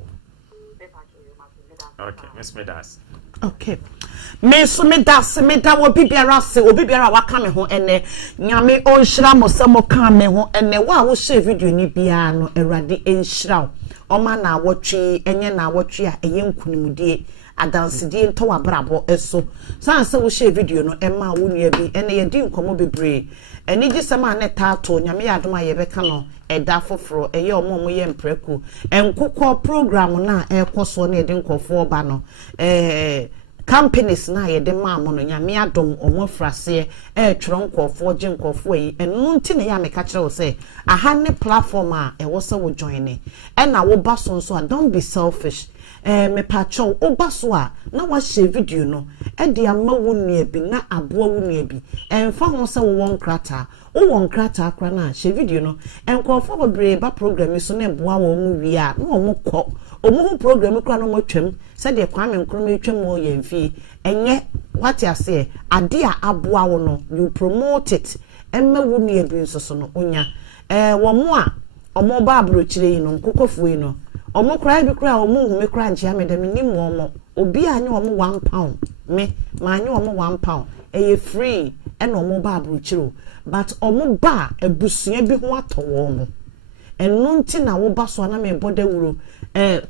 Okay, Miss Medas. Okay. Me so me da wo bibiara se obibiara wa ka me ho ene nyame onhira mo se mo ka me ho ene wa wo share video ni bia no Awurade enhira o ma na awotwe enye na awotwe a eye nkunimudie adansede nto wa brabo eso san se wo share video no ema wo nua bi ene ye di nkomo bebre ene gisema na tato nyame ya adoma ye beka no eda foforo eye omo ye mpreku enkokọ program na ekoso na ede nkofo ba no companies na ye de maamo no nyame adom omo frase tworo nkofo je nkofo yi enu nti na ya meka kire wo se aha ne platform a wo se wo join ne na wo ba so a don't be selfish me pacho o ba so a na wa share video no de ama wo nua bi na aboa wo nua bi emfa ho se wo won krata o won krata akra na share video no nkofo bobre ba program so na boa wo mu wi a na wo kọ omu program kra no mo twam se de Kwame Nkrumah twam o ye mfi enye what you say ade a aboa wo no you promote it emma wo nua bi so no onya wo mo a omo ba abrochire yi no nkokofo yi no omo kra bi kra omo hu me kra nche amede me nim omo obi anye omo 1 pound me ma anye omo 1 pound eye free and omo ba abrochire but omo ba abusua bi ho atowo no enu nti na wo ba so na me boda wuro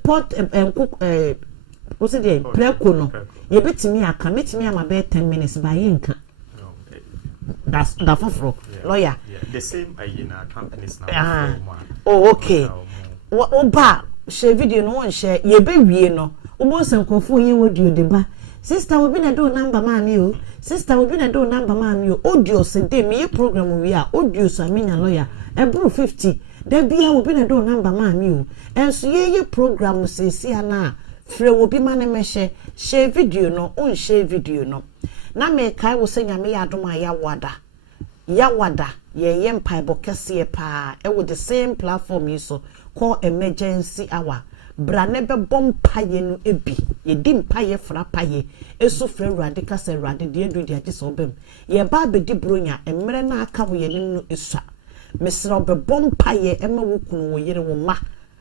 pot what's it preko no ye betimi aka metimi ama be 10 minutes ba ye nka that's the foforo lawyer the same ayina companies now oh okay o ba share video no won share ye be wie no ubo sankofo ye audio de ba sister we be na do number ma mi o sister we be na do number ma mi o audio se de me program we a audio so amenya lawyer ebro 50 da bia we be na do number ma mi o enso ye program se si ana frɛ wo bi ma ne me share video no on share video no na me kai wo se nyame ya adom ya wada ye mpaibo kese pa with the same platform yi so call emergency hour brane be bompaye no ebi ye di mpaye fra paye eso frɛ Awurade ka se Awurade de edu de age so bem ye ba be di bronya emre na aka wo ye no esua mesra obe bompaye ema wo kunu wo yire wo ma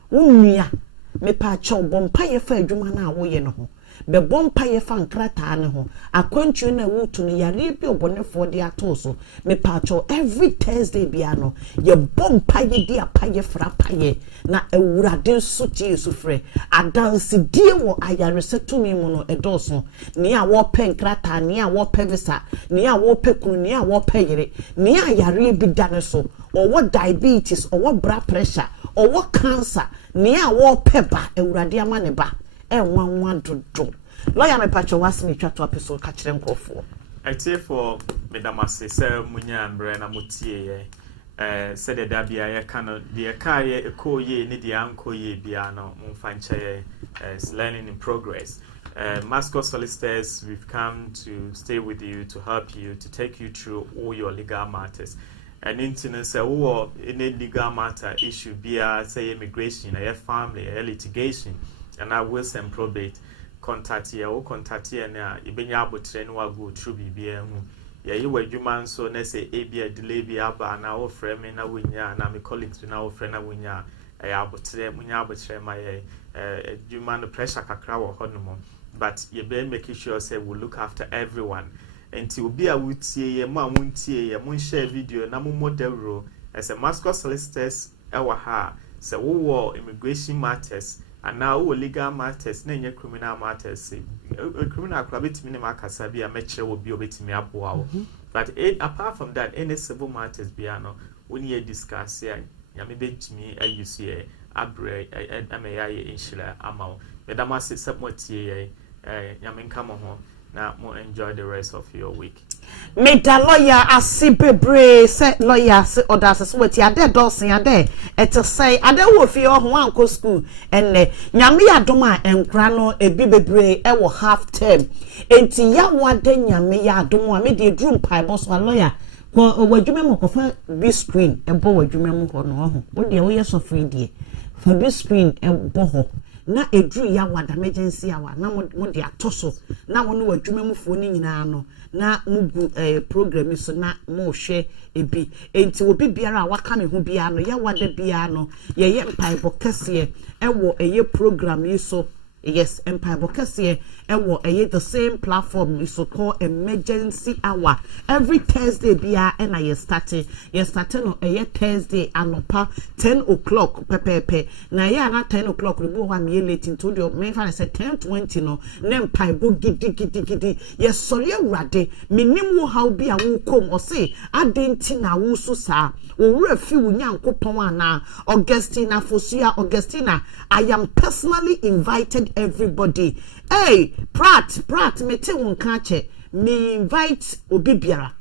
wo nua me pa cho bompaye fa adwuma na wo ye no ho be bompaye fa nkrata ne ho akwantu na wutu no yare bi obonefo de ato so me pa cho every Thursday bia no ye bompaye di apaye fra paye na Awurade so tie so frɛ adanse die wo ayare setumi mu no edoso ne a wo pe nkrata ne a wo pe visa ne a wo pe kunu ne a wo pe yire ne a yare bi dane so or diabetes or blood pressure or cancer ne a wo pe ba Awurade ama ne ba enwanwa dodo lawyer me pacho was me twa to episode ka kire nkofo I say for Madam Ase say munya ambre na mutie ye said the dabia ye kana the ka ye ekoye ne the ankoye bia no mfa nche is learning in progress. Mascot Solicitors, we've come to stay with you, to help you, to take you through all your legal matters. And incidents say, oh, in a legal matter issue, be say immigration, a family, a litigation, and I will send probate. Contact here, or contact here now. You been able to train what go through BBM. Yeah, you were human, so let's say a be a delay be up, and our friend, and now we and my colleagues, and our friend, and we are able to train my human pressure kakra or honeymoon. But you better making sure say we look after everyone. Until be a would see a man won't see a moon share video, na model as a Mascot Solicitors, our ha, so war immigration matters, and now legal matters, name criminal matters. A criminal clubit minima casabi, a matcher will be obeying me up. But apart from that, any civil matters, Biano, when you discuss here, Yami me, I use here, Abre, MAI, Insular, Amau, Madame Asset Submotier, Yamin Kamaho. Now, more enjoy the rest of your week. Me da lawyer asibebre say lawyer say odas so wati ade dosin ade et say ade wo fi o ho anko school enne nyame adom a enkra no ebi bebre e wo half term enti ya wade nyame ya adom a me de drum pai boss lawyer ko wadwuma mo ko fa bi screen e bo wadwuma mo ho no ho wo de wo ye so free die fa bi screen e bo ho na edru ya wada emergency awa na mo de atoso na wo no wadwumamufo ni nyina no na mugu program so na mo hwe ebi enti obi biara waka me ho bia no ya wada bia no ye mpaibo kese ewo eye program yi so yes mpaibo kese ewo eye the same platform is so called emergency hour every Thursday bia and I starting no eye Thursday anopa 10 o'clock pepepe na ya na 10 o'clock we go am ye late into the me fa say 10:20 no na mpaibo gidi yes sorry awurade minim wo how bia wo kom o say adenti na wo so sa wo refi wo nyankopon ana Augustina Fosia Augustina I am personally invited everybody. Hey, Pratt, mete won kache. Me invite obi biara.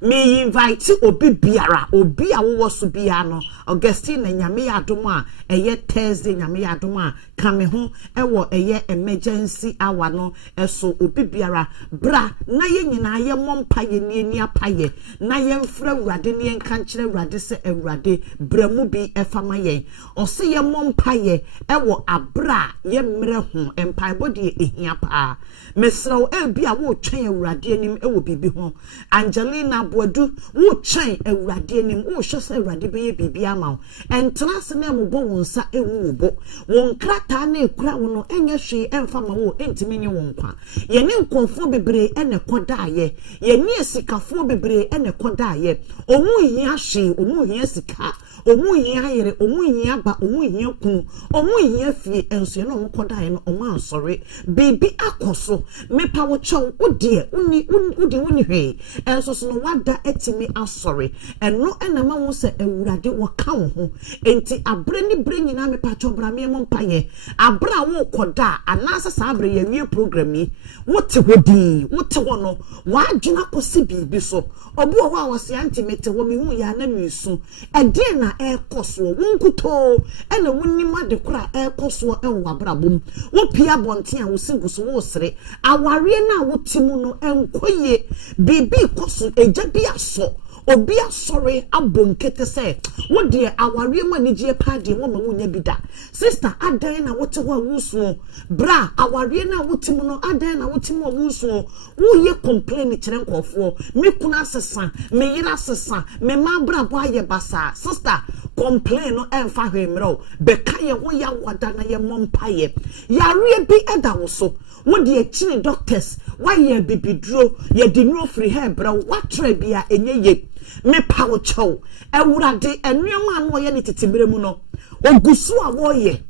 Me invite obi biara. Obi a wo so bia no. Augustine nyame adom a eye Thursday nyame adom a kame ho ewo eye emergency hour no eso obi biara bra na ye nyina ye mompaye ni apaye na ye mfra awurade ne enka nkire awurade se awurade bra mu bi efama ye o se ye mompaye ewo abra ye mre ho empaibo de ehia pa mesraw ebi a wo twen awurade anim ewo bibi ho Angelina Boadu wo twen awurade anim wo hwe se awurade be ye bibi ama entra se na mo bo wonsa ewu bo won krata na ekura wo no enye hwe emfa ma wo entimi nye won kwa ye ne nkonfo bebre ene koda ye ye ne esikafo bebre ene koda ye omu hia hwe omu hia sika omu hia yere omu hia ba omu hia ku omu hia fie enso ye no mo koda ye no omu ansori baby akoso mepa wo chow odie uni hwe enso so no wada etimi asori eno ena ma wo se awurade wo ka wo ho enti abre ni bre nyina mepa chobra me mo mpaye abra wo koda anasa sa abre ye wie program yi wote hodi wote wo no wadwuna kosi bibi so obu wo a wo se antimete wo me hu ya na misu ede na ekoso wonkuto ena wonima de kura ekoso enwa brabom wo pia bonte a wo singuso wo sere aware na wo timu no enkoye bibi koso eja bia so obi asori abonkete se wo de aware ma ni je pade wo ma wonya bida sister adan na wote ho awuso bra aware na wotimu no adan na wotimu awuso wo ye complain kire nkofo me kuna sesa me yira sesa me ma bra bo aye basa sister complain no emfa hwemro beka ye ho ya wada na ye mompaye yare bi eda wo so wo de akini doctors why ye bibidro ye di no free hair bra watre bia enye ye me pawo chow ewurade enuama no ye ne titibere mu no ogusu a wo ye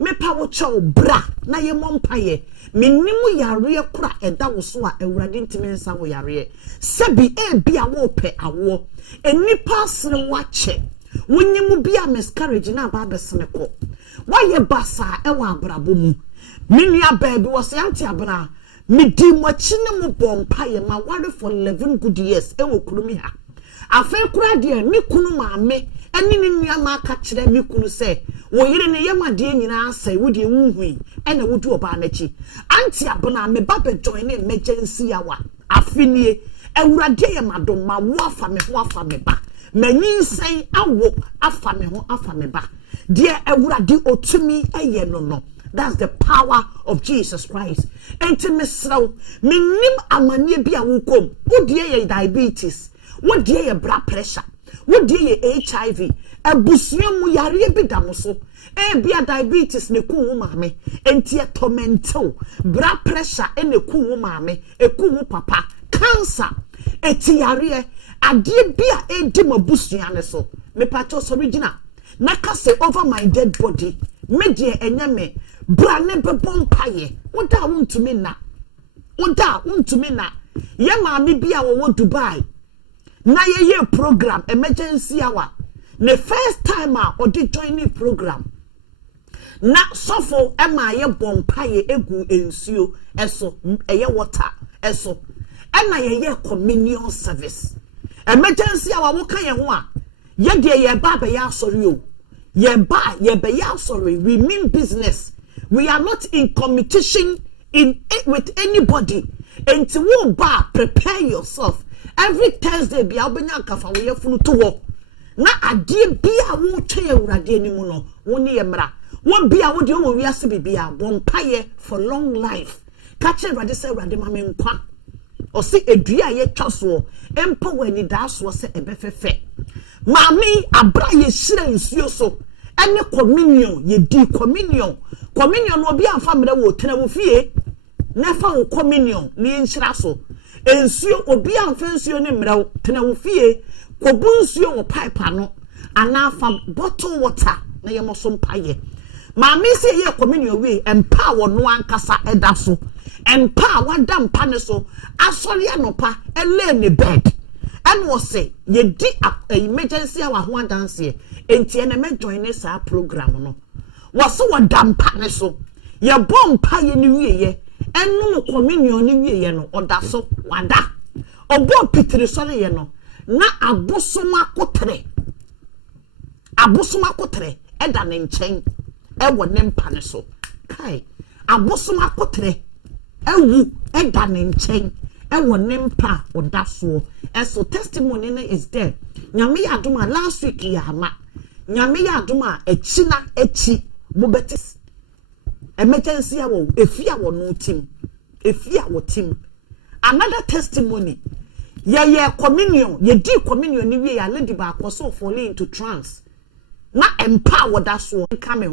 me pawo chow bra na ye mompaye menimu yare kura eda wo so a ewurade ntime nsa wo yare sebi bia wo pe awo enipa sere wache wonyimu bia miscarriage na ba besene ko waye basa ewa abrabo mu minia baby was yanti abra midi mochine mu bompa ye ma ware for 11 good years ewo kurumi ha afa kura de mi kunu maame eni ni nua ma ka kire mi kunu se wo yire ne yema de nyina asai wo de wuhui ena wo du oba nachi anti abona me ba be join emergency hour afinie ewurade ye madom ma wo afa me ho afa me ba manyin sai awo afa me ho afa me ba de ewurade otumi eye no that's the power of Jesus Christ. Entimisraw minim amanie bi a wokom wodie ye diabetes wodie ye blood pressure wodie ye HIV abusuamu yare bi da mo so bia diabetes ne ku wo maame enti tormental blood pressure ene ku wo maame eku wo papa cancer eti yare ade bia edi mabusua ne so me patos original naka say over my dead body medie enyame brane bebompaye woda wontumi na ye maame bia wo Dubai na ye program emergency hour the first time or did join the program na sofo ema ye bompaye egu ensuo eso eye water eso ena ye communion service emergency hour wo kan ye ho a ye de ye ba be ya sorry o ye be ya sorry we mean business. We are not in competition with anybody. Until you prepare yourself. Every Thursday, be albanya kafa we funu to work. na ade bia wo twe awurade animu no wo ne yemra wo bia wo de wo wiase bibia bon paye for long life ka che awurade se awurade ma me nkwa o se edua ye twaso empo wani daaso se ebefefe maami abra ye shira nsuo so ene communion ye di communion no obi amfa mre wo tena wo fie na fa wo communion ni nshira so ensuo obi amfa nsuo ne mre wo tena wo fie kobu nsuo wo pipe no ana fa bottle water na ye moso mpaye maami se ye communion we empa wo no ankasa eda so empa wada mpa ne so asori anopa ele ne bed and was say ye di emergency hour ho dance enti ene me join this program no was so dampa ne so ye bompa ye ni wiye enu communion ni wiye no oda so wada obo pitiri sori ye no na abosoma kotre eda ne nchen ewo ne mpa ne so kai abosoma kotre ewu eda ne nchen ewo ne mpa oda so so testimony is there nyame ya adoma last week ya ma nyame ya adoma echi mobetis emergency awo efia wo no team another testimony ye communion ye di communion ni we ya lady ba so fall into trance na empower that so come